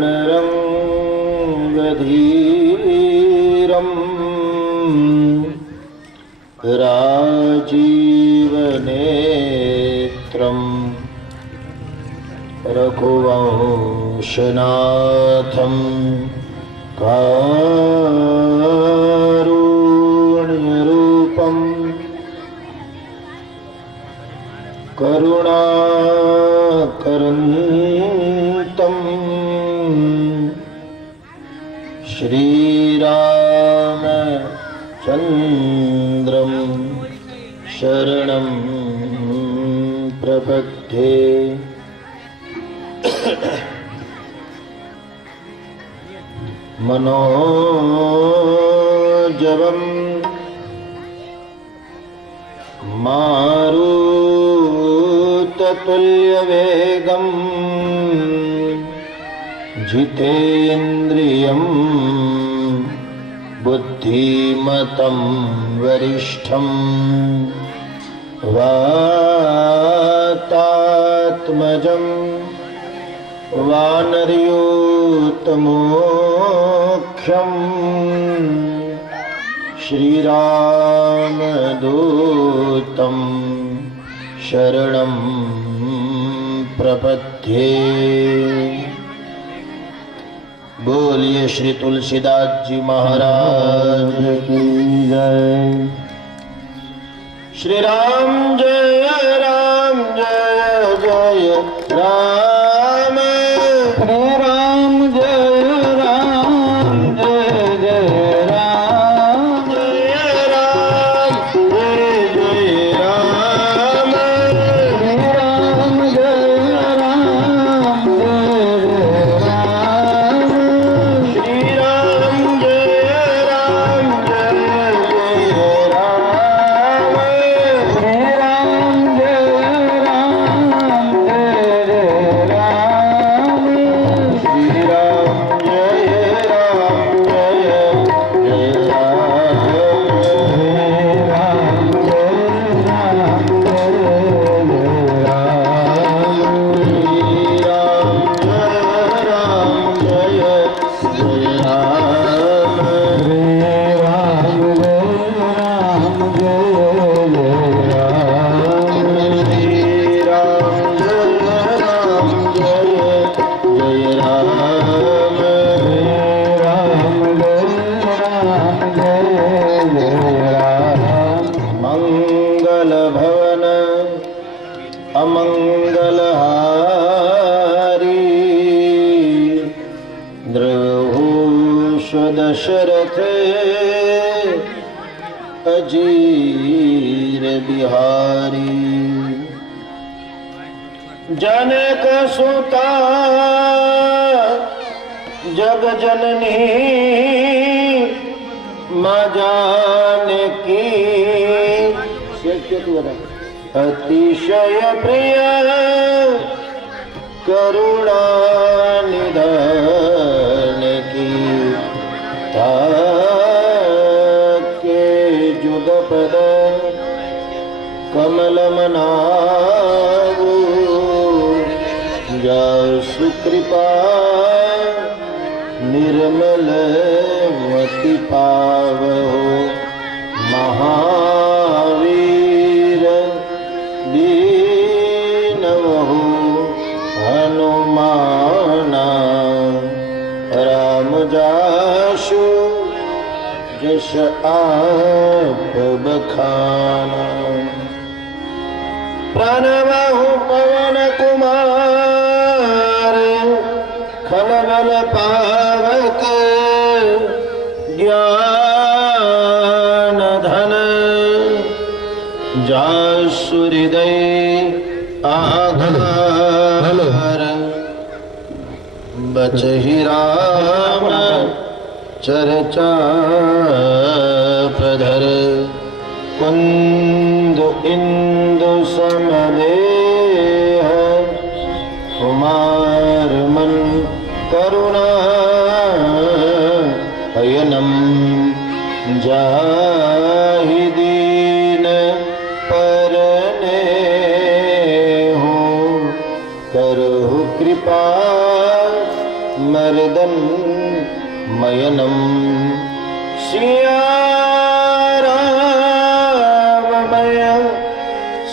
रणरङ्गधीरं राजीवनेत्रं रघुवंशनाथं कारुण्यरूपं करुणाकरन्तं श्रीरामचन्द्रं शरणं प्रपद्ये। मनोजवं मारुततुल्यवेगं जितेन्द्रियं बुद्धिमतं वरिष्ठं वातात्मजं वानरयूतमोक्षं श्रीरामदूतं शरणं प्रपद्ये। बोलिए श्री तुलसीदास जी महाराज की जय। श्री राम जय राम जय जय राम, श्री राम जय राम जय जय राम, जय राम जय जय राम, श्री राम जय राम जय जय राम, श्री राम जय राम जय जय राम, श्री राम जय राम जय जय राम, श्री राम जय राम जय जय राम, राम जय राम जय जय राम, श्री राम जय राम जय जय राम, श्री राम जय राम जय जय राम, श्री राम जय राम जय जय राम, श्री राम जय राम जय जय राम। मंगल भवन अमंगलहारी, द्रवहूष दशरथे अजीर बिहारी, जनक सुता जग जननी माँ जानकी, अतिशय प्रिय करुणा निधान की, ताके जुगपद कमलमनावु, जासु कृपा निर्मल मति पावहो, महावीर दीनवहु हनुमाना, राम जासु जस आप बखाना, प्रणवहु पवन कुमार, खलबल पावक ज्ञान धन, जासु हृदय आधार, बचहि राम चर्चा प्रधर, कुंद इंदु समदेह, कुमार मन करुणा अयनम, जाहि दीन परने हो, करहु कृपा मर्दन मयनम सियाराममय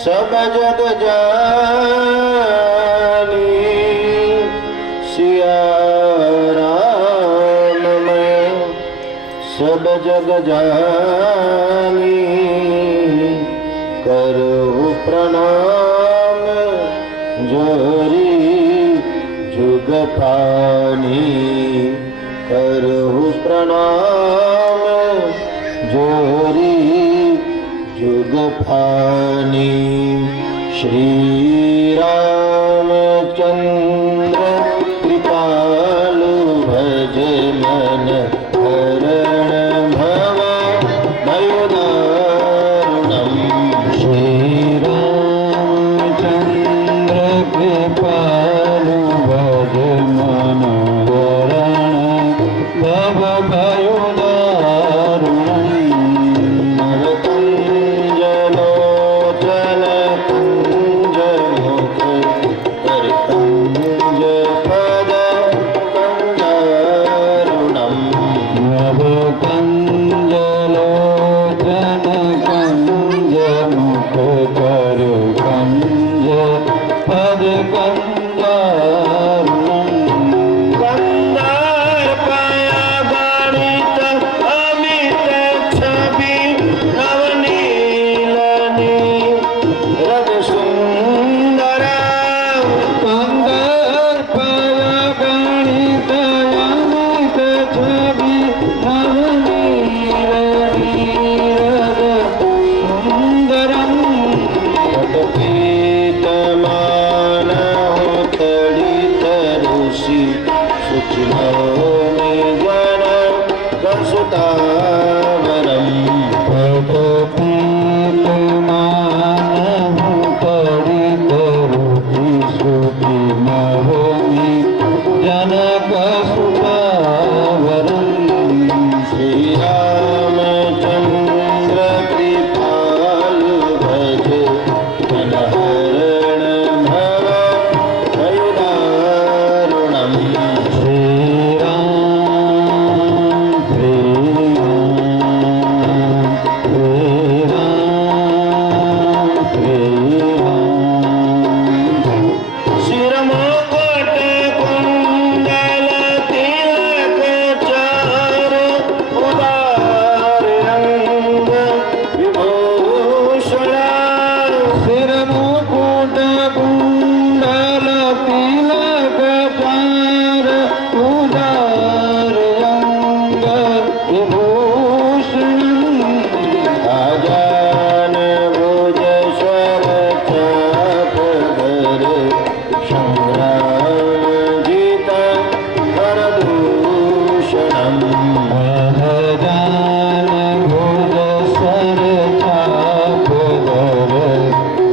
सब जग जानी सियाराममय सब जग जानी करो प्रणाम जोरी जुग पानी करो प्रणाम जोरी जुग पानी श्री रामचंद्र कृपालु भज मन हरण भव भयुदारुणम श्री रामचंद्र कृपालु भज मन हरण भव भयुदारुणम नवकंजलोचन कुंज मुख कर कुंज पद कंदारुणम नवकंजलोचन कुंज मुख कर कुंज पद कंदारुणम कंदार्पया गणित अमित छवि नवनीलनी रग सुंदरा कंदार्पया गणित अमित छवि नवनीलनी रग सुंदरम पटपीतमान तड़ित ऋषि सुचिनोमि जन कसुतावरम पटपीतमान तड़ित ऋषि सुचिनोमि जन कसुतावरम श्री रामचंद्र कृपालु भज मन हरण भव भयुदारुणम श्री राम श्री राम श्री राम श्री राम शिरमुकुट कुंडल तिलक चार उदार अंग विभूषण शिरमुकुट कुंडल तिलक चार उदार अंग विभूषण आजान भुज स्वर चाप धर संग्राम जीत हरदूषणम आजान भुज स्वर चाप धर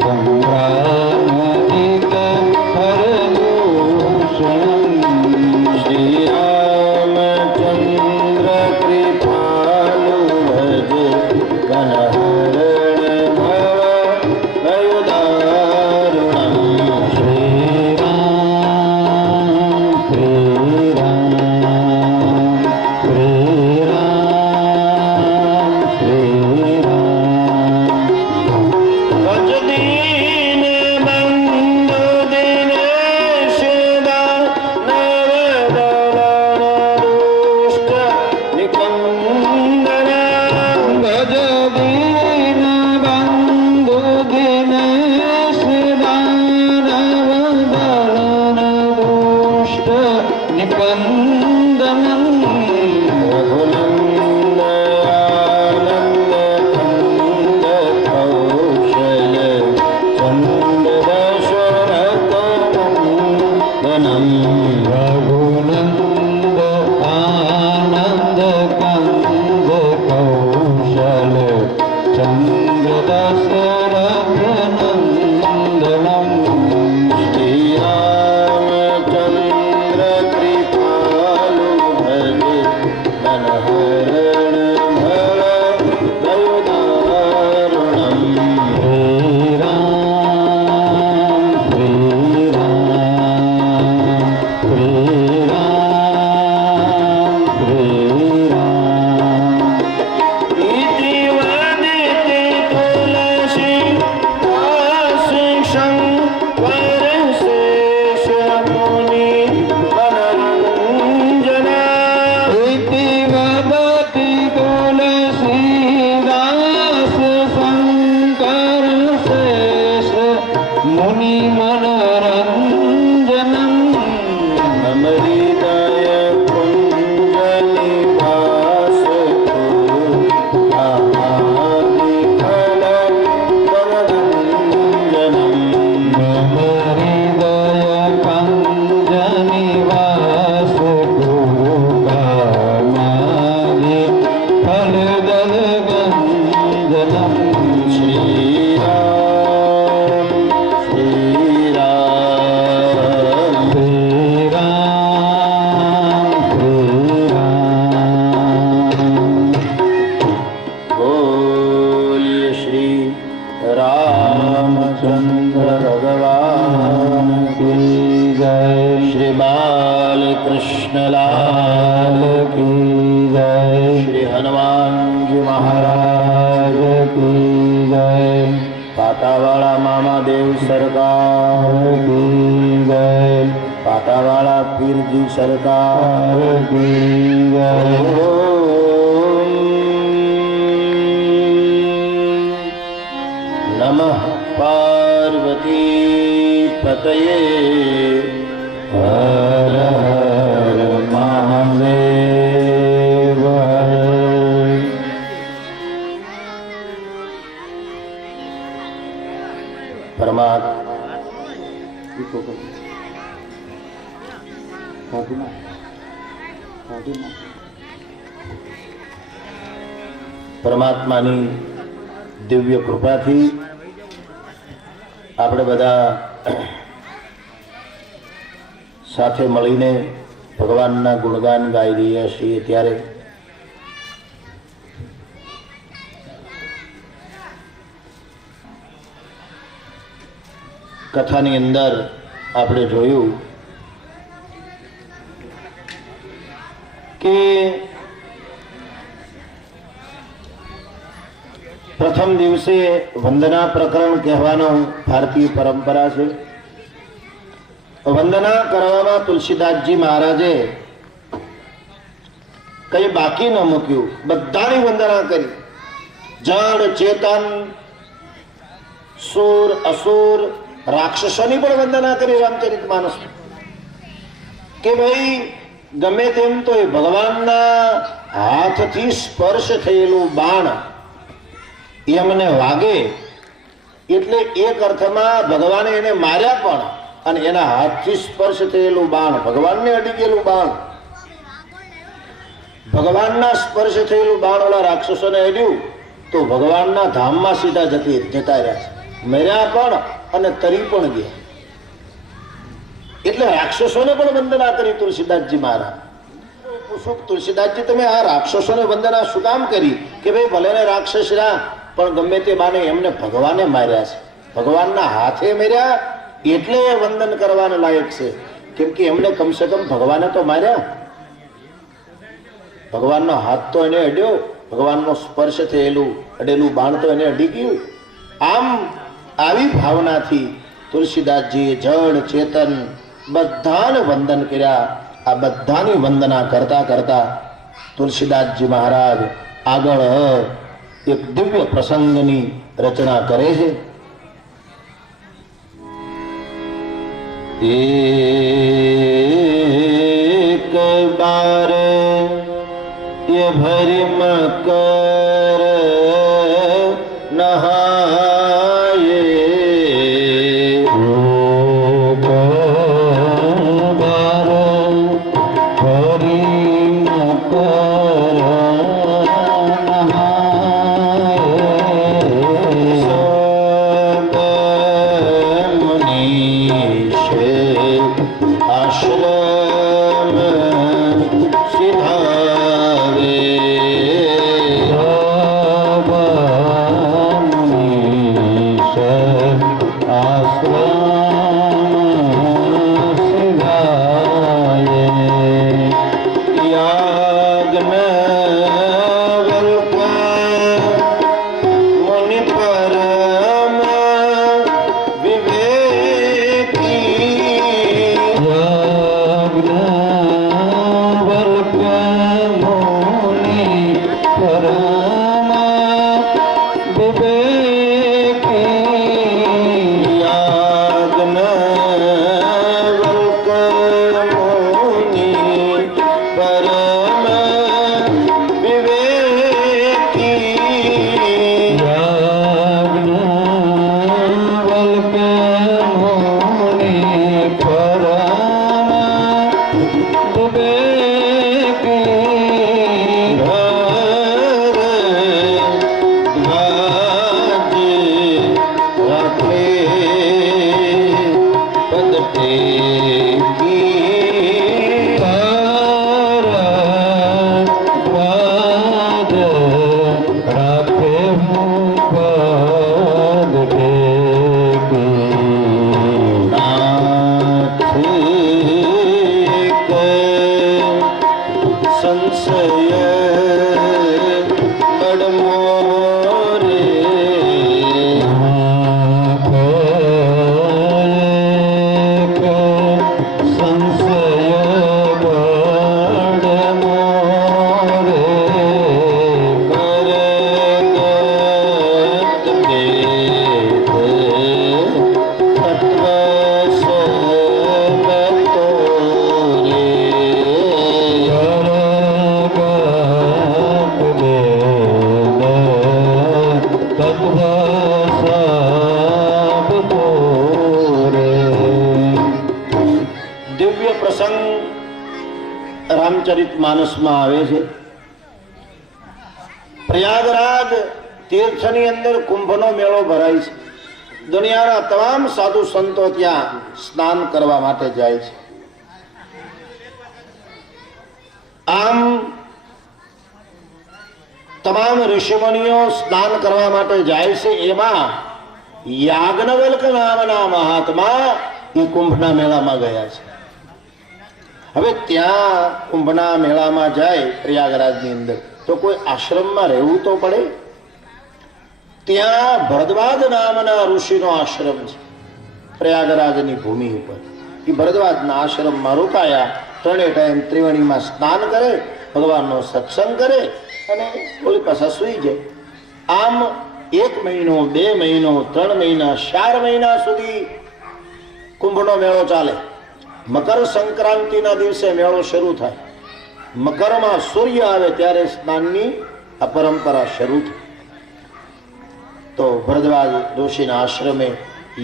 संग्राम जीत हरदूषणम श्री रामचंद्र कृपालु भज मन हरण भव भयुदारुणम श्री राम श्री राम श्री राम श्री राम भज दीन बंधु दिनेश नवदलन दुष्ट निकंदन भज दीन बंधु दिनेश नवदलन दुष्ट निकंदन रघुनंदन आनंद कंद कौशल चंद दशरथ नंदनम रघुनंद आनंद कंद कौशल चंद दशरथ नंदनम श्री रामचंद्र कृपालु भज मन लाल की जय। श्री हनुमान जी महाराज की जय। पाटावाड़ा मामा देव सरकार की जय। पाटावाड़ा पीर जी सरकार की जय। नमः पार्वती पतये हर हर महादेव। પરમાત્માની દિવ્ય કૃપાથી આપણે બધા સાથે મળીને ભગવાનના ગુણગાન ગાઈ રહ્યા છીએ ત્યારે કથાની અંદર આપણે જોયું કે પ્રથમ દિવસે વંદના પ્રકરણ કહેવાનો ભારતીય પરંપરા છે. વંદના કરવામાં તુલસીદાસજી મહારાજે કઈ બાકી ન મૂક્યું, બધાની વંદના કરી. જડ ચેતન, સુર અસુર, રાક્ષસોની પણ વંદના કરી રામચરિતમાનસ કે ભાઈ ગમે તેમ તો એ ભગવાનના હાથથી સ્પર્શ થયેલું બાણ એમને વાગે એટલે એક અર્થમાં ભગવાને એને માર્યા પણ, અને એના હાથથી સ્પર્શ થયેલું બાણ ભગવાનને અડી ગયેલું બાણ, ભગવાનના સ્પર્શ થયેલું બાણ ઓલા રાક્ષસોને અડ્યું તો ભગવાનના ધામમાં સીધા જતા રહ્યા છે. મર્યા પણ અને તરી પણ ગયા. એટલે રાક્ષસોને પણ વંદના કરી તુલસીદાસજી મહારાજ. પૂછું તુલસીદાસજી તમે આ રાક્ષસોને વંદના શું કામ કરી? કે ભાઈ ભલે ને રાક્ષસ રહ્યા પણ ગમે તે બાને એમને ભગવાને માર્યા છે, ભગવાનના હાથે માર્યા એટલે એ વંદન કરવાને લાયક છે. કેમ કે એમને કમસે કમ ભગવાને તો માર્યા, ભગવાનનો હાથ તો એને અડ્યો, ભગવાનનો સ્પર્શ થયેલું અડેલું બાણ તો એને અડી ગયું. આમ આવી ભાવનાથી તુલસીદાસજીએ જડ ચેતન બધાને વંદન કર્યા. આ બધાની વંદના કરતા કરતા તુલસીદાસજી મહારાજ આગળ એક દિવ્ય પ્રસંગની રચના કરે છે. એક બાર ये भरी मकर नहाए बार भरी मकर नहाए सब मुनीष आश्रम सिधावे परम સંશય બડમો રે રામચરિત માનસમાં આવે છે. પ્રયાગરાજ તીર્થની અંદર કુંભનો મેળો ભરાય છે. દુનિયાના તમામ સાધુ સંતો ત્યાં સ્નાન કરવા માટે જાય છે. આમ તમામ ઋષિમુનિઓ સ્નાન કરવા માટે જાય છે. એમાં યાજ્ઞવલ્ક નામના મહાત્મા એ કુંભના મેળામાં ગયા છે. હવે ત્યાં કુંભના મેળામાં જાય પ્રયાગરાજની અંદર તો કોઈ આશ્રમમાં રહેવું તો પડે. ત્યાં ભરદ્વાજ નામના ઋષિનો આશ્રમ છે પ્રયાગરાજની ભૂમિ ઉપર. એ ભરદ્વાજના આશ્રમમાં રોકાયા. ત્રણે ટાઈમ ત્રિવેણીમાં સ્નાન કરે, ભગવાનનો સત્સંગ કરે અને ઓલી પાછા સુઈ જાય. આમ 1 મહિનો, 2 મહિનો, 3 મહિના, 4 મહિના સુધી કુંભનો મેળો ચાલે. મકર સંક્રાંતિના દિવસે મેળો શરૂ થાય. મકરમાં સૂર્ય આવે ત્યારે સ્નાનની આ પરંપરા શરૂ થઈ. તો ભરદ્વાજ ઋષિના આશ્રમે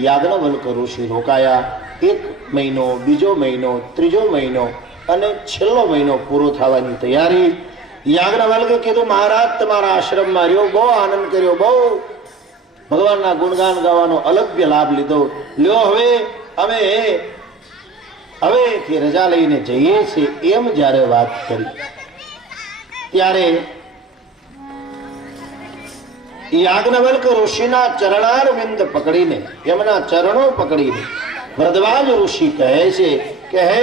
યાજ્ઞવલ્ક ઋષિ રોકાયા. 1 મહિનો, 2જો મહિનો, 3જો મહિનો અને છેલ્લો મહિનો પૂરો થવાની તૈયારી. યાજ્ઞવલ્કે કીધું, મહારાજ તમારા આશ્રમમાં રહ્યો, બહુ આનંદ કર્યો, બહુ ભગવાનના ગુણગાન ગાવાનો અલભ્ય લાભ લીધો. લ્યો હવે હવેથી રજા લઈને જઈએ છીએ. એમ જ્યારે વાત કરી ત્યારે યાજ્ઞવલ્ક ઋષિના ચરણારવિંદ પકડીને, એમના ચરણો પકડીને ભરદ્વાજ ઋષિ કહે છે કે હે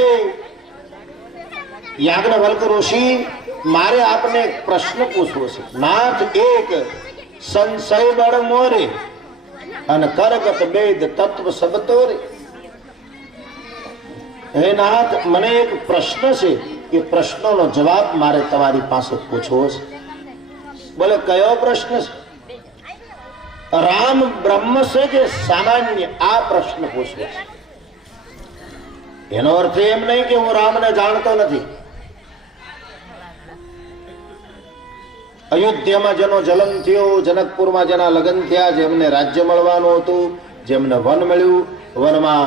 યાજ્ઞવલ્ક ઋષિ, મારે આપને એક પ્રશ્ન પૂછવો છે. નાથ એક સંશય બળ મોરે અને કરગત બેદ તત્વ સબતોરે. હે નાથ, મને એક પ્રશ્ન છે. એ પ્રશ્નનો જવાબ મારે તમારી પાસે પૂછવો છે. બોલે, કયો પ્રશ્ન છે? રામ બ્રહ્મ છે કે સામાન્ય? આ પ્રશ્ન પૂછવો છે. એનો અર્થ એમ નહીં કે હું રામને જાણતો નથી. અયોધ્યામાં જેનો જન્મ થયો, જનકપુરમાં જેના લગ્ન થયા, જેમને રાજ્ય મળવાનું હતું, જેમને વન મળ્યું, વનમાં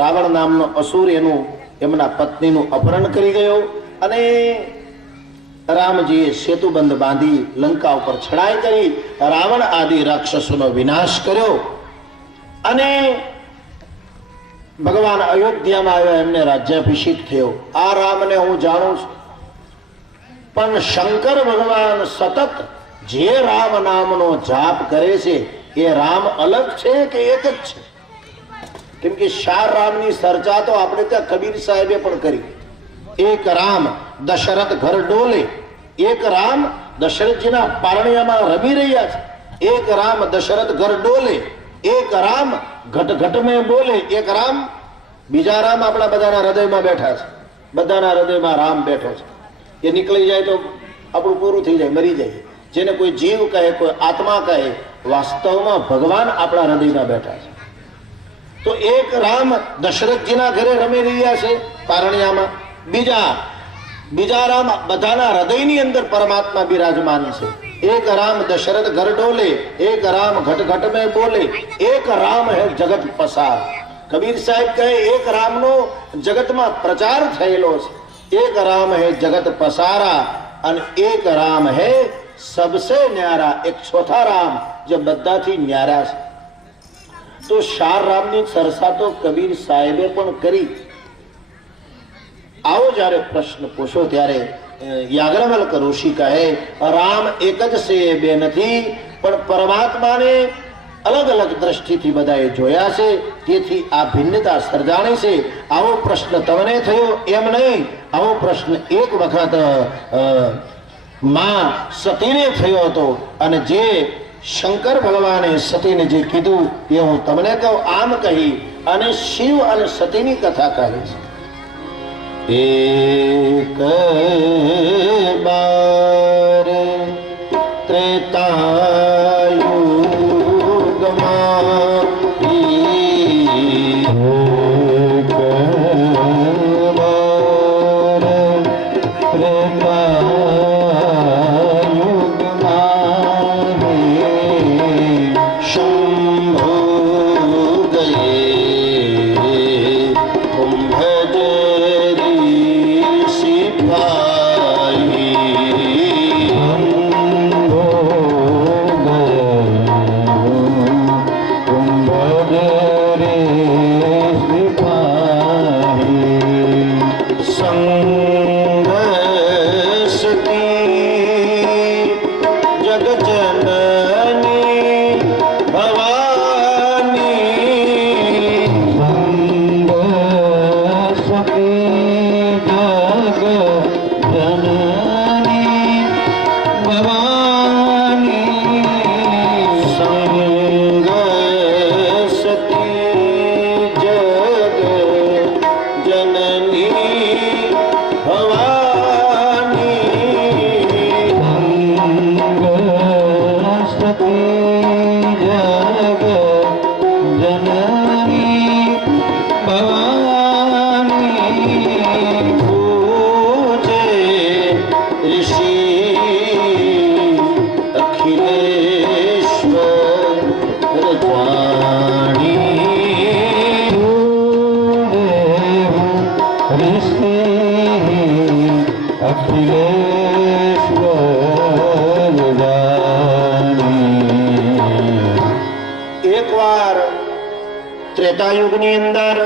રાવણ નામનો અસુર એમના પત્નીનું અપહરણ કરી ગયો અને રામજીએ સેતુબંધ બાંધી લંકા ઉપર ચડાઈ કરી, રાવણ આદિ રાક્ષસોનો વિનાશ કર્યો અને ભગવાન અયોધ્યામાં આવ્યા, એમને રાજ્યાભિષેક થયો. આ રામને હું જાણું છું. પણ શંકર ભગવાન સતત જે રામ નામનો જાપ કરે છે એ રામ અલગ છે કે એક જ છે? કેમ કે 4 રામની ચર્ચા તો આપણે ત્યાં કબીર સાહેબે પણ કરી. એક રામ દશરથ ઘર ડોલે, એક રામ દશરથજીના પારણિયામાં રમી રહ્યા છે, એક રામ દશરથ ઘર ડોલે, એક રામ ઘટ ઘટ મેં બોલે, એક રામ, બીજા રામ આપણા બધાના હૃદયમાં બેઠા છે. બધાના હૃદયમાં રામ બેઠો છે. એ નીકળી જાય તો આપણું પૂરું થઈ જાય, મરી જાય. જેને કોઈ જીવ કહે, કોઈ આત્મા કહે, વાસ્તવમાં ભગવાન આપણા હૃદયમાં બેઠા છે. તો એક રામ દશરથજીના ઘરે રમી રહ્યા છે પારણિયામાં, બીજા રામ બધાના હૃદયની અંદર પરમાત્મા બિરાજમાન છે. એક રામ દશરથ ઘર ડોલે, એક રામ ઘટ ઘટ મેં બોલે, એક રામ હે જગત પસાર. કબીર સાહેબ કહે એક રામનો જગતમાં પ્રચાર થયેલો છે. એક રામ હે જગત પસારા અને એક રામ હે સબસે ન્યારા. એક ચોથા રામ જે બધાથી ન્યારા છે. તો 4 રામની ચર્ચા તો કબીર સાહેબે પણ કરી. આવો જ્યારે પ્રશ્ન પૂછો ત્યારે યાજ્ઞવલ્ક ઋષિ કહે, રામ એક જ છે, બે નથી. પણ પરમાત્માને અલગ અલગ દ્રષ્ટિથી બધાએ જોયા છે, તેથી આ ભિન્નતા સર્જાણી છે. આવો પ્રશ્ન તમને થયો એમ નહીં, આવો પ્રશ્ન એક વખત માં સતીને થયો હતો, અને જે શંકર ભગવાને સતીને જે કીધું એ હું તમને કહું. આમ કહી અને શિવ અને સતીની કથા કહે છે. એક બાર ત્રેતાયુગમાં ત્રેતાયુગની અંદર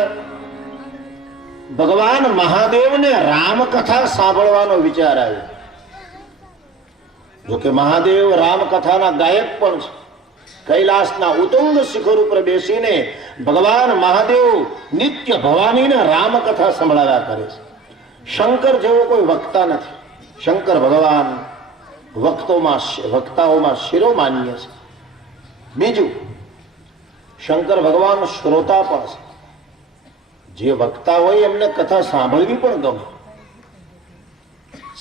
ભગવાન મહાદેવને રામકથા સાંભળવાનો વિચાર આવ્યો. જો કે મહાદેવ રામકથાના ગાયક પણ છે. કૈલાસના ઉત્તુંગ શિખર ઉપર બેસીને ભગવાન મહાદેવ નિત્ય ભવાનીને રામકથા સંભળાવ્યા કરે છે. શંકર જેવો કોઈ વક્તા નથી. શંકર ભગવાન વક્તાઓમાં શિરોમાન્ય છે. બીજું, શંકર ભગવાન શ્રોતા પણ છે. જે વક્તા હોય એમને કથા સાંભળવી પણ ગમે.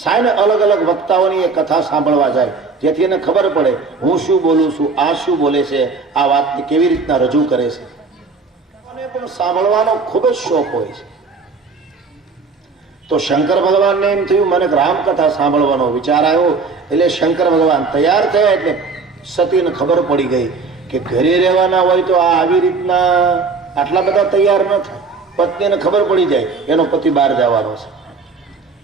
સાહેબ અલગ અલગ વક્તાઓની એ કથા સાંભળવા જાય, જેથી એને ખબર પડે હું શું બોલું છું, આ શું બોલે છે, આ વાતને કેવી રીતના રજૂ કરે છે. અને પણ સાંભળવાનો ખૂબ જ શોખ હોય છે. તો શંકર ભગવાનને એમ થયું મને રામકથા સાંભળવાનો વિચાર આવ્યો. એટલે શંકર ભગવાન તૈયાર થયા. એટલે સતીને ખબર પડી ગઈ કે ઘરે રહેવાના હોય તો આ આવી રીતના આટલા બધા તૈયાર ન થાય. પત્નીને ખબર પડી જાય એનો પતિ બહાર જવાનો છે.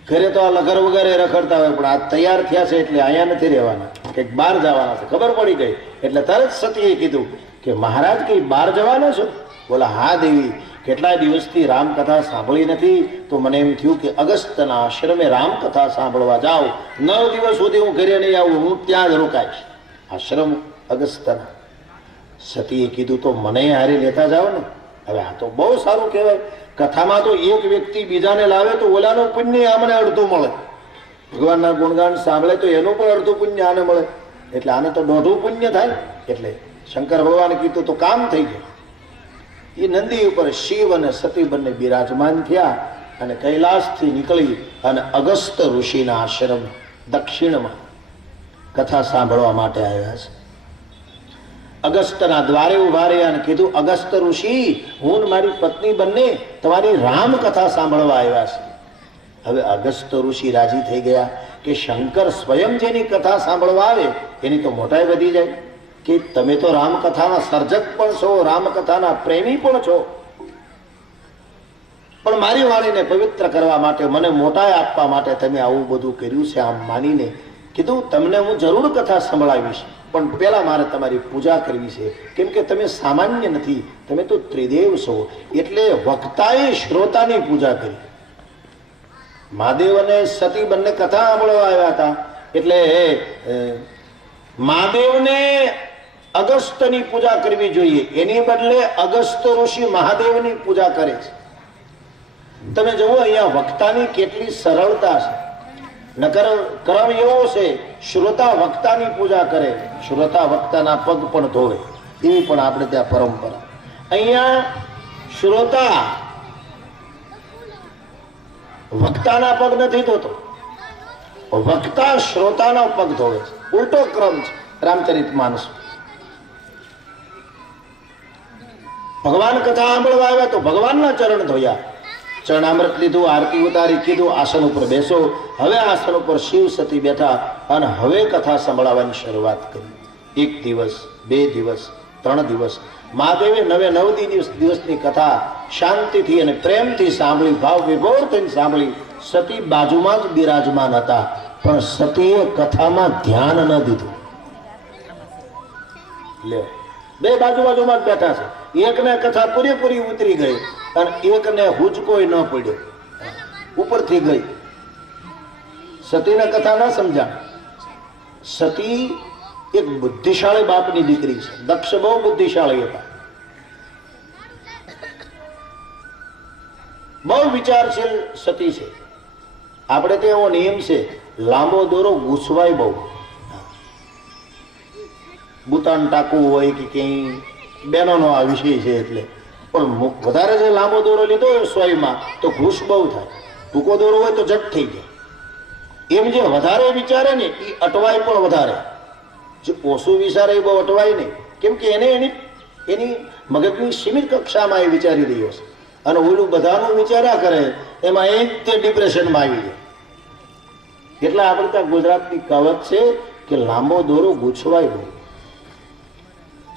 ઘરે તો આ લગર વગેરે રખડતા હોય, પણ આ તૈયાર થયા છે એટલે અહીંયા નથી રહેવાના, કે બહાર જવાના છે. ખબર પડી ગઈ એટલે તરત સતીએ કીધું કે મહારાજ કઈ બહાર જવાના છો? બોલા હા દેવી, કેટલા દિવસથી રામકથા સાંભળી નથી, તો મને એમ થયું કે અગસ્ત્યના આશ્રમે રામકથા સાંભળવા જાઉં. 9 દિવસ સુધી હું ઘરે નહીં આવું, હું ત્યાં જ રોકાઈશ. આશ્રમ અગસ્ત્યના. સતીએ કીધું તો મને હારે લેતા જાઓ ને. હવે આ તો બહુ સારું કહેવાય. કથામાં તો એક વ્યક્તિ બીજાને લાવે તો ઓલાનું પુણ્ય આમને અડધું મળે. ભગવાનના ગુણગાન સાંભળે તો એનું પણ અડધું પુણ્ય આને મળે. એટલે આને તો 1.5 પુણ્ય થાય. એટલે શંકર ભગવાને કીધું તો કામ થઈ ગયું. એ નંદી ઉપર શિવ અને સતી બંને બિરાજમાન થયા અને કૈલાસથી નીકળી અને અગસ્ત્ય ઋષિના આશ્રમ દક્ષિણમાં કથા સાંભળવા માટે આવ્યા છે. અગસ્ત્યના દ્વારે ઉભા રહ્યા અને કીધું અગસ્ત્ય ઋષિ, હું મારી પત્ની બંને તમારી રામકથા સાંભળવા આવ્યા છે. હવે અગસ્ત્ય ઋષિ રાજી થઈ ગયા કે શંકર સ્વયં જેની કથા સાંભળવા આવે એની તો મોટાઈ વધી જાય, કે તમે તો રામકથાના સર્જક પણ છો, રામકથાના પ્રેમી પણ છો, પણ મારી વાણીને પવિત્ર કરવા માટે, મને મોટાઈ આપવા માટે તમે આવું બધું કર્યું છે. આમ માનીને કીધું તમને હું જરૂર કથા સંભળાવીશ, પણ પહેલા મારે તમારી પૂજા કરવી છે, કેમ કે તમે સામાન્ય નથી, તમે તો ત્રિદેવ છો. એટલે વક્તાએ શ્રોતાની પૂજા કરી. મહાદેવ અને સતી બંને કથા સાંભળવા આવ્યા હતા. એટલે મહાદેવને અગસ્ત્યની પૂજા કરવી જોઈએ, એની બદલે અગસ્ત્ય ઋષિ મહાદેવની પૂજા કરે છે. તમે જુઓ અહીંયા વક્તાની કેટલી સરળતા છે. નકર ક્રમ એવો છે, શ્રોતા વક્તાની પૂજા કરે, શ્રોતા વક્તાના પગ પણ ધોવે, એવી પણ આપણે ત્યાં પરંપરા. અહીંયા શ્રોતા વક્તાના પગ નથી ધોતો, વક્તા શ્રોતાના પગ ધોવે છે. ઉલટો ક્રમ છે રામચરિતમાનસ. ભગવાન કથા સાંભળવા આવ્યા તો ભગવાનના ચરણ ધોયા, ચરણામૃત લીધું, આરતી ઉતારી, કીધું આસન ઉપર બેસો. હવે આસન ઉપર શિવ સતી બેઠા અને હવે કથા સંભળાવવાની શરૂઆત કરી. 1 દિવસ, 2 દિવસ, 3 દિવસ મહાદેવે 9 દિવસની કથા શાંતિથી અને પ્રેમથી સાંભળી, ભાવ વિભોર થઈને સાંભળી. સતી બાજુમાં જ બિરાજમાન હતા, પણ સતીએ કથામાં ધ્યાન ન દીધું. લે, બે બાજુમાં જ બેઠા છે. એકને કથા પૂરેપૂરી ઉતરી ગઈ અને એકને હુજકોય ન પડ્યો, ઉપરથી ગઈ. સતીને કથા ન સમજાણ. સતી એક બુદ્ધિશાળી બાપની દીકરી છે. દક્ષ બહુ બુદ્ધિશાળી હતા, બહુ વિચારશીલ સતી છે. આપણે તો એવો નિયમ છે, લાંબો દોરો ગૂંચવાય બહુ. બુતાન ટાંકવું હોય કે ક્યાંય બહેનોનો આ વિષય છે એટલે, પણ વધારે જે લાંબો દોરો લીધો હોય સોયમાં તો ઘૂસ બહુ થાય. ટૂંકો દોરો હોય તો જટ થઈ જાય. એમ જે વધારે વિચારે ને એ અટવાય પણ વધારે, જે ઓછું વિચારે એ બહુ અટવાય નહીં. કેમ કે એને એની મગજની સીમિત કક્ષામાં એ વિચારી રહ્યો છે, અને ઓલું બધાનું વિચાર્યા કરે એમાં એ તે ડિપ્રેશનમાં આવી જાય. એટલે આપણે ત્યાં ગુજરાતની કહેવત છે કે લાંબો દોરો ગૂંચવાય બહુ.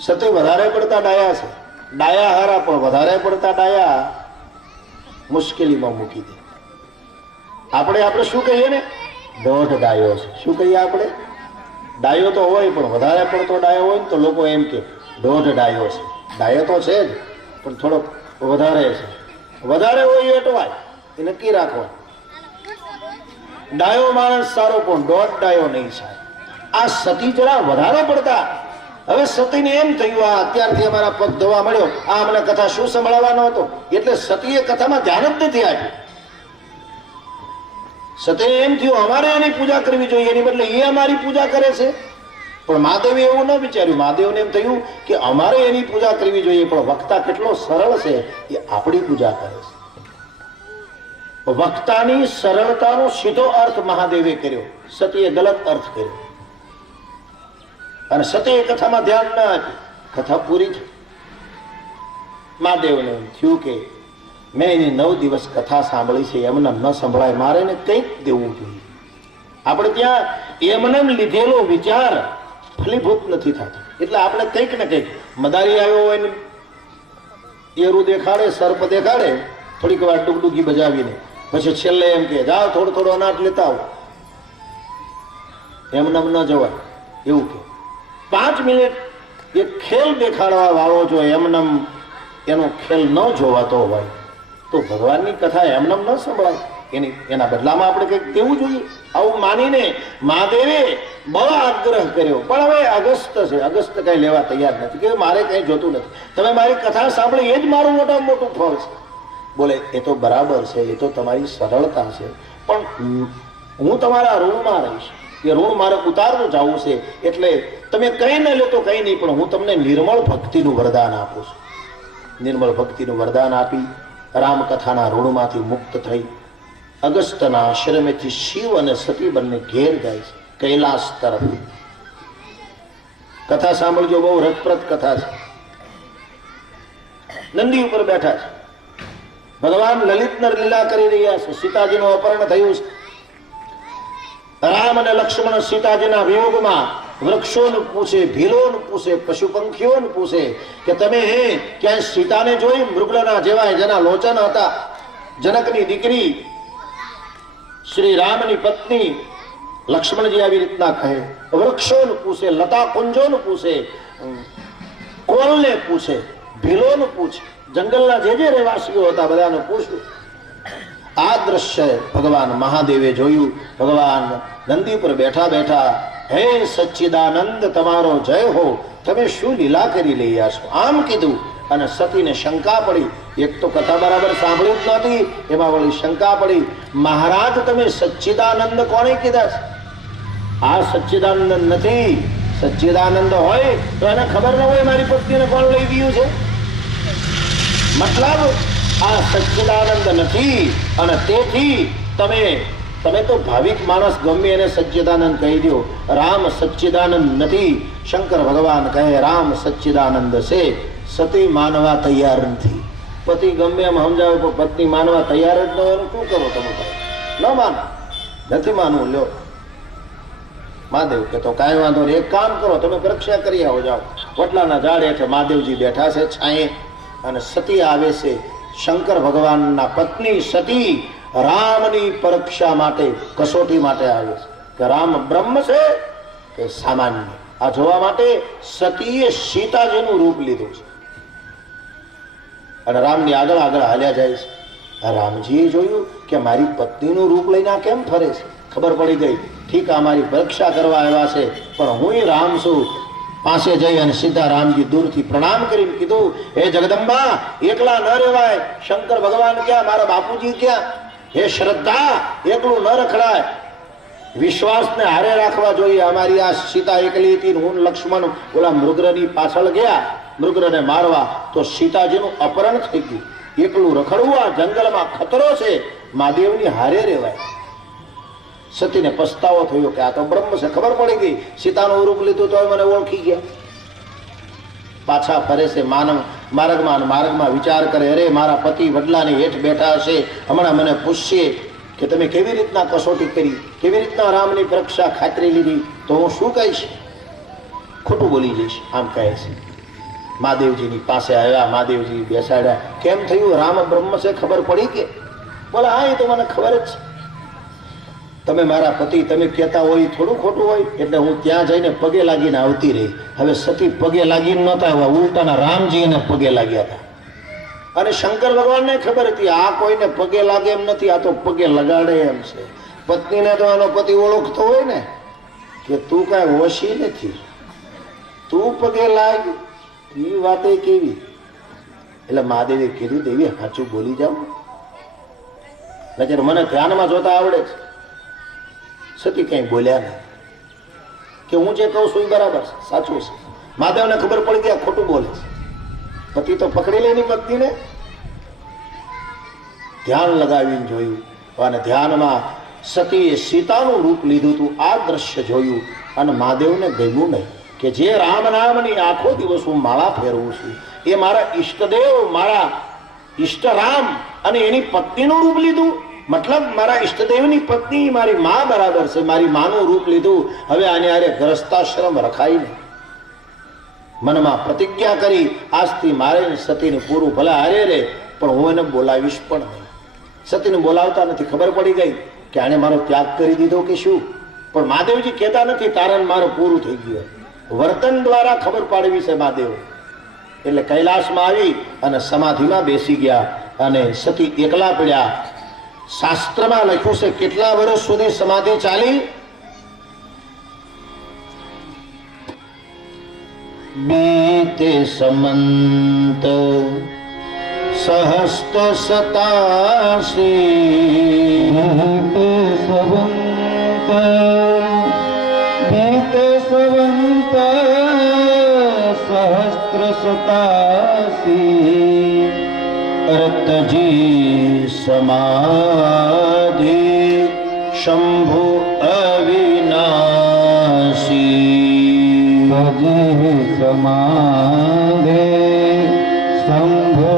સતે વધારે પડતા ડાયા છે, ડાયા હારા, પણ વધારે પડતા ડાયા મુશ્કેલીમાં મૂકી દે. આપણે શું કહીએ ને, દોઢ ડાયો છે. શું કહીએ આપણે? ડાયો તો હોય, પણ વધારે પડતો ડાયો હોય ને તો લોકો એમ કે દોઢ ડાયો છે. ડાયો તો છે જ, પણ થોડોક વધારે છે. વધારે હોય એ અટવાય, એ નક્કી રાખવા. ડાયો માણસ સારો, પણ દોઢ ડાયો નહીં સારો. આ સતી જરા વધારે પડતા. હવે સતીને એમ થયું, આ અત્યારથી અમારા પગ ધોવા મળ્યો, આ અમને કથા શું સંભળાવવાનો હતો, એટલે સતીએ કથામાં ધ્યાન જ નથી આપ્યું. સતીને એમ થયું અમારે એની પૂજા કરવી જોઈએ, એની બદલે એ અમારી પૂજા કરે છે. પણ મહાદેવે એવું ન વિચાર્યું. મહાદેવને એમ થયું કે અમારે એની પૂજા કરવી જોઈએ, પણ વક્તા કેટલો સરળ છે, એ આપણી પૂજા કરે છે. વક્તાની સરળતાનો સીધો અર્થ મહાદેવે કર્યો, સતીએ ગલત અર્થ કર્યો. અને સતીએ કથામાં ધ્યાન ન આપ્યું. કથા પૂરી થઈ. મહાદેવને એમ થયું કે મેં એની 9 દિવસ કથા સાંભળી છે, એમને ન સંભળાય, મારે એને કંઈક દેવું જોઈએ. આપણે ત્યાં એમને લીધેલો વિચાર ફલીભૂત નથી થતો, એટલે આપણે કંઈક ને કંઈક, મદારી આવ્યો હોય ને એરું દેખાડે, સર્પ દેખાડે, થોડીક વાર ડુગડુગી બજાવીને પછી છેલ્લે એમ કે જાઓ થોડો અનાજ લેતા આવો. એમને ન જવાય. એવું કે 5 મિનિટ એક ખેલ દેખાડવા વાળો જો એમને એનો ખેલ ન જોવાતો હોય તો ભગવાનની કથા એમને ન સંભળાય. એના બદલામાં આપણે કંઈક દેવું જોઈએ. આવું માનીને મહાદેવે બહુ આગ્રહ કર્યો, પણ હવે અગસ્ત્ય છે, અગસ્ત્ય કઈ લેવા તૈયાર નથી કે મારે કઈ જોતું નથી, તમે મારી કથા સાંભળી એ જ મારું મોટામાં મોટું ફળ છે. બોલે એ તો બરાબર છે, એ તો તમારી સરળતા છે, પણ હું તમારા ઋણમાં રહીશ. એ ઋણ મારે ઉતારવું જવું છે, એટલે તમે કઈ ન લો તો કઈ નહીં, પણ હું તમને નિર્મળ ભક્તિનું વરદાન આપું છું. નિર્મળ ભક્તિનું વરદાન આપી રામકથાના ઋણમાંથી મુક્ત થઈ અગસ્ત્યના આશ્રમેથી શિવ અને સતી બંને ઘેર જાય છે કૈલાસ તરફ. કથા સાંભળજો, બહુ રસપ્રદ કથા છે. નંદી ઉપર બેઠા છે, ભગવાન લલિતને લીલા કરી રહ્યા છે. સીતાજીનું અપહરણ થયું છે. રામ અને લક્ષ્મણ સીતાજીના વિયોગમાં વૃક્ષોને પૂછે, ભીલોને પૂછે, પશુ પંખીઓને પૂછે કે તમે ક્યાંય સીતાને જોઈ? મૃગના જેવા જેના લોચન હતા, જનકની દીકરી, શ્રી રામની પત્ની. લક્ષ્મણજી આવી રીતના કહે. વૃક્ષોને પૂછે, લતા કુંજોને પૂછે, કોલને પૂછે, ભીલોને પૂછે, જંગલના જે રહેવાસીઓ હતા બધાને પૂછ્યું. આ દ્રશ્ય ભગવાન મહાદેવે જોયું. ભગવાન નંદી પર બેઠા બેઠા હે સચ્ચિદાનંદ તમારો જય હો, તમે શું લીલા કરી લઈ છો? આમ કીધું અને સતીને શંકા પડી. એક તો કથા બરાબર સાંભળી જ નહોતી, એમાં વળી શંકા પડી. મહારાજ તમે સચ્ચિદાનંદ કોને કીધા છે? આ સચ્ચિદાનંદ નથી. સચ્ચિદાનંદ હોય તો એને ખબર ન હોય મારી પત્નીને કોણ લઈ ગયું છે? મતલબ આ સચ્ચિદાનંદ નથી. અને તેથી તમે તો ભાવિક માણસ ગમે એને સચ્ચિદાનંદ કહી દો. રામ સચ્ચિદાનંદ નથી. શંકર ભગવાન કહે રામ સચ્ચિદાનંદ છે. સતી માનવા તૈયાર નથી. પતિ ગમે એમ સમજાવે પણ પત્ની માનવા તૈયાર જ ન હોય. શું કરો તમે? ન માનો, નથી માનવું. લ્યો મહાદેવ કે તો કાંઈ વાંધો નહીં, એક કામ કરો, તમે પરીક્ષા કરી આવો. જાઓ વટલાના ઝાડ હેઠે મહાદેવજી બેઠા છે છાંયે, અને સતી આવે છે. શંકર ભગવાનના પત્ની સતી રામની પરીક્ષા માટે, કસોટી માટે આવે છે કે રામ બ્રહ્મ છે કે સામાન્ય. આ જોવા માટે સતીએ સીતાજીનું રૂપ લીધું છે અને રામની આગળ આગળ હાલ્યા જાય છે. રામજીએ જોયું કે મારી પત્નીનું રૂપ લઈને આ કેમ ફરે છે. ખબર પડી ગઈ, ઠીક આ મારી પરીક્ષા કરવા આવ્યા છે, પણ હું રામ છું. પાસે જઈ અને સીધા રામજી દૂરથી પ્રણામ કરીને કીધું, હે જગદંબા, એકલા ન રહેવાય. શંકર ભગવાન ક્યાં, મારા બાપુજી ક્યાં? હે શ્રદ્ધા, એકલું ન રખડાય. વિશ્વાસને હારે રાખવા જોઈએ. અમારી આ સીતા એકલી હતી, હું લક્ષ્મણ ઓલા મૃગની પાછળ ગયા મૃગને મારવા, તો સીતાજીનું અપહરણ થઈ ગયું. એકલું રખડવું આ જંગલમાં ખતરો છે. મહાદેવની હારે રહેવાય. સતીને પસ્તાવો થયો કે આ તો બ્રહ્મ છે. ખબર પડી ગઈ, સીતાનું રૂપ લીધું તો મને ઓળખી ગયા. પાછા ફરે છે માર્ગમાં વિચાર કરે, અરે મારા પતિ વડલાની હેઠ બેઠા હશે, હમણાં મને પૂછશે કે તમે કેવી રીતના કસોટી કરી, કેવી રીતના રામની પરીક્ષા ખાતરી લીધી, તો હું શું કહીશ? ખોટું બોલી જઈશ. આમ કહે છે. મહાદેવજીની પાસે આવ્યા, મહાદેવજી બેસાડ્યા. કેમ થયું? રામ બ્રહ્મ છે ખબર પડી કે? બોલે હા, એ તો મને ખબર જ છે. તમે મારા પતિ, તમે કહેતા હોય થોડું ખોટું હોય. એટલે હું ત્યાં જઈને પગે લાગીને આવતી રહી. હવે સતી પગે લાગીને નહોતા આવ્યા, ઉલટાના રામજી એને પગે લાગ્યા હતા. અને શંકર ભગવાનને ખબર હતી આ કોઈને પગે લાગે એમ નથી, આ તો પગે લગાડે એમ છે. પત્નીને તો એનો પતિ ઓળખતો હોય ને કે તું કાંઈ હોશી નથી, તું પગે લાગ. એ વાતે કેવી? એટલે મહાદેવે કીધું, દેવી સાચું બોલી જાઓ, નજર મને ધ્યાનમાં જોતા આવડે છે. સતી કઈ બોલ્યા નહીં કે હું જે કહું છું એ બરાબર છે, સાચું છે. મહાદેવને ખબર પડી ગયા ખોટું બોલે છે. પતિ તો પકડી લે ની પત્નીને. ધ્યાન લગાવીને જોયું અને ધ્યાનમાં સતીએ સીતાનું રૂપ લીધું હતું. આ દ્રશ્ય જોયું અને મહાદેવને ગમ્યું નહીં કે જે રામ નામની આખો દિવસ હું માળા ફેરવું છું, એ મારા ઈષ્ટદેવ, મારા ઈષ્ટ રામ અને એની પત્નીનું રૂપ લીધું. મતલબ મારા ઈષ્ટદેવની પત્ની મારી માં બરાબર છે, મારી માનું રૂપ લીધું. હવે આને આરે ગ્રસ્તાશ્રમ રખાય નહીં. મનમાં પ્રતિજ્ઞા કરી, આજથી મારે સતીને પૂરું ભલે હારે રે પણ હું એને બોલાવીશ પણ નહીં. સતીને બોલાવતા નથી. ખબર પડી ગઈ કે આને મારો ત્યાગ કરી દીધો કે શું. પણ મહાદેવજી કહેતા નથી તારે મારું પૂરું થઈ ગયું. વર્તન દ્વારા ખબર પાડવી છે મહાદેવ. એટલે કૈલાસમાં આવી અને સમાધિમાં બેસી ગયા અને સતી એકલા પડ્યા. શાસ્ત્રમાં લખ્યું છે કેટલા વર્ષ સુધી સમાધિ ચાલી? बीते समंत सहस्त्र सतासी, बीते संवत सहस्त्र सतासी, रतजी समाधि शंभु अविनाशी, समाधे शंभो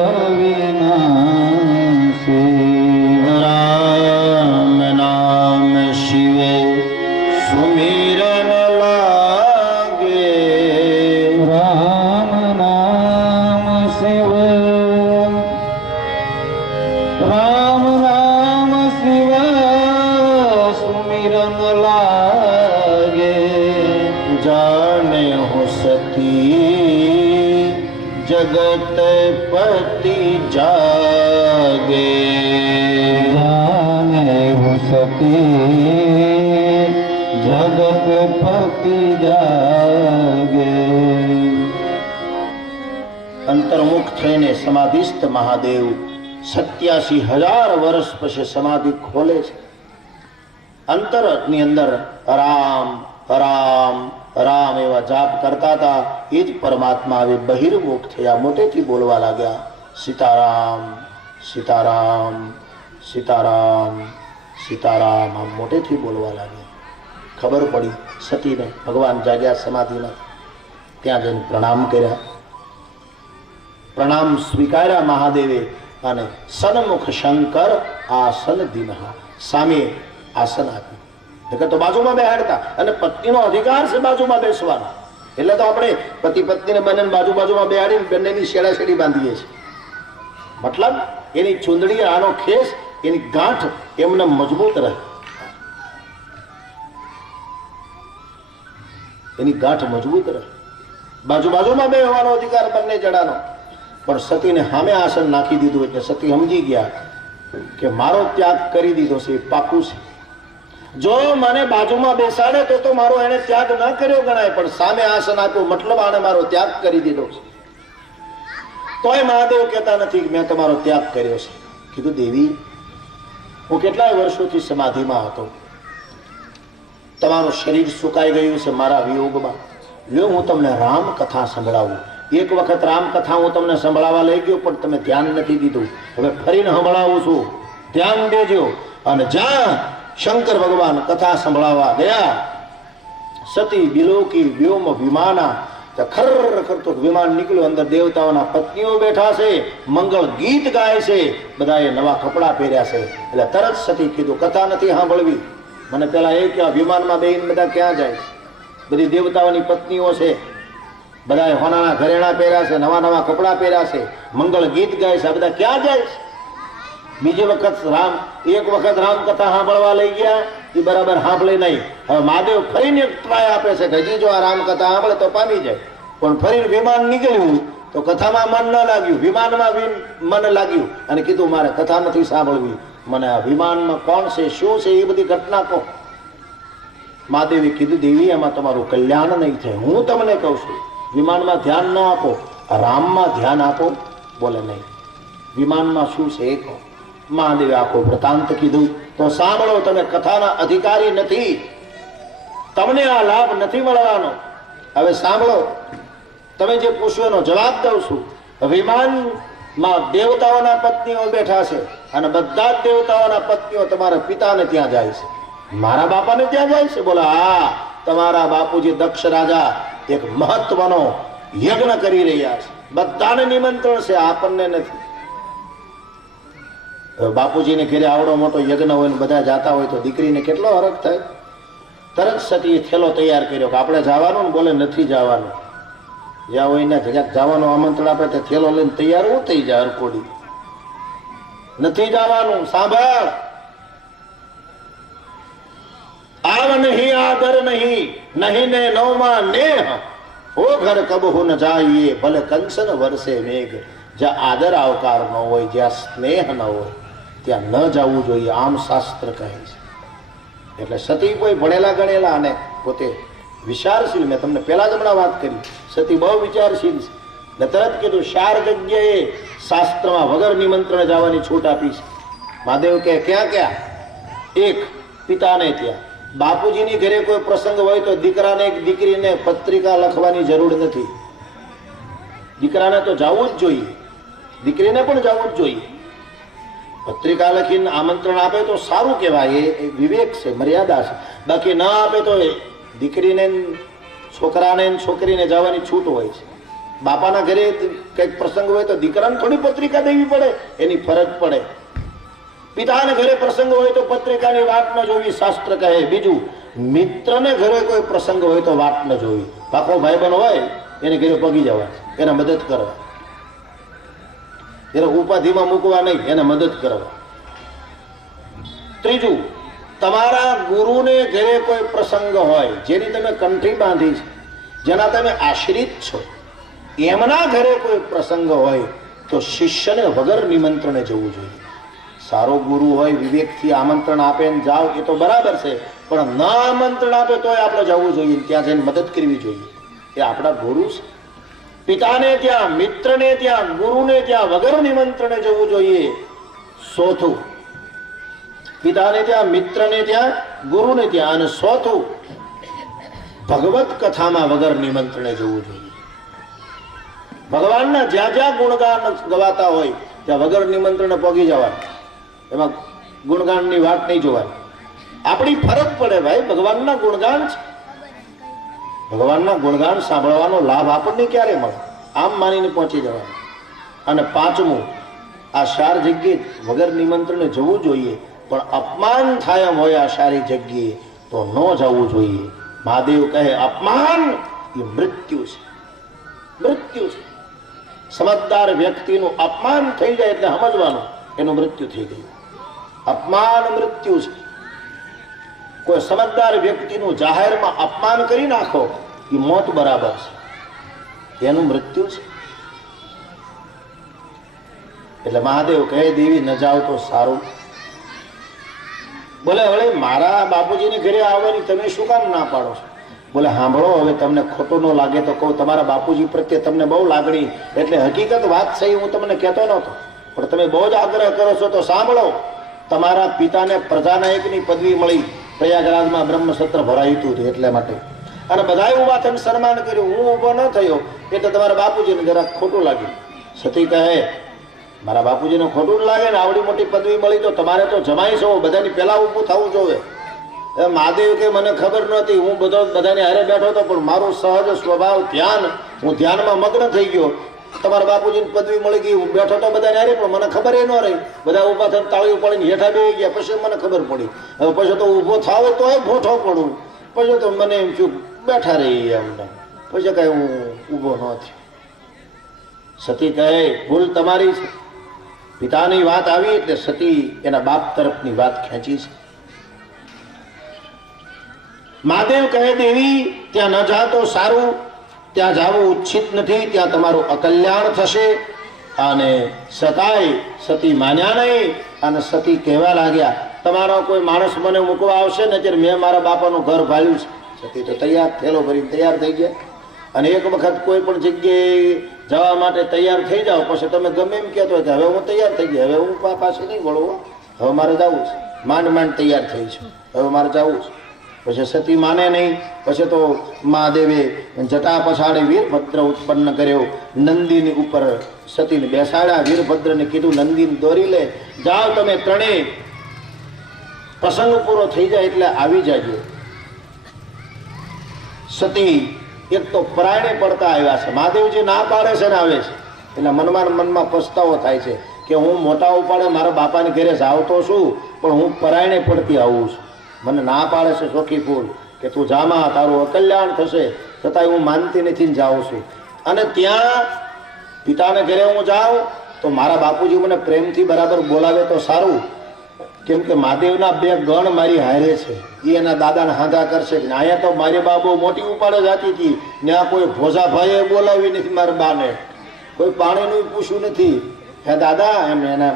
अविनाशी। राम नाम शिवे सुमिरन लागे, राम नाम शिवे, राम नाम शिवे सुमिरन लागे। जाने हो सती जगत पति जागे, जाने हो सती જગતપતિ જાગે. અંતર્મુખ થઈને સમાધિસ્થ મહાદેવ 87,000 વર્ષ પછી સમાધિ ખોલે છે. અંતરની અંદર રામ રામ રામ એવા જાપ કરતા હતા. એ જ પરમાત્મા હવે બહિર્મુખ થયા, મોટેથી બોલવા લાગ્યા, સીતારામ સીતારામ સીતારામ સીતારામ. આમ મોટેથી બોલવા લાગ્યા. ખબર પડી સતીને, ભગવાન જાગ્યા સમાધિમાં. ત્યાં જઈને પ્રણામ કર્યા. પ્રણામ સ્વીકાર્યા મહાદેવે અને સન્મુખ શંકર આસન દિનહા, સામે આસન આપ્યું. નકર તો બાજુમાં બેહાડતા, અને પત્નીનો અધિકાર છે બાજુમાં બેસવાનો. એટલે તો આપણે પતિ પત્નીને બંનેને બાજુમાં બેહાડીને બંનેની શેડાશેડી બાંધીએ છીએ. મતલબ એની ચૂંદડી, આનો ખેસ, એની ગાંઠ એમને મજબૂત રહે, એની ગાંઠ મજબૂત રહે. બાજુમાં બેહવાનો અધિકાર બંને જણાનો. પણ સતીને સામે આસન નાખી દીધું એટલે સતી સમજી ગયા કે મારો ત્યાગ કરી દીધો છે, પાકું છે. જો મને બાજુમાં બેસાડે તો મારો એને ત્યાગ ન કર્યો ગણાય, પણ સામે આસન આપ્યું મતલબ આને મારો ત્યાગ કરી દીધો છે. તોય મહાદેવ કહેતા નથી કે મેં તમારો ત્યાગ કર્યો છે. કીધું દેવી, હું કેટલાય વર્ષોથી સમાધિમાં હતો, તમારું શરીર સુકાઈ ગયું છે મારા વિયોગમાં. લ્યો હું તમને રામ કથા સંભળાવું. એક વખત રામ કથા હું તમને સંભળાવવા લઈ ગયો, પણ તમે ધ્યાન નથી દીધું. હવે ફરીને સંભળાવું છું, ધ્યાન દેજો. અને જ્યાં શંકર ભગવાન કથા સંભળાવવા ગયા, સતી બિલોકી વ્યોમ વિમાના, ખર તો વિમાન નીકળ્યું. અંદર દેવતાઓના પત્નીઓ બેઠા છે, મંગળ ગીત ગાય છે, બધાએ નવા કપડા પહેર્યા છે. એટલે તરત સતી કીધું કથા નથી સાંભળવી. મને પેલા એ કે વિમાનમાં બેહીને બધા ક્યાં જાય? બધી દેવતાઓની પત્નીઓ છે, બધાએ હોનાના ઘરેણા પહેર્યા છે, નવા કપડા પહેર્યા છે, મંગળ ગીત ગાય છે, બધા ક્યાં જાય છે? બીજી વખત એક વખત રામ કથા સાંભળવા લઈ ગયા, એ બરાબર સાંભળી નહીં. હવે મહાદેવ ફરીને એક ટ્રાય આપે છે કે હજી જો આ રામ કથા સાંભળે તો પામી જાય. પણ ફરીને વિમાન નીકળ્યું તો કથામાં મન ન લાગ્યું, વિમાનમાં મન લાગ્યું. અને કીધું મારે કથા નથી સાંભળવી, મને આ વિમાનમાં કોણ છે, શું છે, એ બધી ઘટના કહો. મહાદેવે કીધું દેવી, એમાં તમારું કલ્યાણ નહીં થાય. હું તમને કહું છું, વિમાનમાં ધ્યાન ન આપો, રામમાં ધ્યાન આપો. બોલે નહીં, વિમાનમાં શું છે એ કહો. મહાદેવે આખો વૃતાંત કીધું. તો સાંભળો, તમે કથાના અધિકારી નથી, તમને આ લાભ નથી મળવાનો. હવે સાંભળો, તમે જે પૂછ્યું એનો જવાબ દઉં છું. વિમાનમાં દેવતાઓના પત્નીઓ બેઠા છે, અને બધા જ દેવતાઓના પત્નીઓ તમારા પિતાને ત્યાં જાય છે, મારા બાપાને ત્યાં જાય છે. બોલા હા, તમારા બાપુજી દક્ષ રાજા એક મહત્વનો યજ્ઞ કરી રહ્યા છે, બધાને નિમંત્રણ છે, આપણને નથી. બાપુજીને ઘરે આવડો મોટો યજ્ઞ હોય ને બધા જાતા હોય તો દીકરીને કેટલો હરખ થાય. તરત સતીએ થેલો તૈયાર કર્યો કે આપણે જવાનું ને? બોલે નથી જવાનું. જ્યાં હોય ને જવાનું આમંત્રણ આપે તો થેલો લઈને તૈયાર હું થઈ જાય હરકોડી. નથી જવાનું. સાંભળ, આવ નહીં આદર નહીં, નહીં ને નવમાં નેહ, ઓ ઘર કબહુ ન જાઈએ, ભલે કંચન વરસે મેઘ. જ્યાં આદર આવકાર ન હોય, જ્યાં સ્નેહ ન હોય, ત્યાં ન જવું જોઈએ, આમ શાસ્ત્ર કહે છે. એટલે સતી કોઈ ભણેલા ગણેલા અને પોતે વિચારશીલ. મેં તમને પહેલા જ હમણાં વાત કરી, સતી બહુ વિચારશીલ છે. ને તરત કીધું 4 જગ્યાએ શાસ્ત્રમાં વગર નિમંત્રણ જવાની છૂટ આપી છે. મહાદેવ કે ક્યાં ક્યાં? એક, પિતાને ત્યાં. બાપુજીની ઘરે કોઈ પ્રસંગ હોય તો દીકરાને એક દીકરીને પત્રિકા લખવાની જરૂર નથી. દીકરાને તો જવું જ જોઈએ, દીકરીને પણ જવું જ જોઈએ. પત્રિકા લખીને આમંત્રણ આપે તો સારું કહેવાય, એ વિવેક છે, મર્યાદા છે. બાકી ન આપે તો દીકરીને છોકરાને છોકરીને જવાની છૂટ હોય છે. બાપાના ઘરે કંઈક પ્રસંગ હોય તો દીકરાને થોડી પત્રિકા દેવી પડે, એની ફરજ પડે. પિતાને ઘરે પ્રસંગ હોય તો પત્રિકાની વાત ન જોવી, શાસ્ત્ર કહે. બીજું, મિત્રને ઘરે કોઈ પ્રસંગ હોય તો વાત ન જોવી. પાકો ભાઈબંધ હોય એને ઘરે પગી જવા, એને મદદ કરવા, એને ઉપાધિમાં મૂકવા નહીં, એને મદદ કરવા. ત્રીજું, તમારા ગુરુને ઘરે કોઈ પ્રસંગ હોય, જેની તમે કંઠી બાંધી છે, જેના તમે આશ્રિત છો, એમના ઘરે કોઈ પ્રસંગ હોય તો શિષ્યને વગર નિમંત્રણે જવું જોઈએ. સારો ગુરુ હોય વિવેકથી આમંત્રણ આપે ને જાઓ એ તો બરાબર છે, પણ ન આમંત્રણ આપે તોય આપણે જવું જોઈએ, ત્યાં જઈને મદદ કરવી જોઈએ. એ આપણા ગુરુ છે. પિતાને ત્યાં, મિત્રને ત્યાં, ગુરુને ત્યાં વગર નિમંત્રણે જવું જોઈએ. ચોથું, પિતાને ત્યાં, મિત્રને ત્યાં, ગુરુને ત્યાં, અને ચોથું ભગવત કથામાં વગર નિમંત્રણે જવું જોઈએ. ભગવાનના જ્યાં જ્યાં ગુણગાન ગવાતા હોય ત્યાં વગર નિમંત્રણે પહોંચી જવાનું, એમાં ગુણગાનની વાત નહીં જોવાની. આપણી ફરજ પડે ભાઈ, ભગવાનના ગુણગાન છે. ભગવાનના ગુણગાન સાંભળવાનો લાભ આપણને ક્યારે મળે? આમ માનીને પહોંચી જવાનું. અને પાંચમું, આ સાર જગ્યાએ વગર નિમંત્રણે જવું જોઈએ, પણ અપમાન થાય એમ હોય આ સારી જગ્યાએ તો ન જવું જોઈએ. મહાદેવ કહે અપમાન એ મૃત્યુ છે, મૃત્યુ છે. સમજદાર વ્યક્તિનું અપમાન થઈ જાય એટલે સમજવાનું એનું મૃત્યુ થઈ ગયું. અપમાન મૃત્યુ છે. કોઈ સમજદાર વ્યક્તિનું જાહેરમાં અપમાન કરી નાખો એ મોત બરાબર છે, એનું મૃત્યુ છે. એટલે મહાદેવ કહે દેવી ન જાઓ તો સારું. બોલે હવે મારા બાપુજીને ઘરે આવવાની તમે શું કામ ના પાડો છો? બોલે સાંભળો, હવે તમને ખોટું ન લાગે તો કહું, તમારા બાપુજી પ્રત્યે તમને બહુ લાગણી, એટલે હકીકત વાત છે હું તમને કહેતો નહોતો, પણ તમે બહુ જ આગ્રહ કરો છો તો સાંભળો. તમારા પિતાને પ્રજાનાયકની પદવી મળી, પ્રયાગરાજમાં બ્રહ્મસત્ર ભરાયું હતું એટલા માટે, અને બધાએ ઉભા થઈને સન્માન કર્યું. હું ઊભો ન થયો એટલે તમારા બાપુજીને જરાક ખોટું લાગ્યું. સતી કહે મારા બાપુજીને ખોટું લાગે ને, આવડી મોટી પદવી મળી તો તમારે તો જમાઈ છો, બધાની પહેલા ઊભું થવું જોઈએ. મહાદેવ કે મને ખબર નહોતી, હું બધાને હારે બેઠો હતો, પણ મારું સહજ સ્વભાવ ધ્યાન, હું ધ્યાનમાં મગ્ન થઈ ગયો. તમારા બાપુજીની પદવી મળી ગઈ, હું બેઠો તો બધાને હારે, પણ મને ખબર એ ન રહી. બધા ઊભા થઈને તાળીઓ પાડીને હેઠા બેસી ગયા, પછી મને ખબર પડી. હવે પછી તો ઊભો થાવ તોય ભોઠો પડું, પછી તો મને એમ થયું બેઠા રહી એમને, પછી કઈ હું ઊભો ન થયો. સતી કહે ભૂલ તમારી છે. પિતાની વાત આવી એટલે સતી એના બાપ તરફની વાત ખેંચી છે. મહાદેવ કહે દેવી ત્યાં ન જા તો સારું, ત્યાં જવું ઉચિત નથી, ત્યાં તમારું અકલ્યાણ થશે. અને સતાય સતી માન્યા નહીં, અને સતી કહેવા લાગ્યા તમારો કોઈ માણસ મને મૂકવા આવશે ને ત્યારે મેં મારા બાપાનું ઘર ભાળ્યું છે. સતી તો તૈયાર, થેલો ભરીને તૈયાર થઈ ગયા. અને એક વખત કોઈ પણ જગ્યાએ જવા માટે તૈયાર થઈ જાઓ, પછી તમે ગમે એમ કહેતો હોય કે હવે હું તૈયાર થઈ ગયા, હવે હું પાછી નહીં વળવું, હવે મારે જવું છે, માંડ માંડ તૈયાર થઈ છું, હવે મારે જવું છે. પછી સતી માને નહીં. પછી તો મહાદેવે જટા પછાડે વીરભદ્ર ઉત્પન્ન કર્યો, નંદીની ઉપર સતીને બેસાડ્યા. વીરભદ્રને કીધું નંદીને દોરી લે, જાઓ તમે ત્રણેય, પ્રસંગ પૂરો થઈ જાય એટલે આવી જાજો. સતી એક તો પરાયણે પડતા આવ્યા છે, મહાદેવજી ના પાડે છે ને આવે છે, એટલે મનમાં પસ્તાવો થાય છે કે હું મોટા ઉપાડે મારા બાપાને ઘરે જાવ તો શું, પણ હું પરાયણે પડતી આવું છું. મને ના પાડે છે ચોખી ફૂલ કે તું જામાં, તારું અકલ્યાણ થશે, છતાંય હું માનતી નથી જાઉં છું. અને ત્યાં પિતાને ઘરે હું જાઉં તો મારા બાપુજી મને પ્રેમથી બરાબર બોલાવે તો સારું, કેમ કે મહાદેવના બે ગણ મારી હારે છે, એ એના દાદાને હાંધા કરશે. અહીંયા તો મારી બા બહુ મોટી ઉપાડે જાતી હતી, ત્યાં કોઈ ભોજા ભાઈએ બોલાવી નથી, મારા બાને કોઈ પાણીનું પૂછ્યું નથી. હે દાદા એમ એના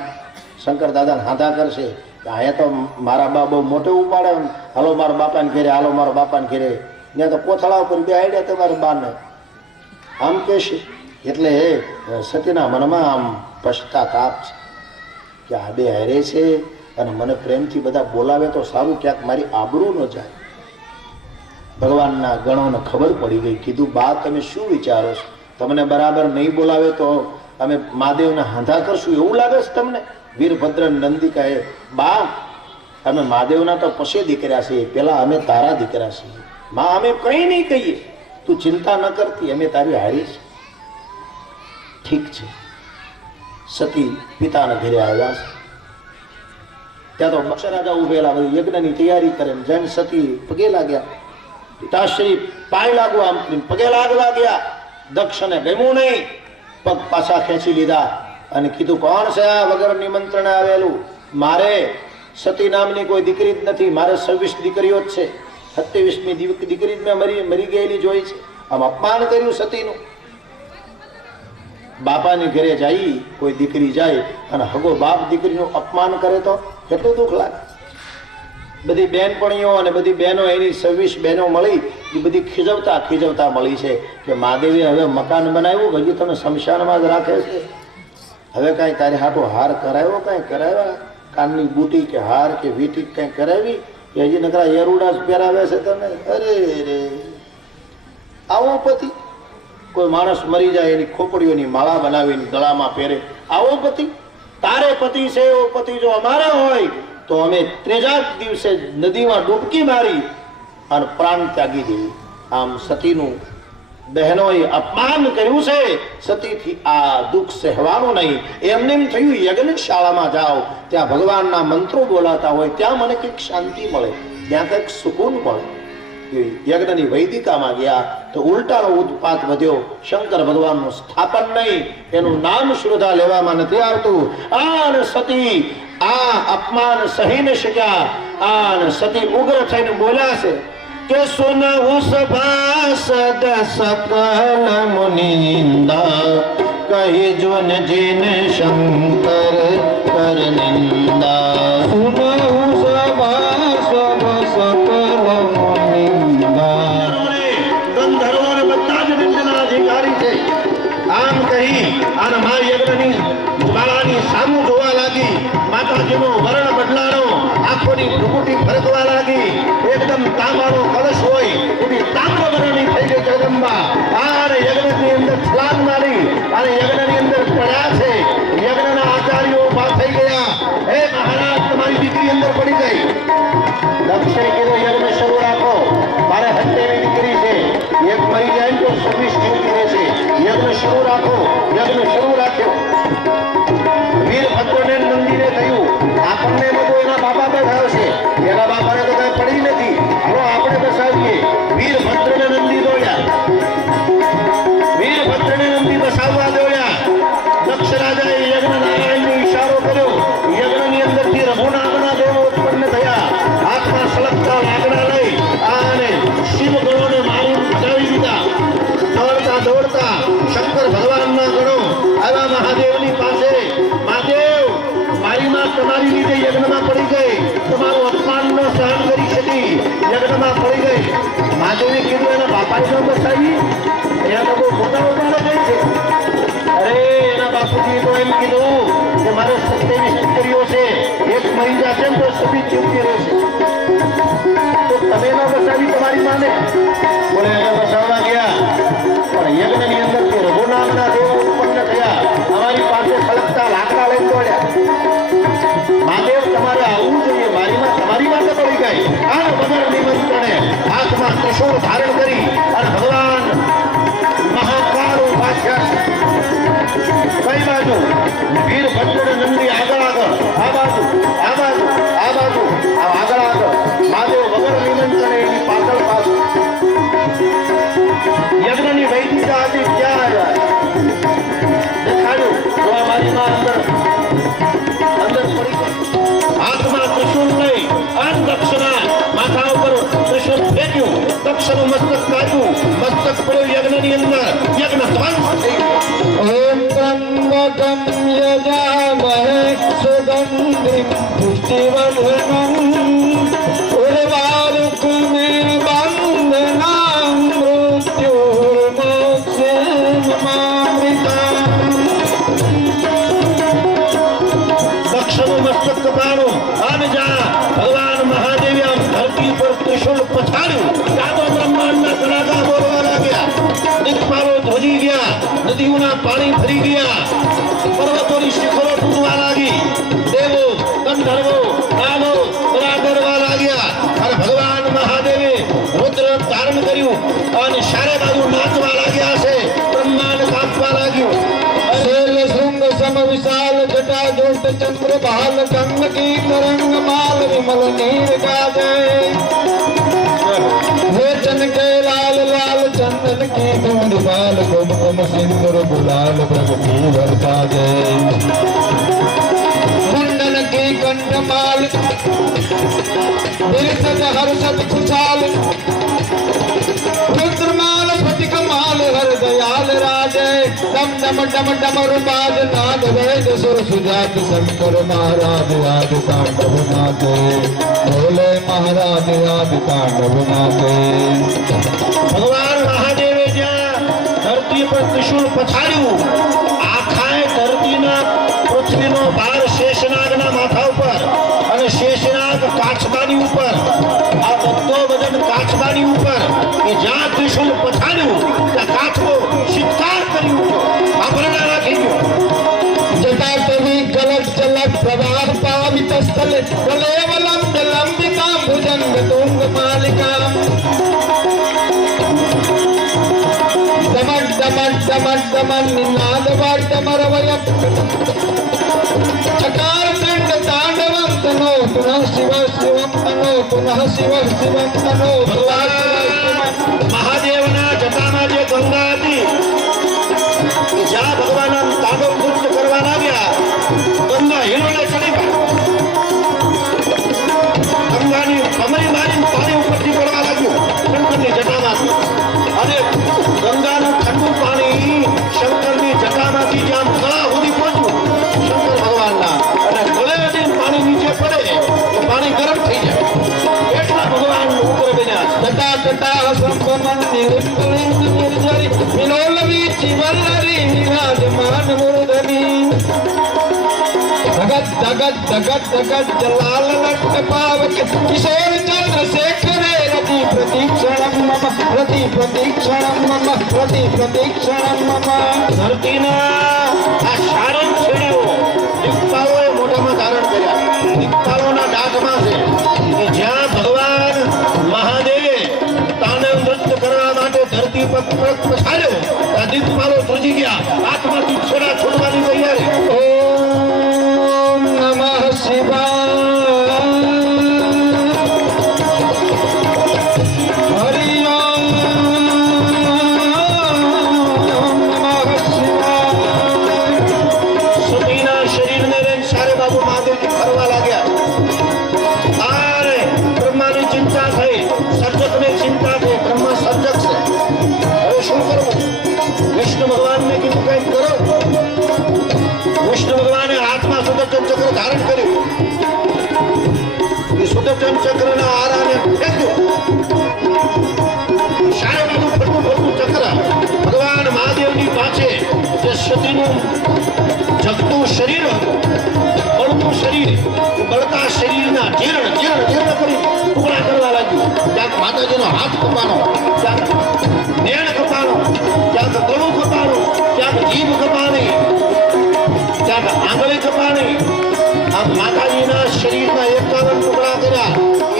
શંકર દાદાને હાંધા કરશે. અહીંયા તો મારા બા બહુ મોટો ઉપાડે, હાલો મારા બાપાને ઘેરે, હાલો મારા બાપાને ઘેરે, ત્યાં તો કોથળા ઉપર બે આડ્યા તમારા બાને આમ કહેશે. એટલે સતીના મનમાં આમ પશ્ચાતાપ છે કે આ બે હારે છે અને મને પ્રેમથી બધા બોલાવે તો સારું, ક્યાંક મારી આબરૂ ન જાય. ભગવાનના ગણોને ખબર પડી ગઈ. કીધું બા તમે શું વિચારો છો? તમને બરાબર નહીં બોલાવે તો અમે મહાદેવને હાંધા કરશું એવું લાગે છે તમને? વીરભદ્ર નંદી કહે બા અમે મહાદેવના તો પછી દીકરા છીએ, પેલા અમે તારા દીકરા છીએ. માં અમે કંઈ નહીં કહીએ, તું ચિંતા ન કરતી, અમે તારી હારી છે. ઠીક છે. સતી પિતાને ઘરે આવ્યા છે. ત્યાં તો દક્ષરાજા ઉભેલા, બધી યજ્ઞની તૈયારી કરે. જૈન સતી પગે લાગ્યા, પિતાશ્રી પાય લાગવા આમ પગે લાગવા ગયા. દક્ષને ગમ્યું નહીં, પગ પાછા ખેંચી લીધા અને કીધું કોણ છે આ વગર નિમંત્રણ આવેલું? મારે સતી નામની કોઈ દીકરી જ નથી, મારે 26 દીકરીઓ જ છે. 27મી દીકરી જ મેં મરી ગયેલી જોઈ છે. આમ અપમાન કર્યું સતીનું. બાપાની ઘરે જાય કોઈ દીકરી જાય અને હગો બાપ દીકરીનું અપમાન કરે તો કેટલું દુઃખ લાગે. બધી બહેનપણીઓ અને બધી બહેનો એની 26 બહેનો મળી એ બધી ખીજવતા મળી છે કે મહાદેવે હવે મકાન બનાવ્યું, હજી તમે શમશાનમાં જ રાખે છે. હવે કાંઈ તારે હાટો હાર કરાવ્યો, કાંઈ કરાવ્યા કાનની બુટી કે હાર કે વીટી કાંઈ કરાવી કે હજી નકરા એરુડા પહેરાવે છે તમે? અરે રે, આવો પતિ. કોઈ માણસ મરી જાય એની ખોપડીઓની માળા બનાવીને ગળામાં પહેરે, આવો પતિ? તારે પતિ છે એવો પતિ જો અમારા હોય તો અમે ત્રીજા દિવસે નદીમાં ડૂબકી મારી અને પ્રાણ ત્યાગી દેવી. આમ સતીનું બહેનોએ અપમાન કર્યું છે, સતીથી આ દુઃખ સહેવાનું નહીં. એમને એમ થયું યજ્ઞશાળામાં જાઓ, ત્યાં ભગવાનના મંત્રો બોલાતા હોય, ત્યાં મને કંઈક શાંતિ મળે, ત્યાં કંઈક સુકૂન મળે. યજ્ઞની વૈદિકામાં ગયા તો ઉલટાનો ઉત્પાત વધ્યો. શંકર ભગવાનનું સ્થાપન નહીં, એનું નામ શ્રદ્ધા લેવામાં નથી આવતું. આ સતી આ અપમાન સહી ન શક્યા. આ સતી ઉગ્ર થઈને બોલ્યા છે કે સુનહુ સભાસદ સકલ મુનિંદા, કહી જોન જીન શંકર કર નિંદા. સુનહુ સભાસદ સકલ મુનિંદા, ગંધર્વોને બધા જ નિંદના અધિકારી છે. આમ કહી અને મા યજ્ઞની જ્વાળાની સામું જોવા લાગી. માતાજીનો વર્ણ બદલાણો, આંખોની ભ્રુકુટી ફરકવા લાગી. એકદમ તાંબાનો કળશ હોય એવી તામ્ર વર્ણની થઈ ગઈ જગદંબા. અને યજ્ઞની અંદર છલાંગ મારી અને યજ્ઞની અંદર પડ્યા છે. યજ્ઞના આચાર્યો ઉભા થઈ ગયા. હે મહારાજ, તમારી દીકરી અંદર પડી ગઈ. દક્ષે કીધું યજ્ઞ શરૂ રાખો, મારે હત્યાની દીકરી છે, એક મરી જાય તો 26 જીવતી રહેશે. યજ્ઞ શરૂ રાખો. યજ્ઞ શરૂ રાખ્યો. વીરભદ્રને નંદીને થયું આપણને બધું એના બાપા બેઠા છે, એના બાપાને તો કઈ પડી નથી, હવે આપણે બસાવીએ. વીરભદ્રને નંદી દોડ્યા. વીરભદ્રને નંદી બસાવવા દોડ્યા. દક્ષ રાજાએ યજ્ઞ નારાયણને ઈશારો કર્યો. યજ્ઞની અંદરથી રઘુ નામના દેવો ઉત્પન્ન થયા. હાથમાં સળગતા લાકડા લઈ અને શિવ ગણોને મારી ઉઠાવી દીધા. દોડતા શંકર ભગવાનના ગણો આવ્યા મહાદેવની પાસે. મહાદેવ, મારી માં તમારી લીધે યજ્ઞમાં પડી ગઈ, તમારું અપમાન ન સહન કરી શકી, યજ્ઞમાં પડી ગઈ. મહાદેવે કીધું એના બાપાએ ન બસાવી, અહીંયા તો બહુ મોટા મોટા ગઈ છે. અરે એના બાપુજી તો એમ કીધું કે મારે 27 દીકરીઓ છે, એક મરી જશે તો 26 જીવતી રહેશે. તો તમે ન બસાવી તમારી માને? બોલે એને બસાવવા ગયા, પણ યજ્ઞની અંદરથી રઘુ નામના દેવ ઉત્પન્ન થયા. અમારી પાસે સળગતા લાકડા લઈને દોડ્યા. મહાદેવ, તમારે આવવું જોઈએ, મારીમાં તમારી માટે પડી ગઈ. આનો વગર નિમંત્રણે હાથમાં ત્રિશૂળ ધારણ કરી અને ભગવાન મહાકાળ ઉભા થયા. કઈ બાજુ? વીરભદ્ર નંદી આગળ આગળ, આ બાજુ આ બાજુ આ બાજુ, આગળ આગળ. મહાદેવ વગર નિમંત્રણે એની પાછળ પાછળ. યજ્ઞની વૈદિકા હતી ત્યાં દેખાડ્યું તો અમારી માં અંદર પડી ગઈ. હાથમાં ત્રિશૂળ લઈ અન દક્ષના માથા ઉપર ત્રિશૂળ ફેંક્યું. દક્ષનું મસ્તક કાઢ્યું, મસ્તક પડ્યું યજ્ઞની અંદર. યજ્ઞ ધ્વંસ થઈ ગયો. ઓમ ત્રંબકમ યજામહે સુગંધિમ પુષ્ટિવર્ધનમ ઉર્વારુકમે બંધનામ મૃત્યુર્મોક્ષેન નમામિતા. દક્ષનું મસ્તક કપાણું અને જા ભગવાન મહાદેવે આમ ધરતી પર ત્રિશૂળ પછાડ્યું. ચાતો બ્રહ્માંડના કડાકા બોલવા લાગ્યા. દિક્પાલો ધ્વજી ગયા, નદીઓના પાણી ફરી ગયા, પર્વતોની શિખરો તૂટવા લાગી. દેવો, ગંધર્વો, દાનો બધા ડરવા લાગ્યા. અને ભગવાન મહાદેવે રુદ્ર ધારણ કર્યું અને ચારે બાજુ નાચવા લાગ્યા છે. બ્રહ્માંડ કાપવા લાગ્યું. શૈલ શૃંગ સમ વિશાલ જટા જોટ ચંદ્ર ભાલ કંગ કી તરંગ માલ વિમલ નીર ગાજે. लोचन के लाल लाल चंदन की धूल बाल कुमकुम सिंदूर गुलाल प्रगति वर्षा जय. मुंडन की कंठमाल विरसत हर्षत खुशाल रुद्रमाल स्फटिक माल हर दयाल राजे. दम डम डम डमरु बाज नाद वेद सुर सुजात शंकर महाराज आदि तांडव नाचे बोले महाराज आदि तांडव नाचे भगवान महादेवे ज्યાં ધરતી પર ત્રિશૂળ પછાડ્યું આખાય ધરતીના પૃથ્વીનો ભાર શેષનાગના માથા ઉપર અને શેષનાગ કાચબાની ઉપર આ બધો વજન કાચબાની ઉપર કે જ્યાં ત્રિશૂળ પછાડ્યું ત્યાં કાચબો શિકાર કરી ઉઠ્યો આભરણા રાખી ગયો जटा तवी गलत चलत प्रभार पावित स्थल कलेवलम जलंबिका भुजंग तुंग मालिका दमट दमट दमट दमन निनाद वाद्यमर वयम चकार दंड तांडवम तनो पुनः शिव शिवम तनो पुनः शिव शिवम तनो ભગવાન મહાદેવના જટામાં જે ગંગા હતી જ્યાં ભગવાન તાંડવ નૃત્ય કરવા લાગ્યા ગંગા હિલોળે ચડી ગઈ ગંગાની કમરી મારી પાણી ઉપરથી પડવા લાગ્યું શંકરની જટામાંથી અને ગંગાનું ઠંડુ પાણી શંકરની જટામાંથી જ્યાં ગળા સુધી પહોંચ્યું શંકર ભગવાનના અને ગળે સુધી પાણી નીચે પડે તો પાણી ગરમ થઈ જાય એટલા ભગવાન ઉપર બન્યા जटा जटा संपमन निरुपलिंग निर्जरी विलोलवी चिवल्लरी विराजमान मूर्धनी जगत जगत जगत जगत जलाल लट पावक किशोर चंद्रशेखरे रति प्रतीक्षणम मम रति प्रतीक्षणम मम रति प्रतीक्षणम मम ધરતીના આ શારદ છેડ્યો દિક્પાલોએ મોઢામાં ધારણ કર્યા દિક્પાલોના દાંતમાં છે કે જ્યાં ભગવાન મહાદેવે તાંડવ નૃત્ય કરવા માટે ધરતી પર પગ પછાડ્યો ત્યાં દિક્પાલો ધ્રુજી ગયા હાથમાંથી છોડા છોડવાની તૈયારી ओम नमः शिवाय हरि ओम नमः शिवाय સતીના શરીરને લઈને સારે બાજુ મહાદેવજી ફરવા લાગ્યા અરે બ્રહ્માની ચિંતા થઈ સર્જકને ચિંતા થઈ બ્રહ્મા સર્જક છે હવે શું કરવું વિષ્ણુ ભગવાનને કીધું કંઈક કરો વિષ્ણુ ભગવાને હાથમાં સુદર્શન ચક્ર ધારણ કર્યું એ સુદર્શન ચક્રના આરાને ફેંક્યું સારે બાજુ ફરતું ફરતું ચક્ર ભગવાન મહાદેવની પાસે જે સતીનું જગતું શરીર હતું બળતું શરીર બળતા શરીરના જીર્ણ જીર્ણ જીર્ણ કરી ટુકડા કરવા લાગ્યું ક્યાંક માતાજીનો હાથ કપાનો ક્યાંક નેણ કપાનો ક્યાંક ગળું કપાનું ક્યાંક જીભ કપાણી ક્યાંક આંગળી કપાણી આમ માતાજીના શરીરના 51 ટુકડા કર્યા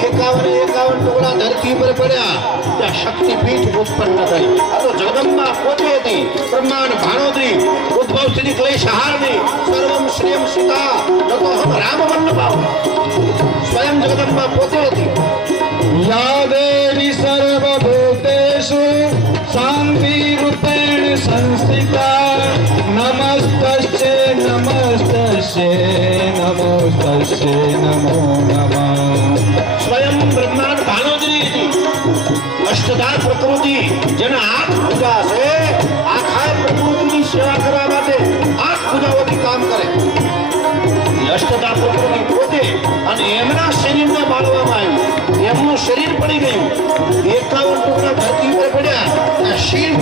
51 ટુકડા ધરતી પર પડ્યા ત્યાં શક્તિપીઠ ઉત્પન્ન થઈ આ તો જગદંબા પોતે હતી બ્રહ્માંડ ભાણોદરી ઉદ્ભવ સ્થિતિ ક્લેશ હારની સર્વમ શ્રેયમ સીતા નતો હમ રામ વલ્લભાવ સ્વયં જગદંબા પોતે હતી या देवी सर्वभूतेषु शांति रूपेण संस्थिता नमस्तस्ये नमस्तस्ये नमोस्तस्ये नमो नमः સ્વયં બ્રહ્માંડ ભાણોદરી હતી અષ્ટધાર પ્રકૃતિ જેના આઠ ભુજા છે આખા પ્રકૃતિની સેવા કરવા માટે આઠ ભુજાઓથી કામ કરે અષ્ટધાર પ્રકૃતિ પોતે અને એમના શરીરને બાળવામાં આવ્યું એમનું શરીર પડી ગયું 51 ટુકડા ધરતી પર પડ્યા અને શિવ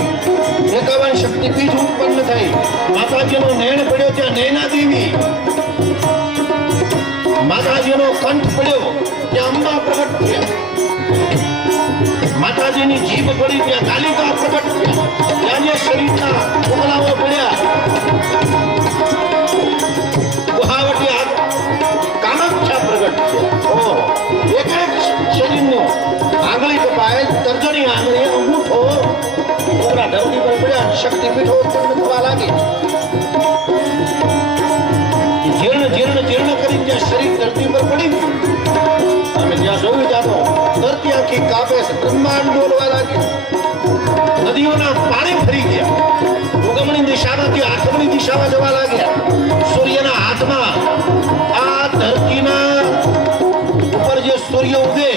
51 શક્તિપીઠ ઉત્પન્ન થઈ માતાજીનો નેણ પડ્યો ત્યાં નૈના દેવી માતાજીનો કંઠ પડ્યો ત્યાં અંબા પ્રગટ થયા માતાજીની જીભ પડી ત્યાં કાલિકા પ્રગટ થયા ત્યાં જે શરીરના ટુકડાઓ પડ્યા ગુહાવટી કામાખ્યા પ્રગટ થયા એક એક શરીરનું આંગળી કપાય તર્જની આંગળી અંગૂઠો ટુકડા ધરતી પર પડ્યા શક્તિપીઠો ઉત્પન્ન થવા લાગી જીર્ણ જીર્ણ જીર્ણ કરી જ્યાં શરીર ધરતી પર પડી અને જ્યાં જોયું ત્યાં ધરતી આખી કાપે છે બ્રહ્માંડ બોલવા લાગ્યું નદીઓના પાણી ફરી ગયા ઉગમણી દિશામાંથી આથમણી દિશામાં જવા લાગ્યા સૂર્યના હાથમાં આ ધરતીના ઉપર જે સૂર્ય ઉગે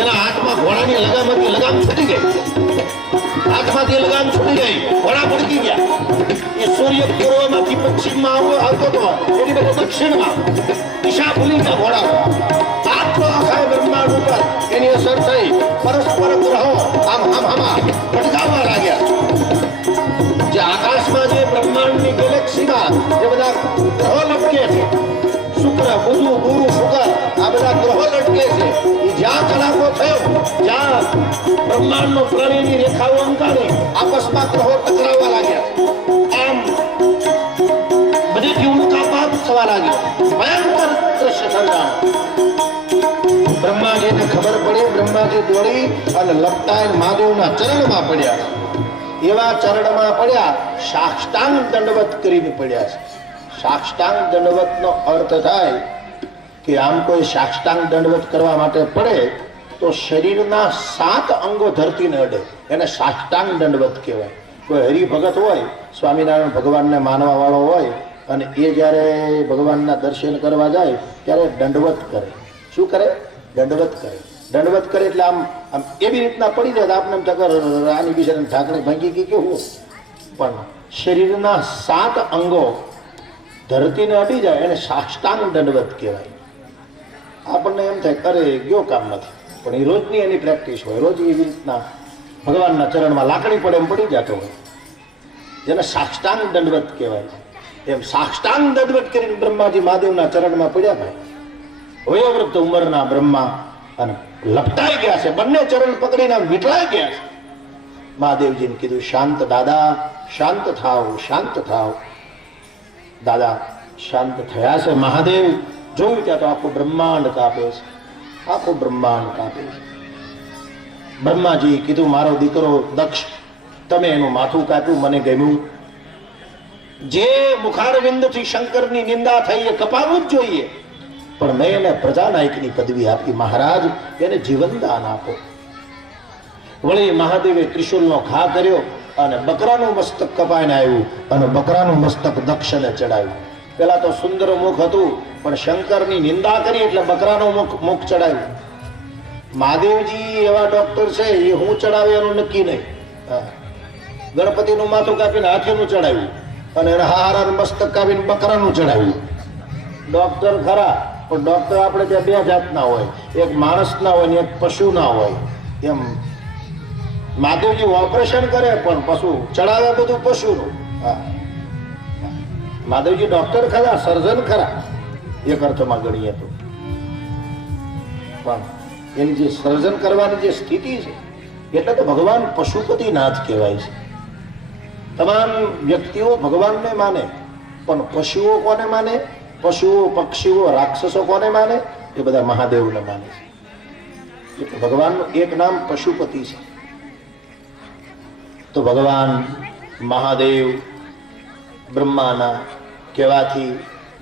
એના હાથમાં ઘોડાની લગામથી લગામ છૂટી ગઈ હાથમાં માથામાંથી લગામ છૂટી ગઈ, ઘોડા ભડકી ગયા. એ સૂર્ય પૂર્વમાંથી પશ્ચિમમાં આવતો હતો, એની બધી દક્ષિણમાં દિશા ભૂલી ગયા ઘોડા. આટલો આખા બ્રહ્માંડ ઉપર એની અસર થઈ. પરસ્પર ગ્રહો આમ ભટકાવવા લાગ્યા. જે આકાશમાં જે બ્રહ્માંડની ગેલેક્સીમાં જે બધા ગ્રહો લટકે છે, શુક્ર, બુધ, ગુરુ, શુક્ર, આ બધા ગ્રહો લટકે છે. એ જ્યાં કલાકો થયો, જ્યાં બ્રહ્માંડનો પ્રણયની રેખાઓ અંકારી આપસમાં ગ્રહો ટકરાવવા લાગ્યા. આમ બધીથી ઉલ્કાપાત થવા લાગ્યો. ભયંકર દ્રશ્ય સર્જાયું. બ્રહ્માજીને ખબર પડી. બ્રહ્માજી દોડી અને લપટાઈને મહાદેવના ચરણમાં પડ્યા. એવા ચરણમાં પડ્યા, સાષ્ટાંગ દંડવત કરીને પડ્યા છે. સાષ્ટાંગ દંડવતનો અર્થ થાય કે આમ કોઈ સાષ્ટાંગ દંડવત કરવા માટે પડે તો શરીરના 7 અંગો ધરતીને અડે, એને સાષ્ટાંગ દંડવત કહેવાય. કોઈ હરિભગત હોય, સ્વામિનારાયણ ભગવાનને માનવા વાળો હોય, અને એ જ્યારે ભગવાનના દર્શન કરવા જાય ત્યારે દંડવત કરે. શું કરે? દંડવત કરે. દંડવત કરે એટલે આમ આમ એવી રીતના પડી જાય આપને એમ થાય આની બિચારાની ઢાંકણી ભાંગી ગઈ કે હું. પણ શરીરના 7 અંગો ધરતીને અડી જાય એને સાષ્ટાંગ દંડવત કહેવાય. આપણને એમ થાય અરે ગયો કામ નથી, પણ એ રોજની એની પ્રેક્ટિસ હોય. રોજ એવી રીતના ભગવાનના ચરણમાં લાકડી પડે એમ પડી જતો હોય, જેને સાષ્ટાંગ દંડવત કહેવાય. એમ સાષ્ટાંગ દંડવત કરીને બ્રહ્માજી મહાદેવના ચરણમાં પડ્યા ભાઈ. વયોવૃદ્ધ ઉંમરના બ્રહ્મા અને લપટાઈ ગયા છે, બંને ચરણ પકડીને વીટળાઈ ગયા છે. મહાદેવજીને કીધું શાંત દાદા, શાંત થાવ, શાંત થાવ. દાદા શાંત થયા છે. મહાદેવ જોયું ત્યાં તો આખું બ્રહ્માંડ કાપે છે, આખું બ્રહ્માંડ કાપે છે. બ્રહ્માજી કીધું મારો દીકરો દક્ષ, તમે એનું માથું કાપ્યું, મને ગમ્યું. જે મુખારવિંદથી શંકરની નિંદા થઈ એ કપાવવું જ જોઈએ, પણ મેં એને પ્રજાનાયકની પદવી આપી. મહારાજ એને જીવનદાન આપો. વળી મહાદેવે ત્રિશુલનો ઘા કર્યો અને બકરાનું મસ્તક કપાઈને આવ્યું અને બકરાનું મસ્તક દક્ષને ચડાવ્યું. પેલા તો સુંદર મુખ હતું, પણ શંકરની નિંદા કરી એટલે બકરાનું મુખ ચડાવ્યું. મહાદેવજી એવા ડોક્ટર છે, એ હું ચડાવે એનું નક્કી નહીં. ગણપતિનું માથું કાપીને હાથીનું ચડાવ્યું અને એને હારાનું મસ્તક કાપીને બકરાનું ચડાવ્યું. ડોક્ટર ખરા, પણ ડોક્ટર આપણે ત્યાં 2 જાતના હોય, એક માણસના હોય ને એક પશુના હોય. એમ મહાદેવજી ઓપરેશન કરે પણ પશુ ચડાવે બધું પશુનું. હા, મહાદેવજી ડોક્ટર ખરા, સર્જન ખરા એક અર્થમાં ગણીએ તો. પણ એની જે સર્જન કરવાની જે સ્થિતિ છે એટલે તો ભગવાન પશુપતિનાથ કહેવાય છે. તમામ વ્યક્તિઓ ભગવાનને માને, પણ પશુઓ કોને માને? પશુઓ, પક્ષીઓ, રાક્ષસો કોને માને? એ બધા મહાદેવને માને છે. એટલે ભગવાનનું એક નામ પશુપતિ છે. તો ભગવાન મહાદેવ બ્રહ્માના કહેવાથી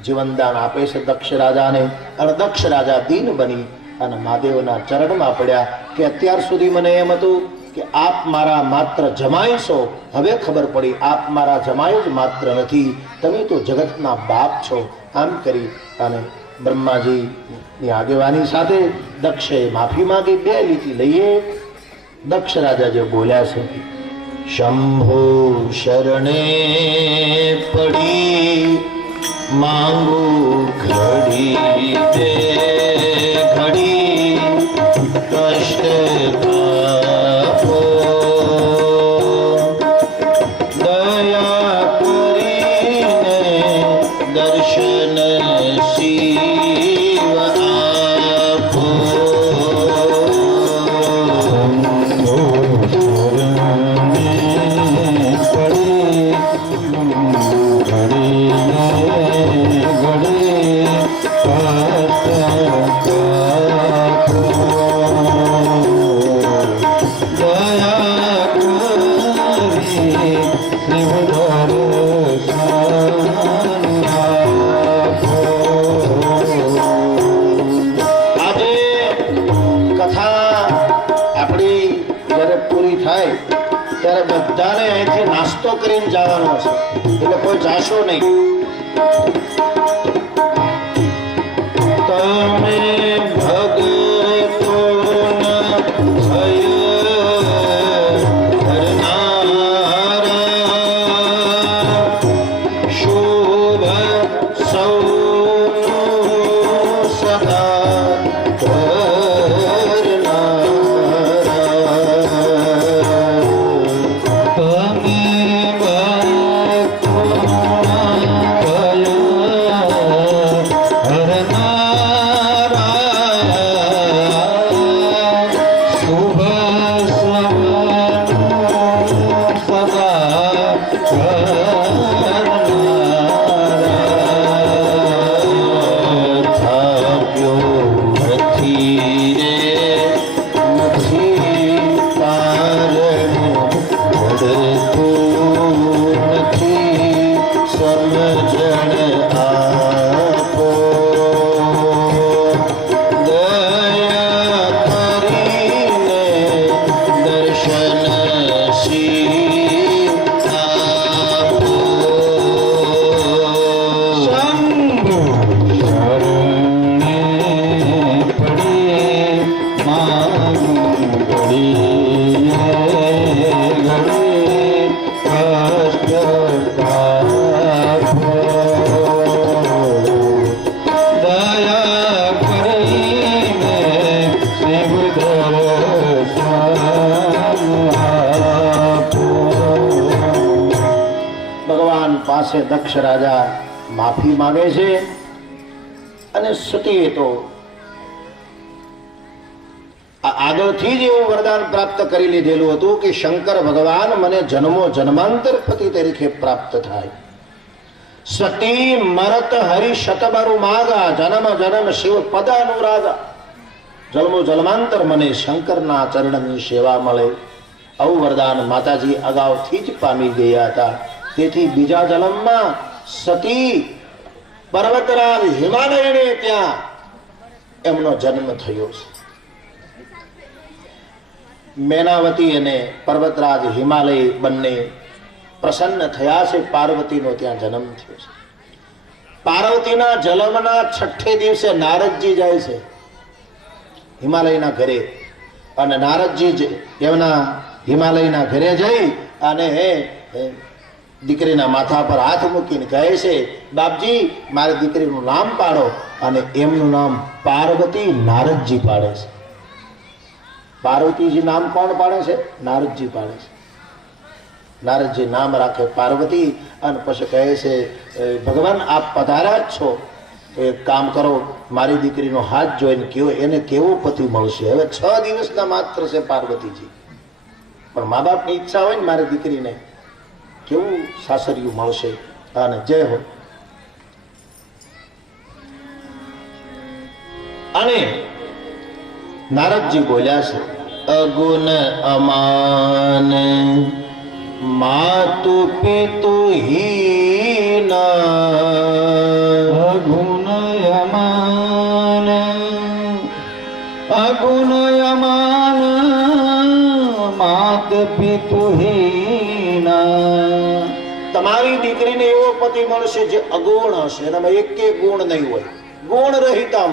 જીવનદાન આપે છે દક્ષ રાજાને. અને દક્ષ રાજા દીન બની અને મહાદેવના ચરણમાં પડ્યા કે અત્યાર સુધી મને એમ હતું કે આપ મારા માત્ર જમાઈ છો, હવે ખબર પડી આપ મારા જમાઈ જ માત્ર નથી, તમે તો જગતના બાપ છો. આમ કરી અને બ્રહ્માજીની આગેવાની સાથે દક્ષે માફી માંગી. 2 લીટી લઈએ. દક્ષ રાજા જે બોલ્યા છે, શંભો શરણે પડી માંગુ ઘડી તે ઘડી કષ્ટ આપો, દયા કરીને દર્શન શિવ આપો. બધાને અહીંથી નાસ્તો કરીને જવાનો છે, એટલે કોઈ જાશો નહીં. તમે ભગતોના ભય હરનાર પાસે દક્ષ રાજા માફી માંગે છે અને સતીએ તો આગળથી જ એવું વરદાન પ્રાપ્ત કરી લીધેલું હતું કે શંકર ભગવાન મને જન્મો જન્માંતર પતિ તરીકે પ્રાપ્ત થાય. સતી મરત હરિ શતબરુ માગા જન્મ જન્મ શિવ પદ અનુરાગા. જન્મો જન્માંતર મને શંકરના ચરણની સેવા મળે આવું વરદાન માતાજી અગાઉથી જ પામી ગયા હતા. તેથી બીજા જન્મમાં સતી પર્વતરાજ હિમાલયને ત્યાં એમનો જન્મ થયો છે. મેનાવતી અને પર્વતરાજ હિમાલય બંને પ્રસન્ન થયા છે. પાર્વતીનો ત્યાં જન્મ થયો છે. પાર્વતીના જન્મના છઠ્ઠે દિવસે નારદજી જાય છે હિમાલયના ઘરે અને નારદજી એમના હિમાલયના ઘરે જઈ અને દીકરીના માથા પર હાથ મૂકીને કહે છે, બાપજી મારી દીકરીનું નામ પાડો. અને એમનું નામ પાર્વતી નારદજી પાડે છે. પાર્વતીજી નામ કોણ પાડે છે? નારદજી પાડે છે. નારદજી નામ રાખે પાર્વતી અને પછી કહે છે, ભગવાન આપ પધાર્યા જ છો, એક કામ કરો, મારી દીકરીનો હાથ જોઈને કયો એને કેવો પતિ મળશે. હવે 6 દિવસના માત્ર છે પાર્વતીજી, પણ મા બાપની ઈચ્છા હોય ને મારી દીકરીને કેવું સાસરિયું મળશે. અને જય હો. અને નારદજી બોલ્યા છે, અગુણ અમાન માતુ પિતુ હીન. અગુણ યમાન અગુણ યમાન માત પિતુહીન. તમારી દીકરીને એવો પતિ મળશે જે અગુણ હશે, એનામાં એક ગુણ નહીં હોય, ગુણ રહિતમ.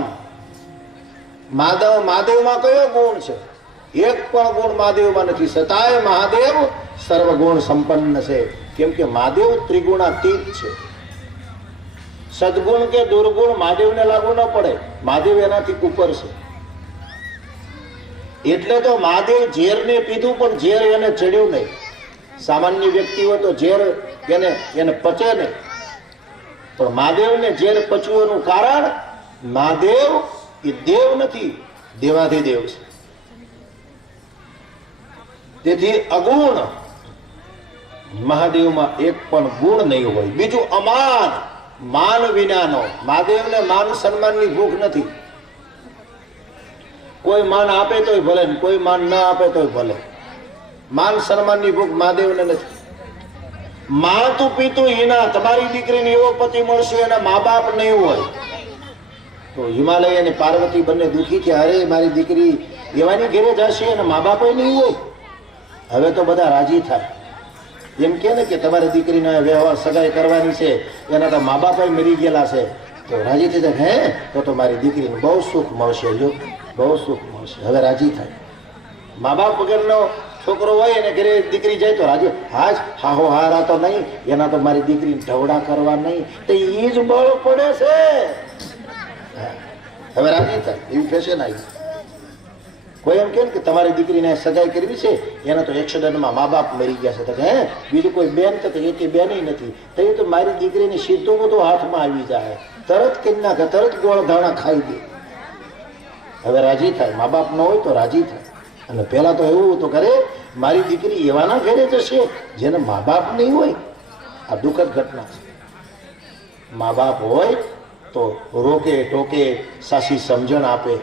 મહાદેવમાં કયો ગુણ છે? એક પણ ગુણ મહાદેવમાં નથી. સતાય મહાદેવ સર્વગુણ સંપન્ન છે. કેમ કે મહાદેવ ત્રિગુણાતીત છે. સદગુણ કે દુર્ગુણ મહાદેવને લાગુ ન પડે. મહાદેવ એનાથી ઉપર છે. એટલે તો મહાદેવ ઝેરને પીધું પણ ઝેર એને ચડ્યું નહીં. સામાન્ય વ્યક્તિ હોય તો ઝેર એને પચે નહીં, પણ મહાદેવને ઝેર પચવું એનું કારણ મહાદેવ એ દેવ નથી, દેવાધિદેવ છે. તેથી અગુણ મહાદેવમાં એક પણ ગુણ નહીં હોય. બીજું અમાન, માન વિનાનો. મહાદેવને માન સન્માનની ભૂખ નથી. કોઈ માન આપે તોય ભલે, કોઈ માન ના આપે તોય ભલે. માન સન્માનની ભૂખ મહાદેવને નથી. માતું પીતું હિના. તમારી દીકરીને એવો પતિ મળશે એના મા બાપ નહીં હોય. તો હિમાલય અને પાર્વતી બંને દુઃખી છે. અરે મારી દીકરી એવાની ઘેરે જશે અને મા બાપ નહીં હોય. હવે તો બધા રાજી થાય. એમ કે ને કે તમારી દીકરીના વ્યવહાર સગાઈ કરવાની છે, એના તો મા બાપ મરી ગયેલા છે, તો રાજી થઈ જાય. હે તો મારી દીકરીને બહુ સુખ મળશે, જો બહુ સુખ મળશે. હવે રાજી થાય. મા બાપ વગરનો છોકરો હોય એને ઘરે દીકરી જાય તો રાજી. હા જ હાહો હારા તો નહીં, એના તો મારી દીકરીને ઢવડા કરવા નહીં, તો એ જ બળ પડે છે. હવે રાજી થાય એવી ફેશન આવી. કોઈ એમ કે તમારી દીકરીને સગાઈ કરવી છે, એના તો એક્સિડન્ટમાં મા બાપ મરી ગયા છે, તો હે બીજું કોઈ બેન તો એક બેન નથી, તો એ તો મારી દીકરીને સીધું બધું હાથમાં આવી જાય, તરત કરી નાખે, તરત ગોળ ધાણા ખાઈ દે. હવે રાજી થાય. મા બાપ ન હોય તો રાજી થાય. અને પહેલા તો એવું તો કરે મારી દીકરી એવાના ઘરે જશે જેને મા બાપ નહીં હોય. આ દુઃખદ ઘટના છે. મા બાપ હોય તો રોકે ટોકે, સાસી સમજણ આપે.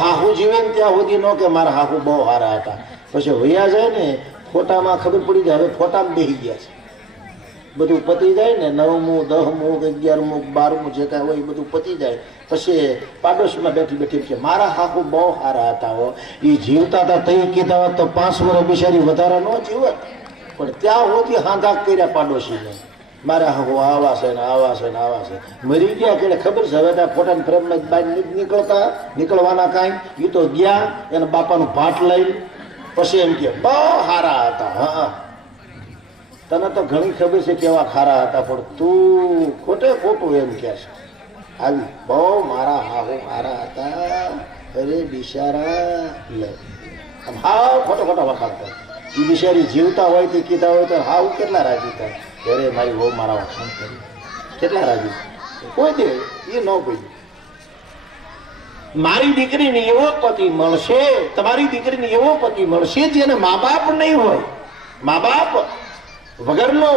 હાહુ જીવે ને ત્યાં સુધી ન કે મારા હાહુ બહુ સારા હતા, પછી વૈયા જાય ને ફોટામાં ખબર પડી જાય હવે ફોટામાં બેસી ગયા છે. બધું પતી જાય ને 9મું 10મું 11મું 12મું જે કાંઈ હોય બધું પતી જાય પછી પાડોશીમાં બેઠી બેઠી કે મારા હાહુ બહુ સારા હતા હો, એ જીવતા હતા તઈ કીધા હોત તો 5 વર્ષ બિચારી વધારા ન જીવત, પણ ત્યાં હોતી હાંધા કર્યા પાડોશીને, મારા હાહુ આવા છે ને આવા છે ને આવા છે. મરી ગયા કે ખબર છે હવે ફોટાની ફ્રેમમાં બહાર નીકળવાના કાંઈ. એ તો ગયા એના બાપાનું ભાટ લઈને પછી એમ કે બહુ સારા હતા. હા તને તો ઘણી ખબર છે કેવા ખારા હતા, પણ તું ખોટે ખોટું એમ કે છે. આવી બહુ મારા હાહુ સારા હતા, અરે બિચારા લે આમ હાવ ખોટો ખોટો વખાણ કરે. એ બિચારી જીવતા હોય તે કીધા હોય તો હાવ કેટલા રાજી થાય, ઘરે મારી બહુ મારા વખાણ કરી, કેટલા રાજી થાય? કોઈ દે એ ન કોઈ. મારી દીકરીને એવો પતિ મળશે, તમારી દીકરીને એવો પતિ મળશે જેને મા બાપ નહીં હોય, મા બાપ વગરનો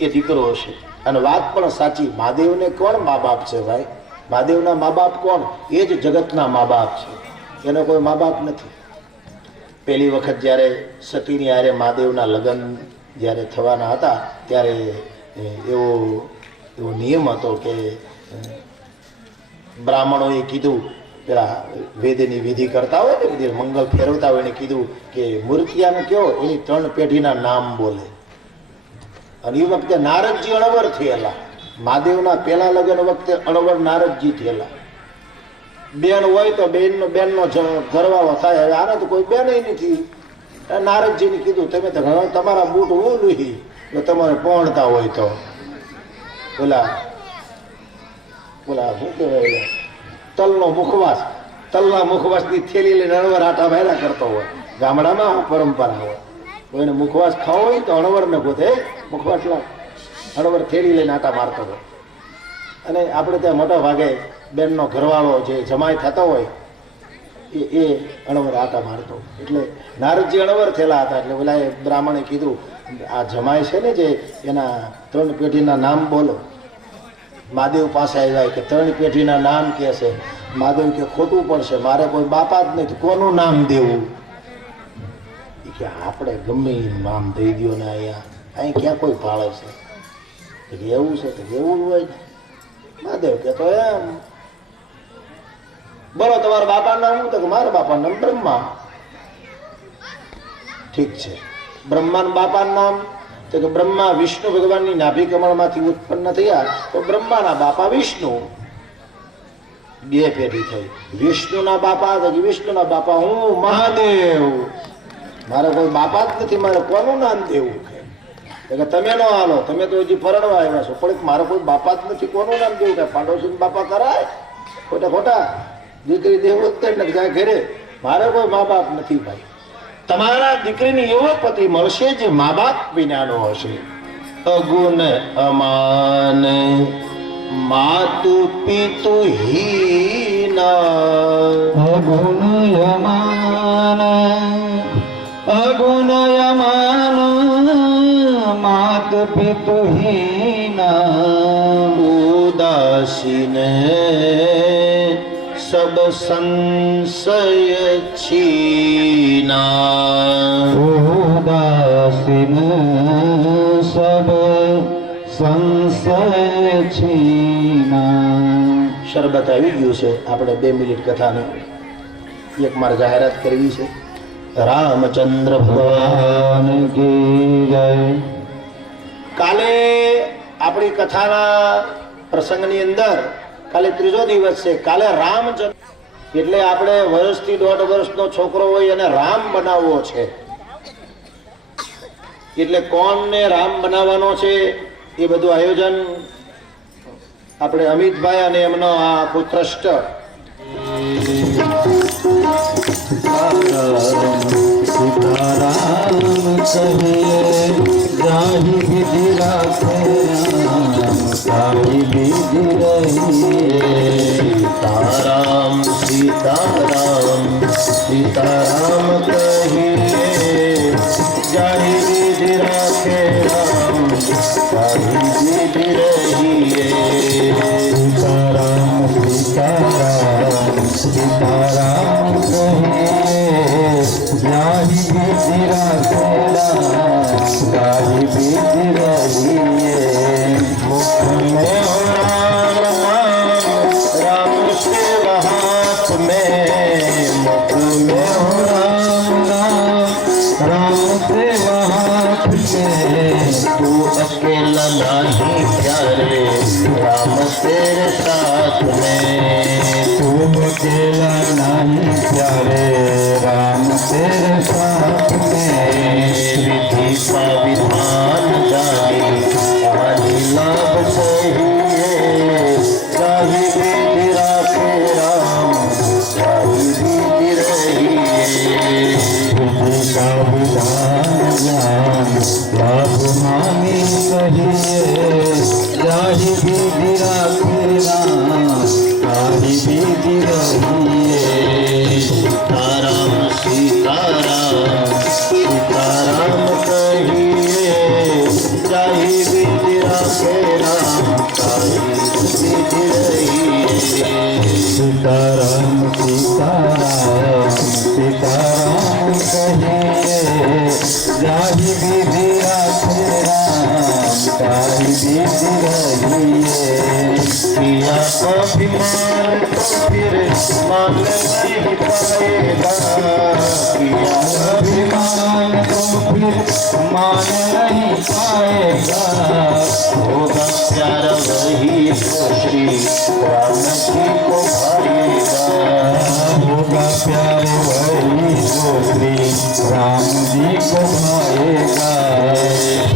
એ દીકરો હશે. અને વાત પણ સાચી, મહાદેવને કોણ મા બાપ છે ભાઈ? મહાદેવના મા બાપ કોણ? એ જ જગતના મા બાપ છે, એનો કોઈ મા બાપ નથી. પહેલી વખત જ્યારે સતીની હારે મહાદેવના લગ્ન જ્યારે થવાના હતા ત્યારે એવો નિયમ હતો કે બ્રાહ્મણોએ કીધું, પેલા વેદની વિધિ કરતા હોય ને, બધી મંગલ ફેરવતા હોય એને કીધું કે મૂર્તિયાને કયો એની 3 પેઢીના નામ બોલે. અને એ વખતે નારદજી અણવર થયેલા, મહાદેવના પહેલા લગ્ન વખતે અણવર નારદજી થયેલા. બેન હોય તો બેનનો ઘરવાળો થાય. હવે આને તો કોઈ બેન નથી. નારદજીને કીધું તમે તો તમારા બૂટ હું લુહી જો તમારે પહોંચતા હોય તો બોલા શું કહેવાય, તલનો મુખવાસ, તલના મુખવાસની થેલી લઈને અણવર આટા બહાર કરતો હોય. ગામડામાં પરંપરા હોય, કોઈને મુખવાસ ખાવો હોય તો અણવરને ગોતે મુખવાસ લાવ, અણવર થેલી લઈને આટા મારતો હોય. અને આપણે ત્યાં મોટા ભાગે બેનનો ઘરવાળો જે જમાઈ થતો હોય એ અણવર આટા મારતો. એટલે નારદજી અણવર થયેલા હતા. એટલે પેલા એ બ્રાહ્મણે કીધું આ જમાઈ છે ને જે એના 3 પેઢીના નામ બોલો. મહાદેવ પાસે આવ્યા કે 3 પેઢીના નામ કે છે. મહાદેવ કે ખોટું પડશે, મારે કોઈ બાપા જ નથી, કોનું નામ દેવું? એ કે આપણે ગમે નામ દઈ દો ને, અહીંયા અહીં ક્યાં કોઈ ભાળે છે? એવું છે તો એવું જ હોય. મહાદેવ કે તો એમ બોલો તમારા બાપા નામ? તો કે મારા બાપા નામ બ્રહ્મા. ઠીક છે, બ્રહ્માના બાપાનું નામ? તો કે બ્રહ્મા વિષ્ણુ ભગવાનની નાભી કમળમાંથી ઉત્પન્ન થયા તો બ્રહ્માના બાપા વિષ્ણુ. 2 પેઢી થઈ. વિષ્ણુના બાપા તો વિષ્ણુના બાપા હું મહાદેવ. મારે કોઈ બાપા જ નથી, મારે કોનું નામ દેવું? કે તમે નો હાલો, તમે તો હજી પરણવા આવ્યા છો, પણ મારે કોઈ બાપા જ નથી, કોનું નામ દેવું? કે પાડોશી બાપા કરાય? ખોટા ખોટા દીકરી દેવું જ નથી જાય ઘરે. મારે કોઈ મા બાપ નથી ભાઈ. તમારા દીકરીને એવો પતિ મળશે જે મા બાપ વિનાનો હશે. અગુણ અમાન માતુ પિતુ હીના. અગુણ યમાન માત પિતુ હીના. ઉદાસીન સબ સંશય છીના. ઉદાસીન સબ સંશય છીના. શરબત આવી ગયું છે. આપણે 2 મિનિટ કથાની એક માર જાહેરાત કરવી છે. રામચંદ્ર ભગવાન કી જય. કાલે આપણી કથાના પ્રસંગની અંદર કાલે 3જો દિવસ છે. કાલે રામચંદ્ર એટલે આપણે વર્ષથી 1.5 વર્ષનો છોકરો હોય અને રામ બનાવવો છે. એટલે કોણને રામ બનાવવાનો છે એ બધું આયોજન આપણે અમિતભાઈ અને એમનો આ આખું ટ્રસ્ટ સીતારામ કહીએ જાહી વિધિ રાખે તારી વિધિ રહીએ. સીતારામ સીતારામ સીતારામ કહીએ જાહી વિધિ રાખે રામ તારી વિધિ રહીએ. સીતારામ સીતારામ સીતારામ કહીએ જાહી વિધિ રાખે તારી વિધિ રહીએ. मुख में हो राम नाम राम शिव हाथ में. मुख में हो राम नाम राम से हाथ में. तू अकेला नहीं प्यारे राम तेरे साथ में. तुम अकेला नहीं प्यारे राम तेरे साथ में. विधि का विधान जाने आदि लाभ चाहिए. जाहि विधि राखे राम जाहि विधि रहिए. विधि राखे राम तारी विधि रहिए किया अभिमान तो फिर मान नहीं पाएगा किया अभिमान तो फिर मान नहीं पाएगा होगा प्यार वही तो श्री राम जी को भाएगा होगा प्यार वही जो श्री राम जी को भाएगा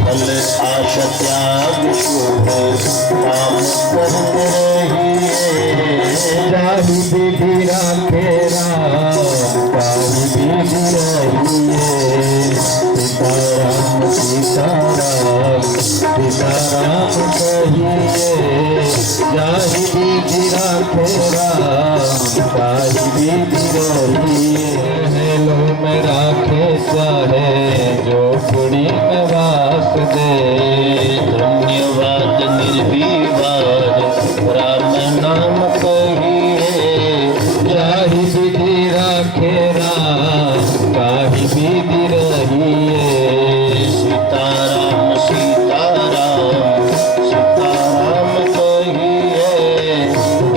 फल आशा त्याग शोभ काम करते रहिए जाहि विधि राखे राम ताहि विधि रहिए सीताराम सीताराम सीताराम कहिए जाहि विधि राखे राम ताहि विधि रहिए हेलो में राखे चाहे जो कुड़ी में वास दे धन्यवाद निर्विवाद राम नाम कहिए जाहि विधि राखे राम ताहि विधि रहिए सीताराम सीताराम सीताराम कहिए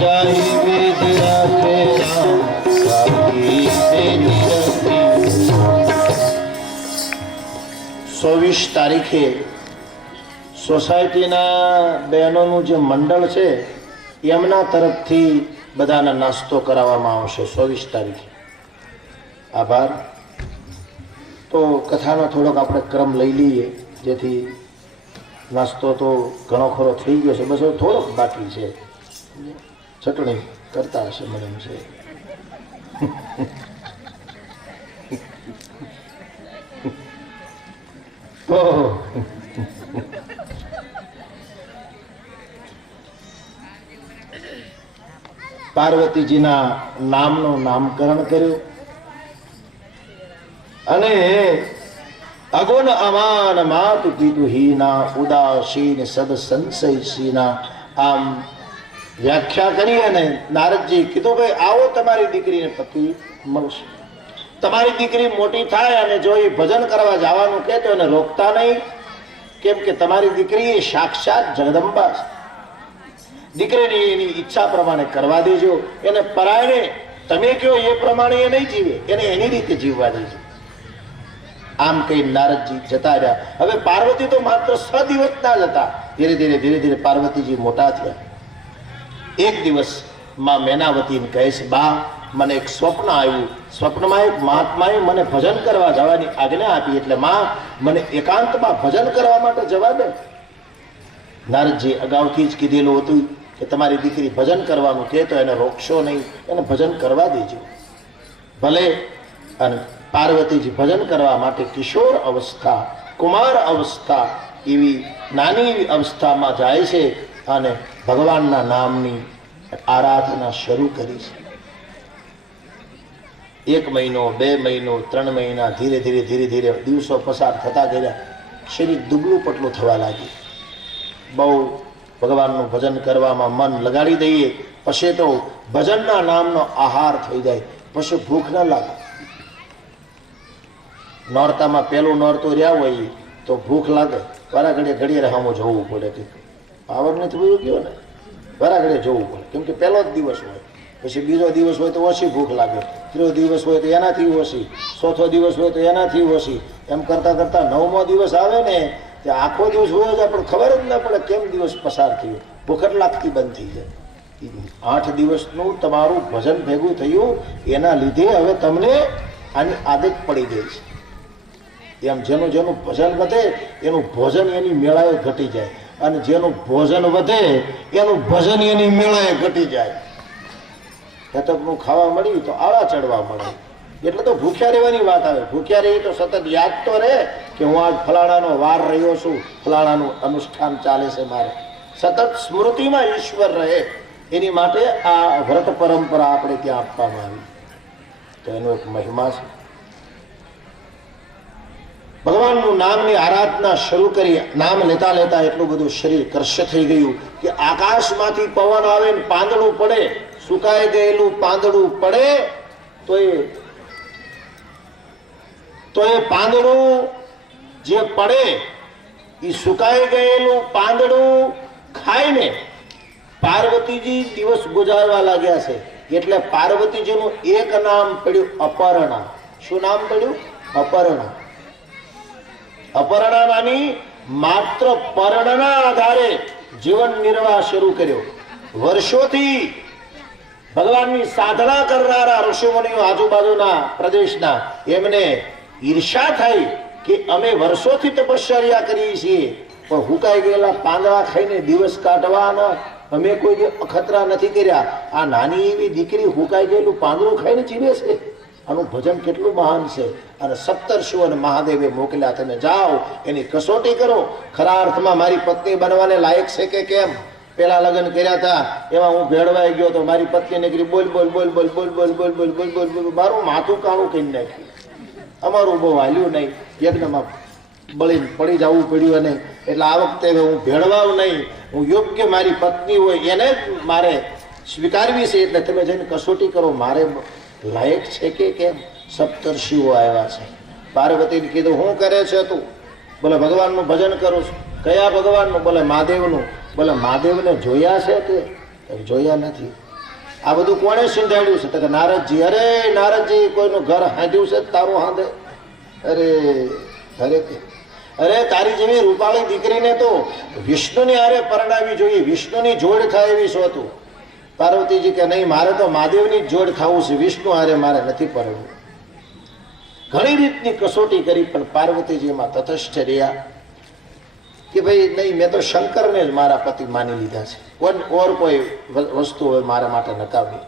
जाहि विधि राखे राम ताहि विधि रहिए 24 તારીખે સોસાયટીના બહેનોનું જે મંડળ છે એમના તરફથી બધાને નાસ્તો કરાવવામાં આવશે 24 તારીખે આભાર તો કથાનો થોડોક આપણે ક્રમ લઈ લઈએ જેથી નાસ્તો તો ઘણો ખરો થઈ ગયો છે બસ હવે થોડોક બાકી છે ચટણી કરતા હશે મને એમ છે ઓહો પાર્વતીજીના નામનું નામકરણ કર્યું અને અગુણ અમાન માતુ પિતુ હીના ઉદાસીન સદ સંશય સીના આમ વ્યાખ્યા કરી અને નારદજી કીધું ભાઈ આવો તમારી દીકરીને પતિ મળશે તમારી દીકરી મોટી થાય અને જો એ ભજન કરવા જવાનું કહે તો એને રોકતા નહીં કેમ કે તમારી દીકરી એ સાક્ષાત જગદંબા છે દીકરીની એની ઈચ્છા પ્રમાણે કરવા દેજો એને પરાયણે તમે કહો એ પ્રમાણે એ નહીં જીવે એને એની રીતે જીવવા દેજો આમ કહી નારદજી જતા રહ્યા હવે પાર્વતી તો માત્ર 6 દિવસના જ હતા ધીરે ધીરે પાર્વતીજી મોટા થયા એક દિવસ માં મેનાવતીને કહે છે બા મને એક સ્વપ્ન આવ્યું સ્વપ્નમાં એક મહાત્માએ મને ભજન કરવા જવાની આજ્ઞા આપી એટલે માં મને એકાંતમાં ભજન કરવા માટે જવા દે નારદજી અગાઉથી જ કીધેલું હતું કે તમારી દીકરી ભજન કરવાનું કહે તો એને રોકશો નહીં એને ભજન કરવા દેજો ભલે અને પાર્વતીજી ભજન કરવા માટે કિશોર અવસ્થા કુમાર અવસ્થા એવી નાની એવી અવસ્થામાં જાય છે અને ભગવાનના નામની આરાધના શરૂ કરી છે 1 મહિનો 2 મહિનો 3 મહિના ધીરે ધીરે દિવસો પસાર થતા ગયા શરીર દુબળું પટલું થવા લાગ્યું બહુ ભગવાનનું ભજન કરવામાં મન લગાડી દઈએ પછી તો ભજનના નામનો આહાર થઈ જાય પછી ભૂખ ન લાગે નોરતામાં પહેલું નોરતું રહ્યા હોય તો ભૂખ લાગે વારા ઘડીએ રહામો જોવું પડે કે પાવર નથી બધું ગયો ને વારા ઘડીએ જોવું પડે કેમ કે પહેલો જ દિવસ હોય પછી બીજો દિવસ હોય તો ઓછી ભૂખ લાગે ત્રીજો દિવસ હોય તો એનાથી ઓછી ચોથો દિવસ હોય તો એનાથી ઓછી એમ કરતાં 9મો દિવસ આવે ને તે આખો દિવસ હોય જાય પણ ખબર જ ના પડે કેમ દિવસ પસાર થયો ભૂખ જ લાગતી બંધ થઈ જાય 8 દિવસનું તમારું ભજન ભેગું થયું એના લીધે હવે તમને આની આદત પડી ગઈ છે એમ જેનું ભજન વધે એનું ભોજન એની મેળાએ ઘટી જાય અને જેનું ભોજન વધે એનું ભજન એની મેળાએ ઘટી જાય કતકનું ખાવા મળ્યું તો આળા ચડવા મળે એટલે તો ભૂખ્યા રહેવાની વાત આવે ભૂખ્યા રહી તો સતત યાદ તો રહે કે હું આજ ફલાણાનો વાર રહ્યો છું ફલાણાનું અનુષ્ઠાન ચાલે છે મારે સતત સ્મૃતિમાં ઈશ્વર રહે એની માટે આ વ્રત પરંપરા આપણે ત્યાં આપવામાં આવી તો એનો એક મહિમા છે ભગવાનનું નામની આરાધના શરૂ કરી નામ લેતા લેતા એટલું બધું શરીર કર્ષ થઈ ગયું કે આકાશમાંથી પવન આવે ને પાંદડું પડે સુકાઈ ગયેલું પાંદડું પડે તો એ પાંદડું જે પડે એ સુકાઈ ગયેલું પાંદડું ખાઈને પાર્વતીજી દિવસ ગુજારવા લાગ્યા છે. એટલે પાર્વતીજીનું એક નામ પડ્યું અપર્ણા. શું નામ પડ્યું? અપર્ણા. અપર્ણા માની માત્ર પર્ણના આધારે જીવન નિર્વાહ શરૂ કર્યો. વર્ષોથી ભગવાનની સાધના કરનારા ઋષિમુનિઓ આજુબાજુના પ્રદેશના એમને ઈર્ષા થઈ કે અમે વર્ષોથી તપશ્ચર્યા કરીએ છીએ પણ હુકાઈ ગયેલા પાંદડા ખાઈને દિવસ કાઢવાના અમે કોઈ અખતરા નથી કર્યા. આ નાની એવી દીકરી હુકાઈ ગયેલું પાંદડું ખાઈને જીવે છે. આનું ભજન કેટલું મહાન છે. અને સપ્તર્ષિઓને મહાદેવે મોકલ્યા, તમે જાઓ એની કસોટી કરો. ખરા અર્થમાં મારી પત્ની બનવાને લાયક છે કે કેમ? પેલા લગ્ન કર્યા હતા એમાં હું ભેળવાઈ ગયો તો મારી પત્ની નીકળી બોલ બોલ બોલ બોલ બોલ બોલ બોલ બોલ બોલ બોલ બોલ મારું માથું કાણું કરી નાખ્યું. અમારું બહુ હાલ્યું નહીં, યજ્ઞમાં બળીને પડી જવું પડ્યું. અને એટલે આ વખતે હું ભેળવાઉં નહીં, હું યોગ્ય મારી પત્ની હોય એને જ મારે સ્વીકારવી છે. એટલે તમે જઈને કસોટી કરો મારે લાયક છે કે કેમ? સપ્તર્ષિઓ આવ્યા છે. પાર્વતીને કીધું શું કરે છે તું? બોલે ભગવાનનું ભજન કરું છું. કયા ભગવાનનું? બોલે મહાદેવનું. બોલે મહાદેવને જોયા છે તે? જોયા નથી. આ બધું કોણે સિંધાડ્યું છે? તો કે નારદજી. અરે નારદજી, કોઈનું ઘર હાંધ્યું છે તારું હાંધે? અરે અરે અરે તારી જેવી રૂપાળી દીકરીને તો વિષ્ણુની હારે પરણાવી જોઈએ, વિષ્ણુની જોડ થાય એવી શું હતું? પાર્વતીજી કે નહીં, મારે તો મહાદેવની જોડ થવું છે, વિષ્ણુ હારે મારે નથી પરણવું. ઘણી રીતની કસોટી કરી પણ પાર્વતીજી એમાં તટસ્થ રહ્યા કે ભાઈ નહીં, મેં તો શંકરને જ મારા પતિ માની લીધા છે, ઓર કોઈ વસ્તુ હવે મારા માટે નકામી.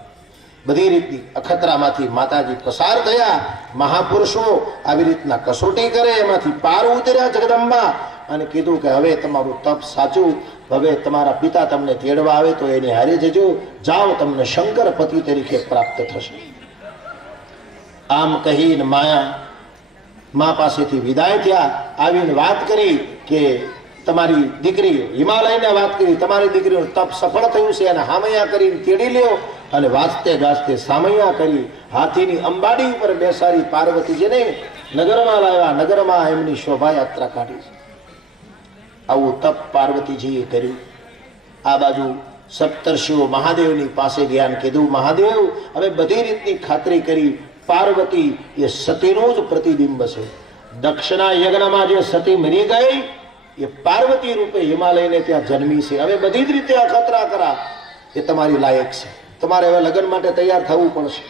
બધી રીતની અખતરામાંથી માતાજી પસાર થયા. મહાપુરુષો આવી રીતના કસોટી કરે, એમાંથી પાર ઉતર્યા જગદંબા અને કીધું કે હવે તમારું તપ સાચું, હવે તમારા પિતા તમને તેડવા આવે તો એને હારી જજો, જાઓ તમને શંકર પતિ તરીકે પ્રાપ્ત થશે. આમ કહીને માયા મા પાસેથી વિદાય થયા. આવીને વાત કરી કે તમારી દીકરી હિમાલયને વાત કરી, તમારી દીકરીનું તપ સફળ થયું છે અને હામૈયા કરીને તેડી લ્યો. અને વાજતે ગાજતે સામૈયા કરી હાથીની અંબાડી ઉપર બેસાડી પાર્વતીજીને નગરમાં લાવ્યા. નગરમાં એમની શોભાયાત્રા કાઢી. આવું તપ પાર્વતીજીએ કર્યું. આ બાજુ સપ્તર્ષિઓ મહાદેવની પાસે ગયા અને કીધું, મહાદેવ હવે બધી રીતની ખાતરી કરી, પાર્વતી એ સતીનું જ પ્રતિબિંબ છે. દક્ષના યજ્ઞમાં જે સતી મરી ગઈ એ પાર્વતી રૂપે હિમાલયને ત્યાં જન્મી છે. હવે બધી જ રીતે અખતરા કરા એ તમારી લાયક છે, તમારે હવે લગ્ન માટે તૈયાર થવું પડશે.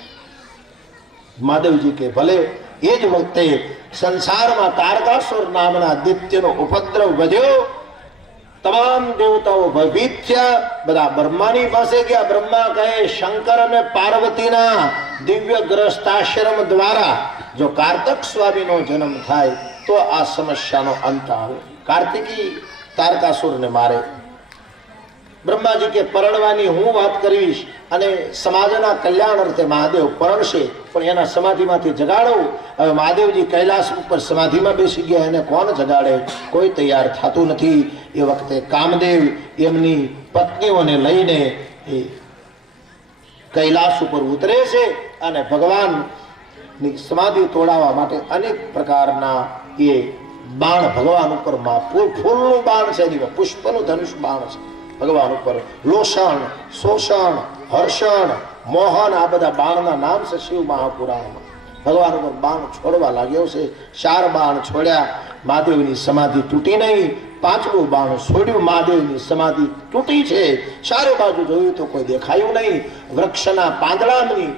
મહાદેવજી કે ભલે. એ જ વખતે સંસારમાં તારકાસુર નામના દૈત્યનો ઉપદ્રવ વધ્યો. તમામ દેવતાઓ ભયભીત થયા. બધા બ્રહ્માની પાસે ગયા. બ્રહ્મા કહે, શંકર અને પાર્વતીના દિવ્ય ગ્રસ્તાશ્રમ દ્વારા જો કાર્તક સ્વામીનો જન્મ થાય તો આ સમસ્યાનો અંત આવે. કાર્તિકી તારકાસુરને મારે. બ્રહ્માજી કે પરણવાની હું વાત કરીશ અને સમાજના કલ્યાણ અર્થે મહાદેવ પરણશે, પણ એના સમાધિમાંથી જગાડો. હવે મહાદેવજી કૈલાસ ઉપર સમાધિમાં બેસી ગયા, એને કોણ જગાડે? કોઈ તૈયાર થતું નથી. એ વખતે કામદેવ એમની પત્નીઓને લઈને એ કૈલાસ ઉપર ઉતરે છે અને ભગવાનની સમાધિ તોડાવવા માટે અનેક પ્રકારના એ બાણ ભગવાન ઉપર ફૂલનું બાણ છે, પુષ્પનું ધનુષ બાણ છે ભગવાન ઉપર. લોષણ, શોષણ, હર્ષણ, મોહન, આ બધા બાણના નામ છે શિવ મહાપુરાણમાં. ભગવાન ઉપર બાણ છોડવા લાગ્યો છે. 4 બાણ છોડ્યા, મહાદેવની સમાધિ તૂટી નહીં. 5મું બાણ છોડ્યું, મહાદેવની સમાધિ તૂટી છે. ચારે બાજુ જોયું તો કોઈ દેખાયું નહીં. વૃક્ષના પાંદડાની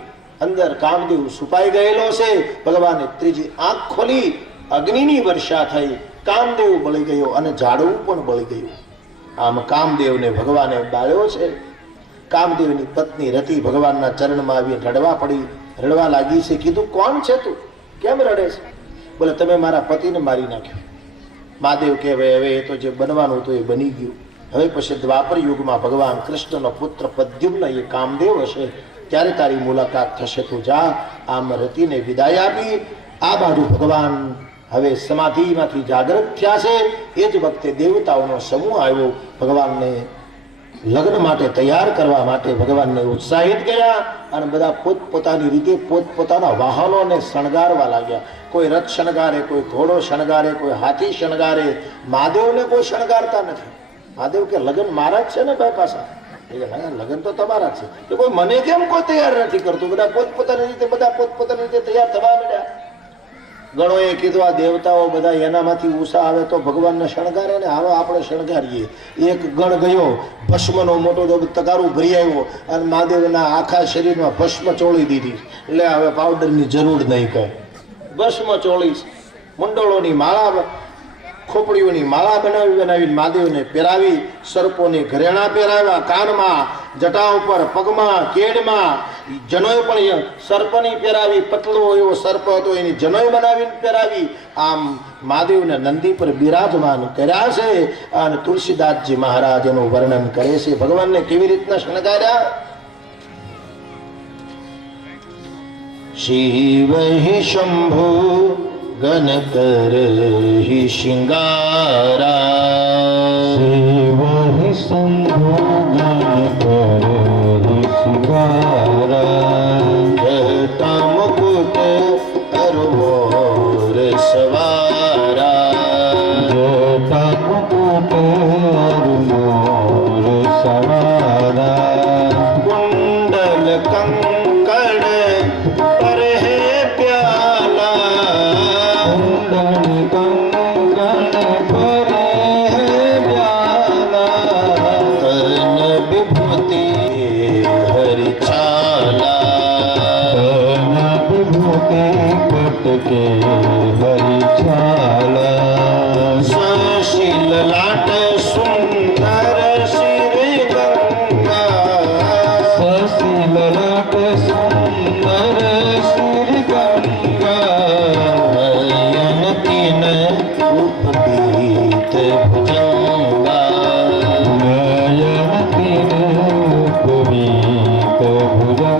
અંદર કામદેવ છુપાઈ ગયેલો છે. ભગવાને ત્રીજી આંખ ખોલી, અગ્નિની વર્ષા થઈ, કામદેવ બળી ગયો અને ઝાડવું પણ બળી ગયું. આમ કામદેવને ભગવાને બાળ્યો છે. કામદેવની પત્ની રતિ ભગવાનના ચરણમાં આવી રડવા પડી, રડવા લાગી છે. કીધું, કોણ છે તું? કેમ રડે છે? બોલે, તમે મારા પતિને મારી નાખ્યો. મહાદેવ કે હવે એ તો જે બનવાનું હતું એ બની ગયું. હવે પછી દ્વાપર યુગમાં ભગવાન કૃષ્ણનો પુત્ર પ્રદ્યુમ્ન એ કામદેવ હશે ત્યારે તારી મુલાકાત થશે, તું જા. આમ રતિને વિદાય આપી. આ બાજુ ભગવાન હવે સમાધિમાંથી જાગૃત થયા છે. એ જ વખતે દેવતાઓનો સમૂહ આવ્યો ભગવાનને લગ્ન માટે તૈયાર કરવા માટે ભગવાનને ઉત્સાહિત કર્યા અને બધા પોતપોતાની રીતે પોતપોતાના વાહનોને શણગારવા લાગ્યા. કોઈ રથ શણગારે, કોઈ ઘોડો શણગારે, કોઈ હાથી શણગારે. મહાદેવને કોઈ શણગારતા નથી. મહાદેવ કે લગ્ન મારા જ છે ને ભાઈ પાછા. લગ્ન તો તમારા જ છે. કે કોઈ મને કેમ કોઈ તૈયાર નથી કરતું? બધા પોતપોતાની રીતે તૈયાર થવા માંડ્યા. ગણોએ કીધું આ દેવતાઓ બધા એનામાંથી ઉષા આવે તો ભગવાનને શણગારે ને, હાલો આપણે શણગારીએ. એક ગણ ગયો, ભસ્મનો મોટો તગારું ભરી આવ્યો અને મહાદેવના આખા શરીરમાં ભસ્મ ચોળી દીધી. એટલે હવે પાવડરની જરૂર નહીં કહે, ભસ્મ ચોળી. મંડળોની માળા, ખોપડીઓની માળા બનાવી મહાદેવને પહેરાવી. સર્પોની ઘરેણા પહેરાવ્યા, કાનમાં, જટા ઉપર, પગમાં, કેડમાં. જનોય પણ સર્પની પહેરાવી. પતળો એવો સર્પ હતો એની જનોય બનાવીને પહેરાવી. આમ મહાદેવને નંદી પર બિરાજમાન કર્યા છે. અને તુલસીદાસજી મહારાજ એનું વર્ણન કરે છે ભગવાનને કેવી રીતના શણગાર્યા. શિવ શંભુ ગન કરહિ શિંગારા. શિવ શંભુ ગન કરહિ શિંગારા. જટા મુકુટ અરુમોર સવારા. જટા મુકુટ અરુમોર સવારા. કુંડલ કંકણ પરહે પ્યાલા. કંકણ પરહે પ્યાલા. તન વિભૂતિ હરિછાલા. તન વિભૂતિ પટકે હરિછાલા. સુશીલ લાટ સુંદર શ્રી ગંગા. સુશીલ લાટ સુંદર શ્રી ગંગા. નયન તીન ઉપબીત ભુજંગા. નયન તીન ઉપબીત ભુજંગા.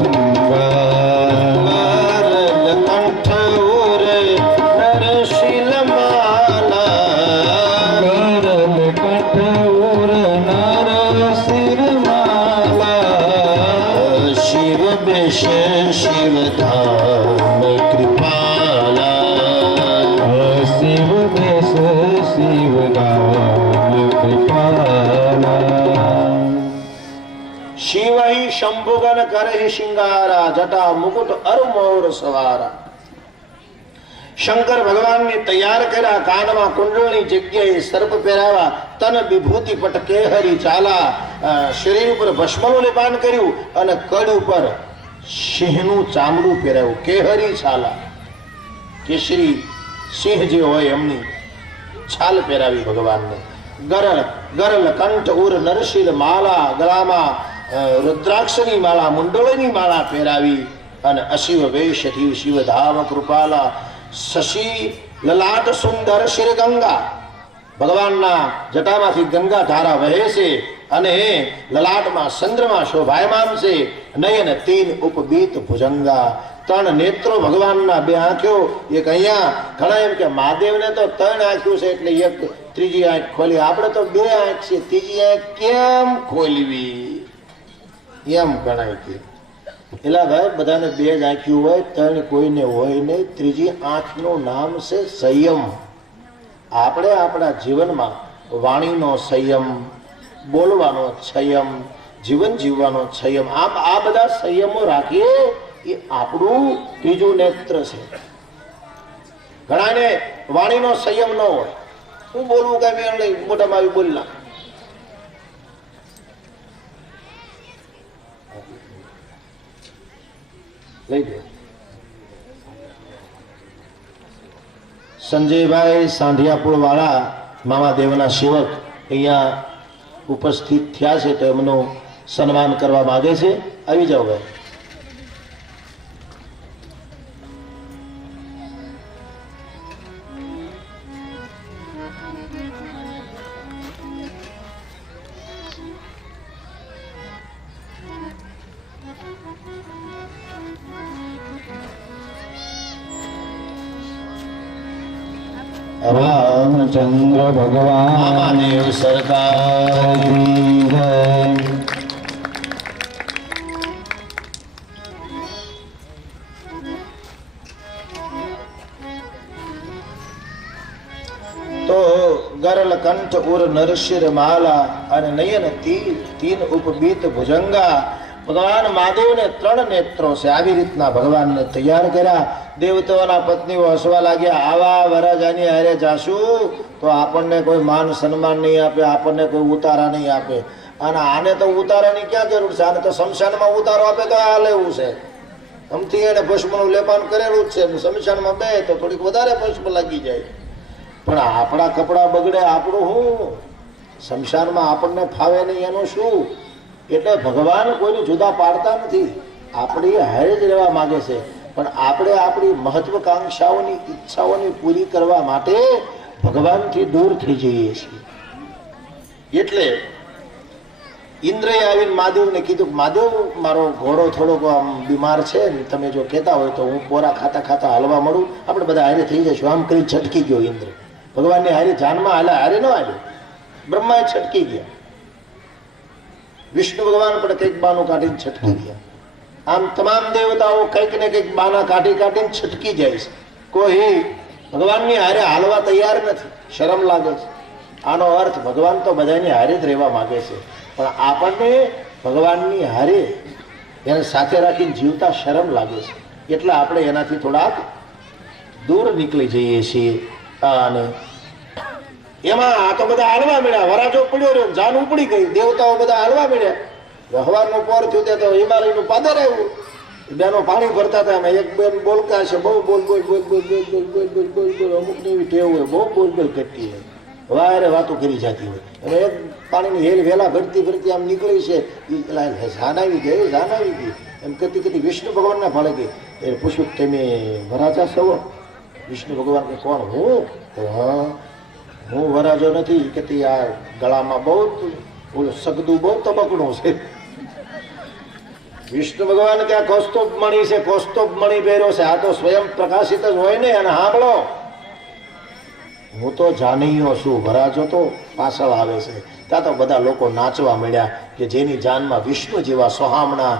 કંઠ ઉર નરશીલ માલા. ગરલ કંઠ ઉર નરશીલ માલા. શિવ બેશ શિવ ધામ કૃપાલા. શિવ બેશ શિવ ધામ કૃપાલા. શિવ શંભુગન કરહિ શિંગારા. જટા મુકુટ અરુમોર સવારા. શંકર ભગવાનને તૈયાર કર્યા. કાનમાં કુંડળની જગ્યાએ સર્પ પહેરાવ્યા. તન વિભૂતિ પટ કેહરી ચાલા. શરીર ઉપર ભસ્મનું લેપાન કર્યું અને કડ ઉપર સિંહનું ચામડું પહેરાવ્યું. કેહરી છાલા, કેસરી સિંહ જે હોય એમની છાલ પહેરાવી ભગવાનને. ગરલ ગરલ કંઠ ઉર નરશીલ માલા. ગળામાં રુદ્રાક્ષની માળા, મુંડળોની માળા પહેરાવી અને અશિવ વેશથી શિવ ધામ કૃપાલા. શશી લલાટ સુંદર શિર ગંગા. ભગવાનના જટામાંથી ગંગા ધારા વહે છે અને લલાટમાં ચંદ્રમા શોભાયમાન છે. નયન તીન ઉપબીત ભુજંગા. ત્રણ નેત્રો ભગવાનના, બે આંખો. એક અહીંયા, ઘણા એમ કે મહાદેવને તો ત્રણ આંખ્યું છે એટલે એક ત્રીજી આંખ ખોલી. આપણે તો બે આંખ છે, ત્રીજી આંખ કેમ ખોલવી એમ ગણાય કે. એલા ભાઈ બધાને બે જ આંખ્યું હોય, ત્રણ કોઈને હોય નહીં. ત્રીજી આંખનું નામ છે સંયમ. આપણે આપણા જીવનમાં વાણીનો સંયમ, બોલવાનો સંયમ, જીવન જીવવાનો સંયમ, આમ આ બધા સંયમો રાખીએ એ આપણું ત્રીજું નેત્ર છે. ઘણાને વાણીનો સંયમ ન હોય. હું બોલવું કઈ મેળ નહીં, મોઢામાં આવી બોલી નાખ. લઈ દે. સંજયભાઈ સાંઢિયાપુર વાળા મામાદેવના સેવક અહીંયા ઉપસ્થિત થયા છે તો એમનું સન્માન કરવા માંગે છે. આવી જાઓ ભાઈ. રામચંદ્ર ભગવાન મહાદેવ સરકાર કી જય. તો ગરલ કંઠ ઉર નરશિર માલા અને નયન તીન ઉપબીત ભુજંગા. ભગવાન મહાદેવને 3 નેત્રો છે. આવી રીતના ભગવાનને તૈયાર કર્યા. દેવતાઓના પત્નીઓ હસવા લાગ્યા, આવા વરરાજાની હારે જાશું તો આપણને કોઈ માન સન્માન નહીં આપે, આપણને કોઈ ઉતારા નહીં આપે. અને આને તો ઉતારાની ક્યાં જરૂર છે? આને તો શમશાનમાં ઉતારો આપે તો આ લેવું છે. આમથી એને ભસ્મનું લેપાન કરેલું જ છે. શમશાનમાં બે તો થોડીક વધારે ભસ્મ લાગી જાય. પણ આપણા કપડાં બગડે, આપણું શું? શમશાનમાં આપણને ફાવે નહીં એનું શું? એટલે ભગવાન કોઈને જુદા પાડતા નથી, આપણી હારે જ રહેવા માંગે છે. પણ આપણે આપણી મહત્વકાંક્ષાઓની ઈચ્છાઓને પૂરી કરવા માટે ભગવાનથી દૂર થઈ જઈએ છીએ. એટલે ઇન્દ્રએ આવીને મહાદેવને કીધું, મહાદેવ મારો ઘોડો થોડોક આમ બીમાર છે, તમે જો કહેતા હોય તો હું પોરા ખાતા ખાતા હાલવા મળું, આપણે બધા હારે થઈ જઈશું. આમ કરી છટકી ગયો ઇન્દ્ર. ભગવાનની હારે જાનમાં હાલે, હારે ન હાલ્યો. બ્રહ્માએ છટકી ગયા, વિષ્ણુ ભગવાન પણ કંઈક બાનું કાઢીને છટકી ગયા. આમ તમામ દેવતાઓ કંઈક ને કંઈક બાના કાઢી કાઢીને છટકી જાય છે. કોઈ ભગવાનની હારે હાલવા તૈયાર નથી, શરમ લાગે છે. આનો અર્થ ભગવાન તો બધાની હારે જ રહેવા માંગે છે, પણ આપણને ભગવાનની હારે એને સાથે રાખીને જીવતા શરમ લાગે છે. એટલે આપણે એનાથી થોડાક દૂર નીકળી જઈએ છીએ. અને એમાં આ તો બધા હાલવા મળ્યા, વરાજો પડ્યો રહ્યો, જાન ઉપડી ગઈ, દેવતાઓ બધા હાલવા મળ્યા. હવારનું પોર થયું તે તો હિમાલયનું પાદર આવ્યું. બેનો પાણી ભરતા હતા, એમાં એક બેન બોલકા છે, બહુ બોલ બોલ બોલ બોલ બોલ બોલ બોલ બોલ બોલ બોલ. અમુક એવી ટેવ હોય, બહુ બોલ બોલ કરતી હોય, વારે વાતો કરી જતી હોય. અને એક પાણીની હેલ વેલા ભરતી ભરતી આમ નીકળી છે, જાન આવી ગઈ, જાન આવી ગઈ એમ કરતી કરતી વિષ્ણુ ભગવાનના ભાળે ગઈ. એ પૂછ્યું, તમે વરાજા છો? વિષ્ણુ ભગવાન કે કોણ? હું? હા, હું વરાજો નથી. કે આ ગળામાં બહુ ઓલું સગદું બહુ તબકડું છે. વિષ્ણુ ભગવાન કે આ કૌસ્તુભ મણિ છે, કૌસ્તુભ મણિ પહેર્યો છે, આ તો સ્વયં પ્રકાશિત જ હોય ને. અને સાંભળો, હું તો જાનૈયો છું, વરાજો તો પાછળ આવે છે. ત્યાં તો બધા લોકો નાચવા મળ્યા કે જેની જાનમાં વિષ્ણુ જેવા સોહામણા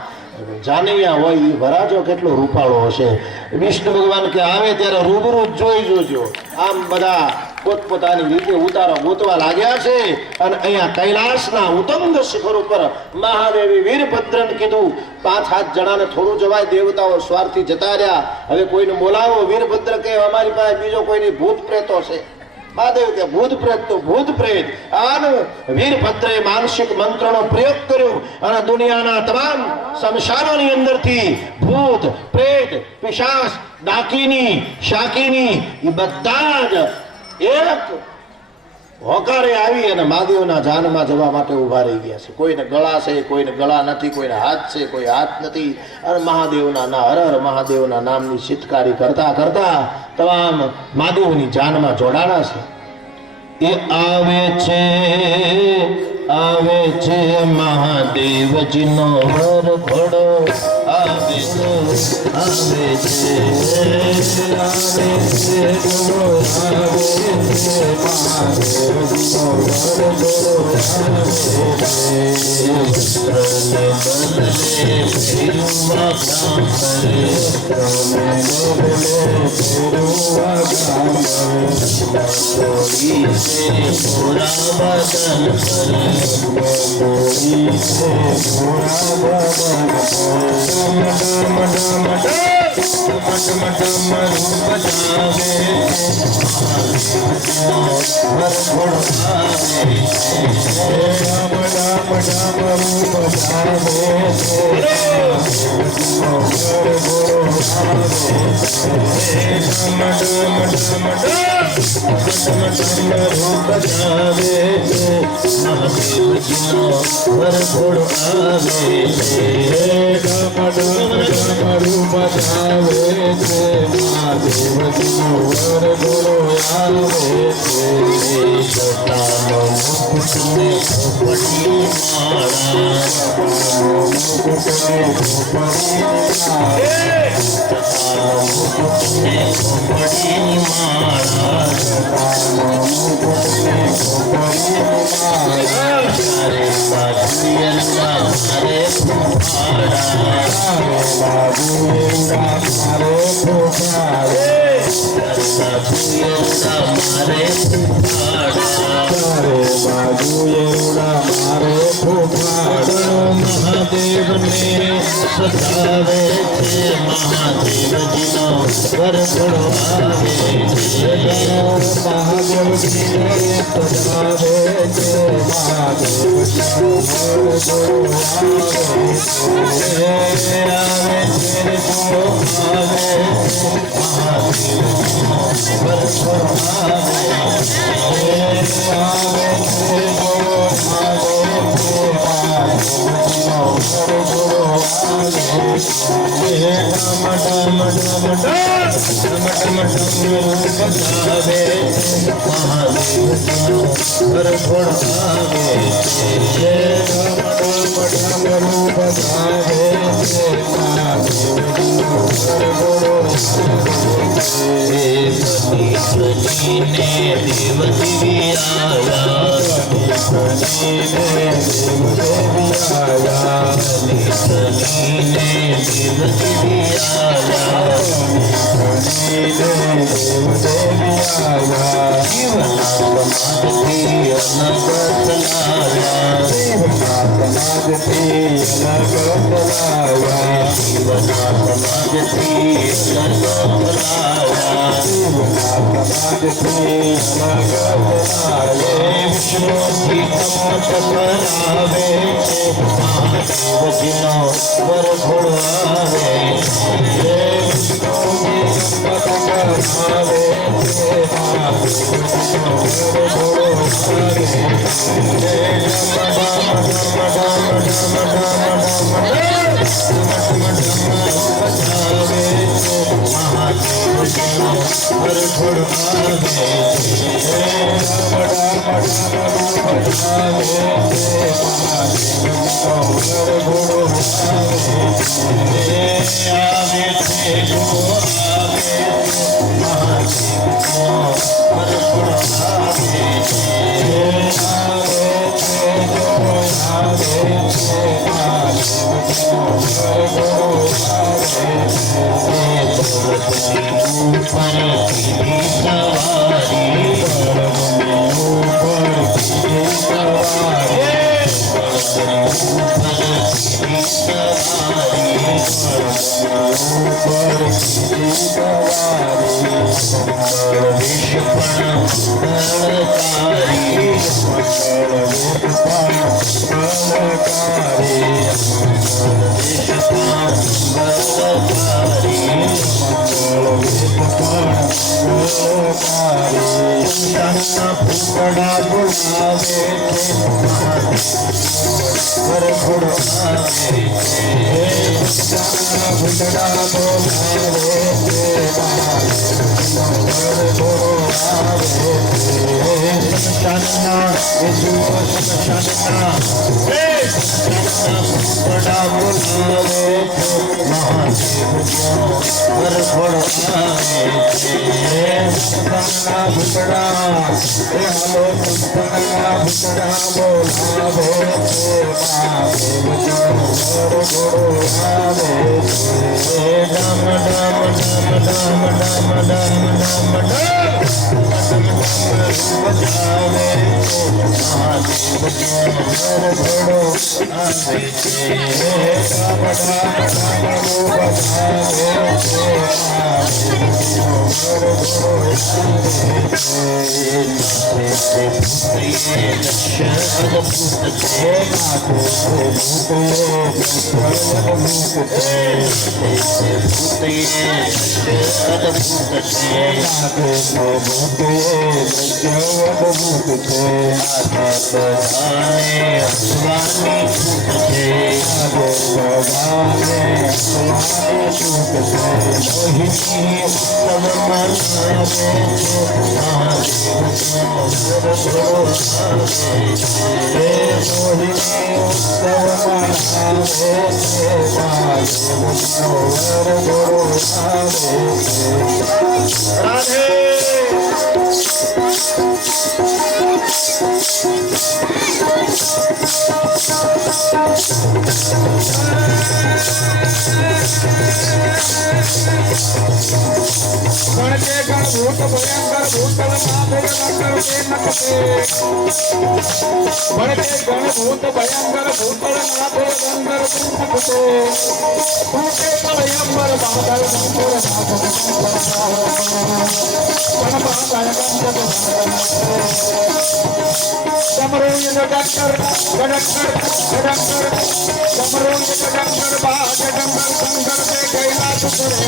જાનૈયા હોય એ વરાજો કેટલો રૂપાળો હશે. વિષ્ણુ ભગવાન કે આવે ત્યારે રૂબરૂ જોઈ જોજો. આમ બધા પોતપોતાની રીતે ઉતારો ગોતવા લાગ્યા છે. અને અહીંયા કૈલાસના ઉત્તંગ શિખર ઉપર મહાદેવી વીરભદ્રને કીધું, 5-7 જણાને થોડું જવાય, દેવતાઓ સ્વાર્થી જતા રહ્યા. હવે કોઈને બોલાવો. વીરભદ્ર કે અમારી પાસે બીજો કોઈની ભૂત પ્રેતો છે. મહાદેવ કે ભૂત પ્રેત તો ભૂત પ્રેત. આનું વીરભદ્રએ માનસિક મંત્રનો પ્રયોગ કર્યો અને દુનિયાના તમામ શમશાનોની અંદરથી ભૂત પ્રેત પિશાચ ડાકીની શાકીની એ બધા જ એક હોકારે આવી અને મહાદેવના જાનમાં જવા માટે ઊભા રહી ગયા છે. કોઈને ગળા છે, કોઈને ગળા નથી, કોઈને હાથ છે, કોઈ હાથ નથી. અને મહાદેવના ના હર હર મહાદેવના નામની શીતકારી કરતા કરતા તમામ મહાદેવની જાનમાં જોડાણા છે. એ આવે છે મહાદેવજીનો વર ઘોડો આવે છે, આવે છે, ખોપડીની માળા તારે બાજુયંગા મારે મહાદેવને સતાવે છે મહાદેવજીનો વરઘોડો આવે છે ગણકે ગણભૂત ભયંકર ભૂતલનાથ જગંદર તે નખતે ગણકે ગણભૂત ભયંકર ભૂતલનાથ જગંદર તે નખતે ભૂતે પ્રલયંબર બાદલ ગંધર સમરૂય જગંદર જગંદર જગંદર સમરૂય જગંદર બા જગંદર શંકર તે કૈલાસ કરે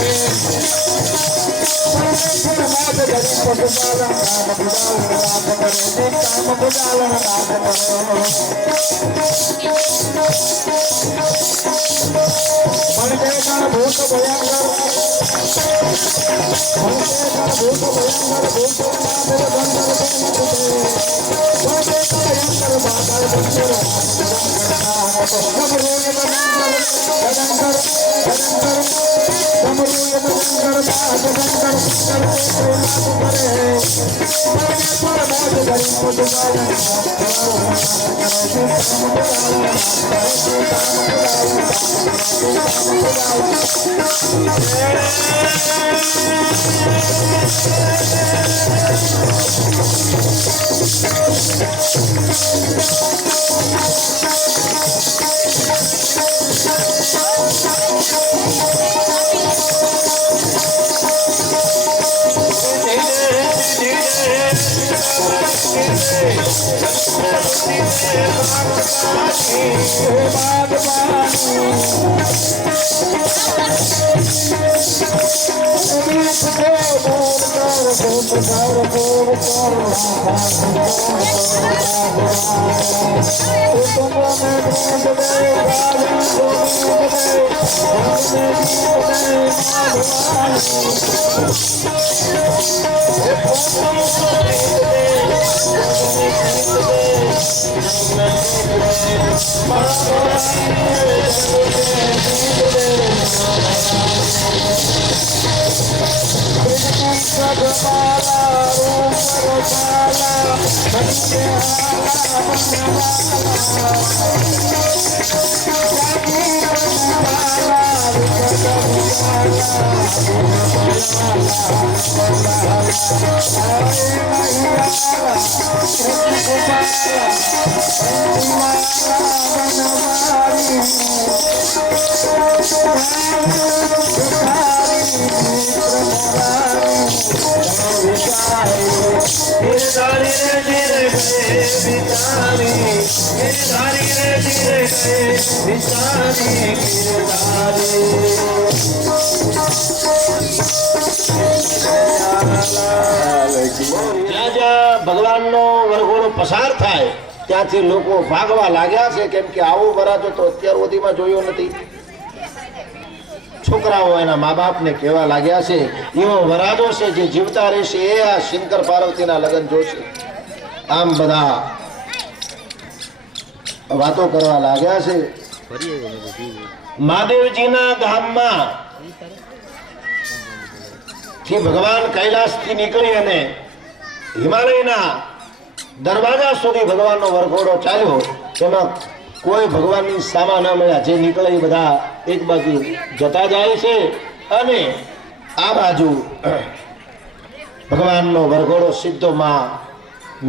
જ્યાં જ્યાં ભગવાનનો વરઘોડો પસાર થાય ત્યાંથી લોકો ભાગવા લાગ્યા છે, કેમ કે આવો વરાજો તો અત્યાર સુધીમાં જોયો નથી. છોકરાઓ એના મા બાપને કહેવા લાગ્યા છે એવો વરાજો છે જે જીવતા રહેશે એ આ શંકર પાર્વતીના લગ્ન જોશે. આમ બધા વાતો કરવા લાગ્યા છે. મહાદેવજીના ધામમાં થી ભગવાન કૈલાસથી નીકળી અને હિમાલયના દરવાજા સુધી ભગવાનનો વરઘોડો ચાલ્યો. એમાં કોઈ ભગવાનની સામા ન મળ્યા. જે નીકળે એ બધા એક બાજુ જતા જાય છે અને આ બાજુ ભગવાનનો વરઘોડો સીધો માં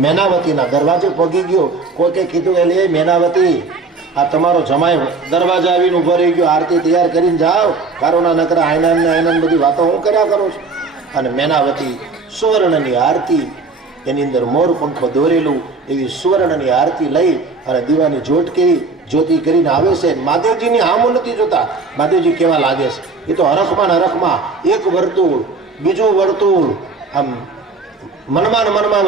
મેનાવતીના દરવાજે પગી ગયો. કોઈકે કીધું કે લે મેનાવતી, આ તમારો જમાઈ દરવાજા આવીને ઉભો રહી ગયો, આરતી તૈયાર કરીને જાઓ. કારોના નકરા આયનાન બધી વાતો હું કર્યા કરું છું. અને મેનાવતી સુવર્ણની આરતી, એની અંદર મોર પંખો દોરેલું એવી સુવર્ણની આરતી લઈ અને દીવાની જ્યોતિ કરીને આવે છે. મહાદેવજીની આમો નથી જોતા. મહાદેવજી કેવા લાગે છે એ તો હરખમાં ને હરખમાં એક વર્તુળ બીજું વર્તુળ આમ મનમાં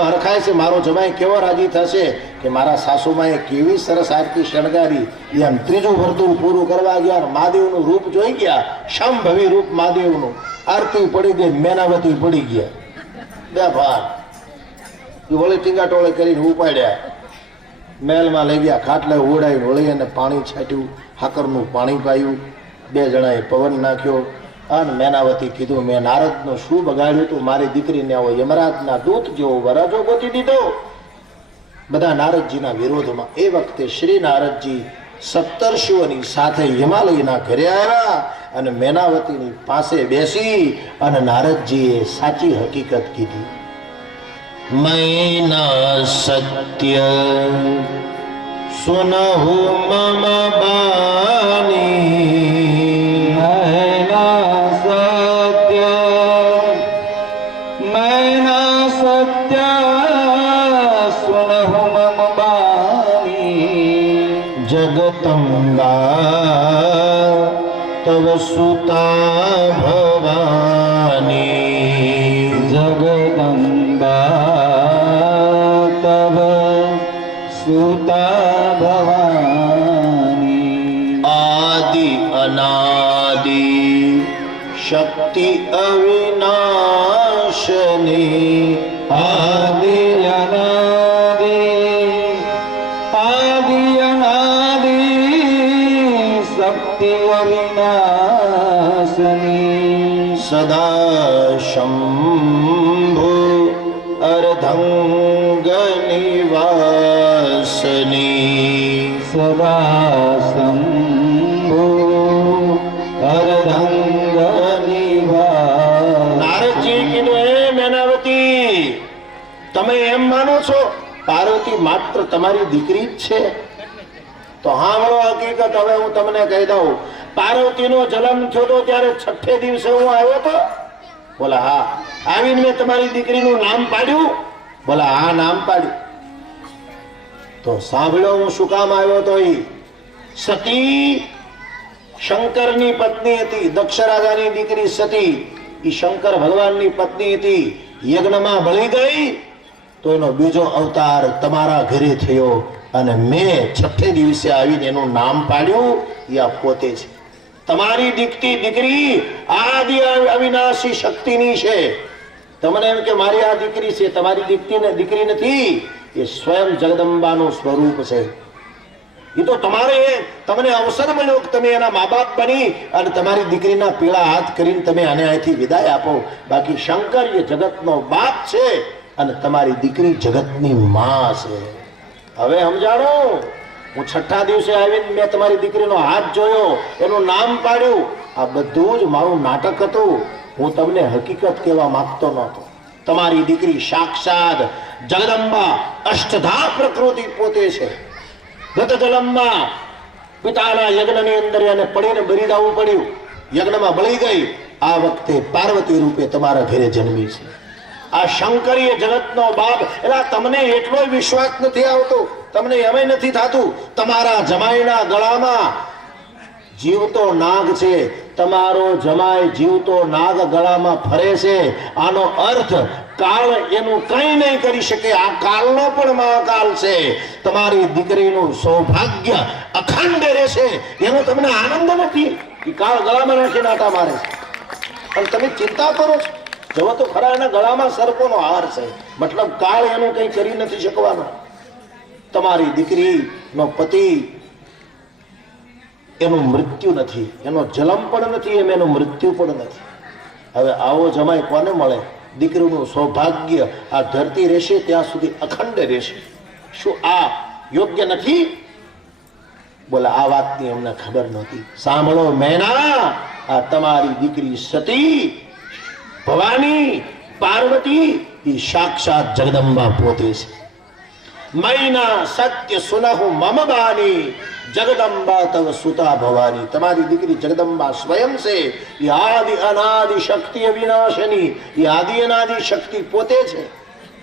હરખાય છે. મારો જમાઈ કેવો રાજી થશે કે મારા સાસુમાએ કેવી સરસ આરતી શણગારી. એ આમ ત્રીજું વર્તુળ પૂરું કરવા ગયા. મહાદેવનું રૂપ જોઈ ગયા, શાંભવી રૂપ મહાદેવનું. આરતી પડી ગઈ, મેનાવતી પડી ગયા. બે ભાર એ વળી ટીંગાટોળે કરીને ઉપાડ્યા, મહેલમાં લઈ ગયા, ખાટલે ઓડાવી વળી અને પાણી છાંટ્યું, હાકરનું પાણી પાયું, બે જણાએ પવન નાખ્યો. અને મેનાવતી કીધું, મેં નારદનું શું બગાડ્યું તું? મારી દીકરીને આવો યમરાજના દૂત જેવો વરાજો ગોતી દીધો. બધા નારદજીના વિરોધમાં. એ વખતે શ્રી નારદજી સપ્તર્ષિઓની સાથે હિમાલયના ઘરે આવ્યા અને મેનાવતીની પાસે બેસી અને નારદજીએ સાચી હકીકત કીધી. मैना सत्य सुनहु मम बानी, मैना सत्य सुनहु मम बानी, जगदम्बा तव सुता भवानी, जगदम्बा तव सुता भवानी, आदि अनादि शक्ति अविनाशनी, आदि अनादि शक्ति अविनाशनी, सदा शंभु अर्धंग निवासनी, सदा शंभु अर्धंग निवास. નારદજી કીધું, હે મેનાવતી, તમે એમ માનો છો પાર્વતી માત્ર તમારી દીકરી જ છે? તો સાંભળો હકીકત. હવે હું તમને કહી દઉં, પાર્વતીનો જન્મ થયો તો ત્યારે છઠ્ઠે દિવસે હું આવ્યો તો? બોલા હા. આવીને મેં તમારી દીકરીનું નામ પાડ્યું? બોલા હા, નામ પાડ્યું. તો સાંભળો હું શું કામ આવ્યો તો. એ સતી શંકરની પત્ની હતી, દક્ષ રાજાની દીકરી સતી. એ શંકર ભગવાનની પત્ની હતી. યજ્ઞમાં બળી ગઈ તો એનો બીજો અવતાર તમારા ઘરે થયો અને મેં છઠ્ઠે દિવસે આવીને એનું નામ પાડ્યું. એ આ પોતે છે. તમારી દીકરી આદિ અવિનાશી શક્તિની છે. તમને એમ કે મારી આ દીકરી છે, તમારી દીકરી નથી. એ સ્વયં જગદંબાનું સ્વરૂપ છે. એ તો તમને અવસર મળ્યો કે તમે એના મા બાપ બની અને તમારી દીકરીના પીળા હાથ કરીને તમે આને અહીંથી વિદાય આપો. બાકી શંકર એ જગતનો બાપ છે અને તમારી દીકરી જગતની માં છે. હવે સમજાણો. હું છઠ્ઠા દિવસે આવીને મેં તમારી દીકરીનો હાથ જોયો, એનું નામ પાડ્યું. આ બધું જ મારું નાટક હતું. હું તમને હકીકત કહેવા માંગતો નહોતો. તમારી દીકરી સાક્ષાત જગદંબા અષ્ટધા પ્રકૃતિ પોતે છે. ગત જન્મમાં પિતાના યજ્ઞની અંદર એને પડીને બલિદાવું પડ્યું, યજ્ઞમાં બળી ગઈ. આ વખતે પાર્વતી રૂપે તમારા ઘરે જન્મી છે. આ શંકરીય જગતનો બાપ. એટલે તમને એટલો વિશ્વાસ નથી આવતો, તમને એમ નથી થતું તમારા જમાઈના ગળામાં જીવતો નાગ છે. તમારો જમાઈ જીવતો નાગ ગળામાં ફરે છે. આનો અર્થ કાળ એનું કંઈ નહીં કરી શકે. આ કાળનો પણ મહાકાલ છે. તમારી દીકરીનું સૌભાગ્ય અખંડ રહેશે એનો તમને આનંદ નથી. એ કાળ ગળામાં નાખી નાટા મારે છે અને તમે ચિંતા કરો છો. જવો તો ખરા, એના ગળામાં સર્પોનો હાર છે. મતલબ કાળ એનું કંઈ કરી નથી શકવાનો. તમારી દીકરીનો પતિ એનું મૃત્યુ નથી, એનો જન્મ પણ નથી, એમ એનું મૃત્યુ પણ નથી. હવે આવો જમાઈ કોને મળે? દીકરીનું સૌભાગ્ય આ ધરતી રહેશે ત્યાં સુધી અખંડ રહેશે. શું આ યોગ્ય નથી? બોલા આ વાતની અમને ખબર નહોતી. સાંભળો મેના, આ તમારી દીકરી સતી ભવાની પાર્વતી એ સાક્ષાત જગદંબા પોતે છે. મૈના સત્ય સુનહુ મમ બાની, જગદંબા તવ સુતા ભવાની. તમારી દીકરી જગદંબા સ્વયં છે. એ આદિ અનાદિ શક્તિ અવિનાશની. એ આદિ અનાદિ શક્તિ પોતે છે.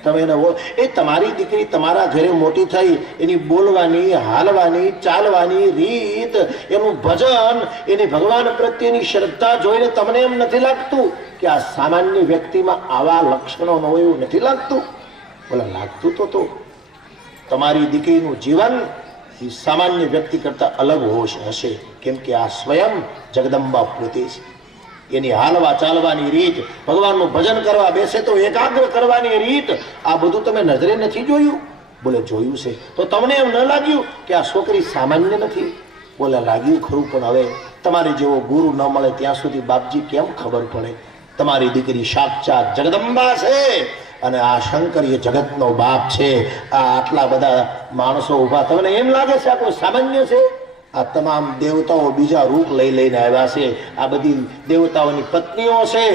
તમે એને એ તમારી દીકરી તમારા ઘરે મોટી થઈ, એની બોલવાની, હાલવાની, ચાલવાની રીત, એનું ભજન, એની ભગવાન પ્રત્યેની શ્રદ્ધા જોઈને તમને એમ નથી લાગતું કે આ સામાન્ય વ્યક્તિમાં આવા લક્ષણો ન હોય? એવું નથી લાગતું? બોલા લાગતું તો તમારી દીકરીનું જીવન એ સામાન્ય વ્યક્તિ કરતા અલગ હશે. કેમ કે આ સ્વયં જગદંબા પોતે છે. એની હાલવા ચાલવાની રીત, ભગવાનનું ભજન કરવા બેસે તો એકાગ્ર કરવાની રીત, આ બધું તમે નજરે નથી જોયું? બોલે જોયું છે. તો તમને એમ ન લાગ્યું કે આ છોકરી સામાન્ય નથી? બોલે લાગ્યું ખરું, પણ હવે તમારી જેવો ગુરુ ન મળે ત્યાં સુધી બાપજી કેમ ખબર પડે? તમારી દીકરી સાક્ષાત જગદંબા છે અને આ શંકર એ જગતનો બાપ છે. આ આટલા બધા માણસો ઉભા, તમને એમ લાગે છે આ કોઈ સામાન્ય છે? આ તમામ દેવતાઓ બીજા રૂપ લઈ લઈને આવ્યા છે. આ બધી દેવતાઓની પત્નીઓ છે.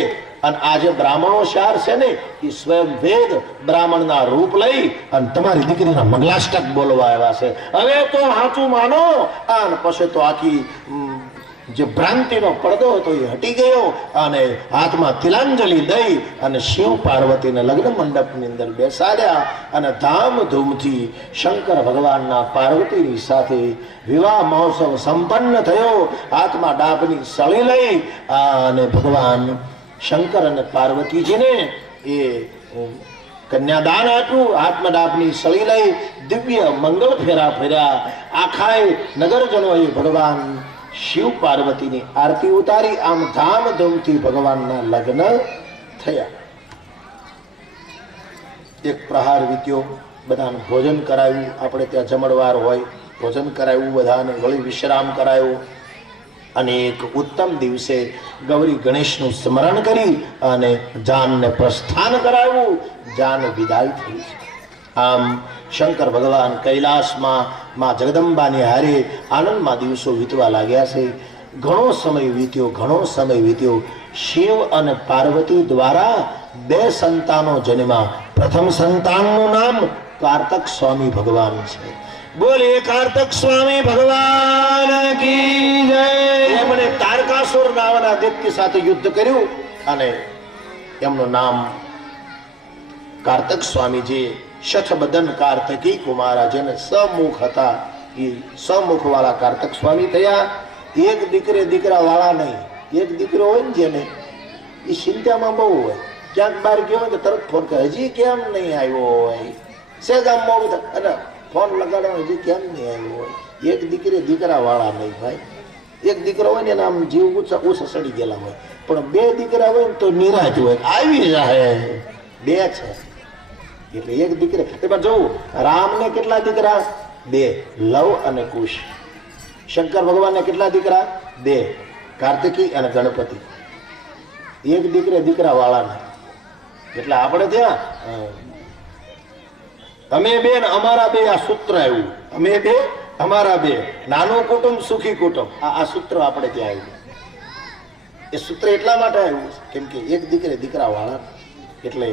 અને આ જે બ્રાહ્મણો શાર છે ને, એ સ્વયં વેદ બ્રાહ્મણના રૂપ લઈ અને તમારી દીકરીના મંગલાષ્ટક બોલવા આવ્યા છે. હવે તો સાચું માનો. અને પછી તો આખી જે ભ્રાંતિનો પડદો હતો એ હટી ગયો અને હાથમાં તિલાંજલિ દઈ અને શિવ પાર્વતીને લગ્ન મંડપની અંદર બેસાડ્યા અને ધામધૂમથી શંકર ભગવાનના પાર્વતીની સાથે વિવાહ મહોત્સવ સંપન્ન થયો. હાથમાં ડાબની સળી લઈ અને ભગવાન શંકર અને પાર્વતીજીને એ કન્યાદાન આપ્યું. હાથમાં ડાબની સળી લઈ દિવ્ય મંગળ ફેરા ફેર્યા. આખાય નગરજનોએ ભગવાન શિવ પાર્વતીની આરતી ઉતારી. આમ ધામધૂમથી ભગવાનના લગ્ન થયા. એક પ્રહાર વીત્યો, બધાને ભોજન કરાવ્યું. આપણે ત્યાં જમણવાર હોય, ભોજન કરાવ્યું બધાને, વળી વિશ્રામ કરાયો અને એક ઉત્તમ દિવસે ગૌરી ગણેશનું સ્મરણ કરી અને જાનને પ્રસ્થાન કરાવ્યું. જાન વિદાય થઈ. આમ શંકર ભગવાન કૈલાસમાં માં જગદંબાની હારે આનંદમાં દિવસો વીતવા લાગ્યા છે. ઘણો સમય વીત્યો, ઘણો સમય વીત્યો. શિવ અને પાર્વતી દ્વારા 2 સંતાનો જન્મ્યા. પ્રથમ સંતાનનું નામ કાર્તક સ્વામી ભગવાન છે. બોલે કાર્તક સ્વામી ભગવાન કી જય. એમણે તારકાસુર નામના દૈત્ય સાથે યુદ્ધ કર્યું અને એમનું નામ કાર્તક સ્વામીજી. શઠબદન કાર્તકી કુમારા, જેને સમુખ હતા એ સમુખ વાળા કાર્તક સ્વામી થયા. એક દીકરા વાળા નહીં. એક દીકરો હોય ને જેને, એ ચિંતામાં બહુ હોય. ક્યાંક બહાર ગયો હોય તો તરત ફોન કરે, હજી કેમ નહીં આવ્યો હોય? સેજામ મોડું થાય, ફોન લગાડવાનો, હજી કેમ નહીં આવ્યો હોય? એક દીકરા વાળા નહીં ભાઈ. એક દીકરો હોય ને આમ જીવ ઉછ સડી ગયેલા હોય, પણ 2 દીકરા હોય ને તો નિરાશ હોય, આવી જાય. 2 છે એટલે એક દીકરા. એમાં જોવું, રામને કેટલા દીકરા? 2, લવ અને કુશ. શંકર ભગવાનને કેટલા દીકરા? 2, કાર્તિકી અને ગણપતિ. એક દીકરા વાળા નહીં. એટલે આપણે ત્યાં અમે 2 ને અમારા 2, આ સૂત્ર આવ્યું. અમે 2, અમારા 2, નાનું કુટુંબ સુખી કુટુંબ. આ સૂત્ર આપણે ત્યાં આવ્યું. એ સૂત્ર એટલા માટે આવ્યું કેમ કે એક દીકરા વાળા. એટલે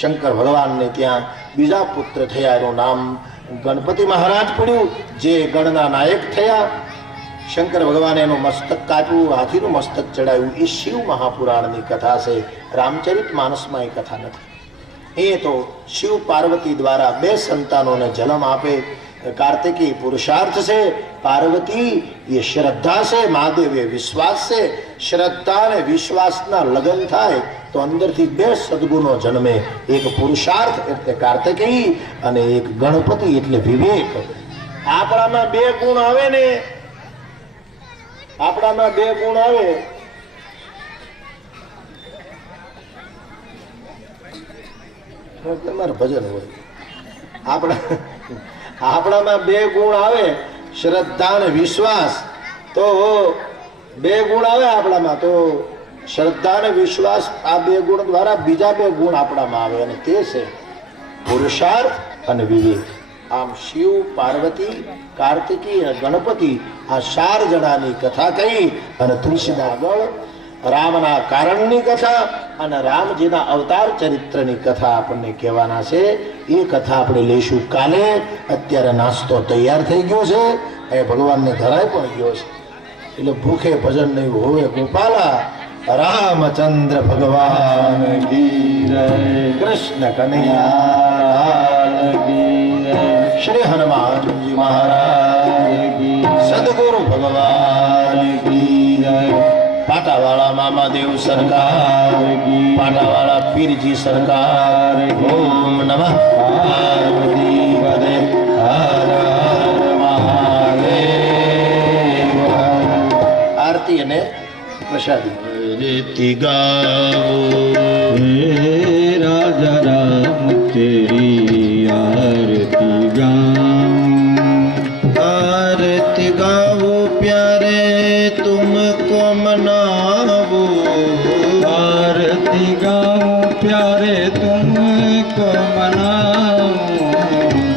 શંકર ભગવાનને ત્યાં બીજા પુત્ર થયા. એનું નામ ગણપતિ મહારાજ પડ્યું, જે ગણના નાયક થયા. શંકર ભગવાને એનું મસ્તક કાપ્યું, હાથીનું મસ્તક ચડાવ્યું. એ શિવ મહાપુરાણની કથા છે. રામચરિત માનસમાં એ કથા નથી. એ તો શિવ પાર્વતી દ્વારા 2 સંતાનોને જન્મ આપે. કાર્તિકી પુરુષાર્થ છે, પાર્વતી એ શ્રદ્ધા છે, મહાદેવ એ વિશ્વાસ છે. શ્રદ્ધા અને વિશ્વાસના લગ્ન થાય તો અંદરથી 2 સદગુણો જન્મે. એક પુરુષાર્થ એટલે કાર્તિકી અને એક ગણપતિ એટલે વિવેક. આપણામાં 2 ગુણ આવે ને, આપણામાં 2 ગુણ આવે તમારે ભજન હોય. આપણામાં 2 ગુણ આવે, શ્રદ્ધા અને વિશ્વાસ. તો 2 ગુણ આવે આપણામાં, તો શ્રદ્ધા અને વિશ્વાસ, આ 2 ગુણ દ્વારા બીજા 2 ગુણ આપણામાં આવે અને તે છે પુરુષાર્થ અને વિવેક. આમ શિવ, પાર્વતી, કાર્તિકી અને ગણપતિ, આ 4 જણાની કથા કહી અને તુલસીદાસ આગળ રામના કારણની કથા અને રામજીના અવતાર ચરિત્રની કથા આપણને કહેવાના છે. એ કથા આપણે લઈશું કાલે. અત્યારે નાસ્તો તૈયાર થઈ ગયો છે, એ ભગવાનને ધરાય પણ ગયો છે. એટલે ભૂખે ભજન નહીં હોવે ગોપાલા. રામચંદ્ર ભગવાન કી જય. કૃષ્ણ કનૈયા કી જય. શ્રી હનુમાનજી મહારાજ કી જય. સદગુરુ ભગવાન કી જય. પાટાવાળા મામાદેવ સરકાર, પાટાવાળા પીરજી સરકાર. ઓમ નમઃ પાર્વતી પદે હર હર મહાદેવ. આરતી અને પ્રસાદી આરતી ગાવો हे राजा राम तेरी आरती गाऊं आरती गाओ प्यारे तुमको मनावो आरती गाऊं प्यारे तुमको मनाऊं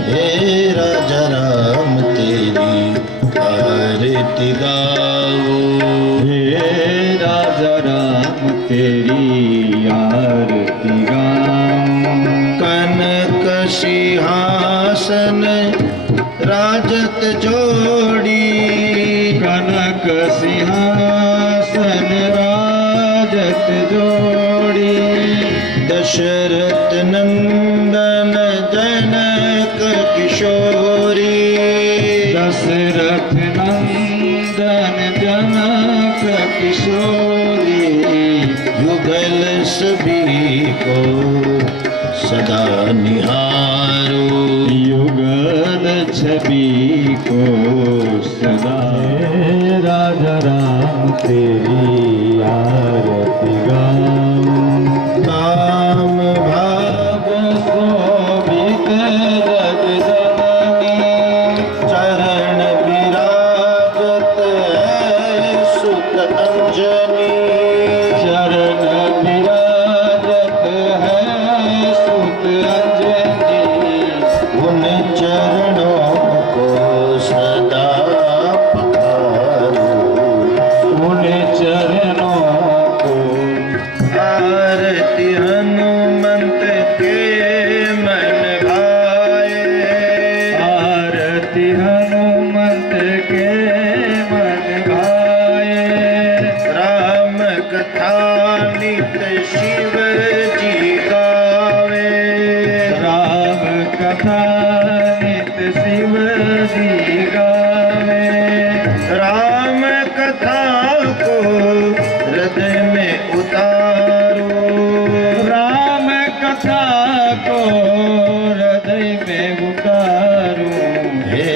हे राजा राम तेरी आरती गाओ हे राजा राम तेरी आरती गाऊं कनक सिंहासन राजत जोड़ी कनक सिंहासन राजत जोड़ी दशरथ नंदन जनक किशोरी दशरथ नंदन जनक किशोरी युगल सभी को सदा निहारो युगल छवि को सदा राजा राम तेरी आरती गाऊं काम भाग शोभित जग जननी चरण विराजत है सुत अंजनी चरण विराजत है सुत अंजनी उन चरणों को सदा पखारो उन चरणों को आरती हनुमंत के मन भाए आरती हनुमत के मन भाए राम कथा नित शिव जी गावे राम कथा नित शिव जी गावे राम कथा को हृदय में उतारो राम कथा को हृदय में उतारूं हे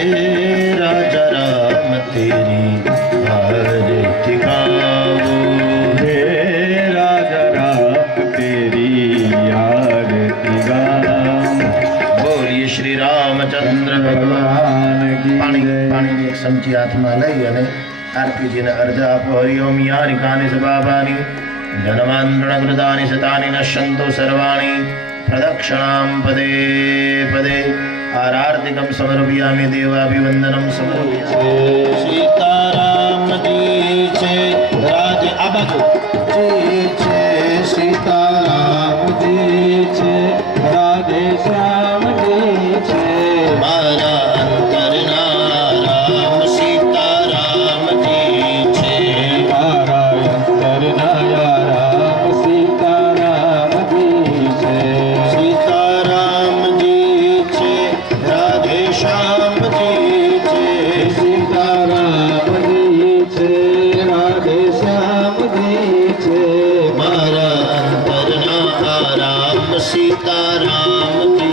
राजा राम तेरी आरती गाओ हे राजा राम तेरी आरती गाऊं बोलिए श्री रामचंद्र भगवान भगवान की પાણી जय। પાણીની એક ચમચી હાથમાં લઈ અને આરતીજીને અર્ધ આપો હરિઓમ યારિકાની સબાબાની ધનવાંદ્રણકૃતાની સતાની નશ્યંતો સર્વાણી પ્રદક્ષિણામ પદે પદે આરાર્તિકમ સમર્પયામિ દેવાભિવંદનમ સમર્પયામિ સીતારામ જી છે રાધે આ બાજુ જી છે सीताराम जी छे राधे श्याम जी छे મારા અંતરના રામ સીતારામ જી છે मारा अंतर नया राम सीताराम जी छे सीताराम जी छे राधे श्याम जी छे सीताराम जी छे राधे श्याम जी छे मारा अंतरना राम सीताराम जी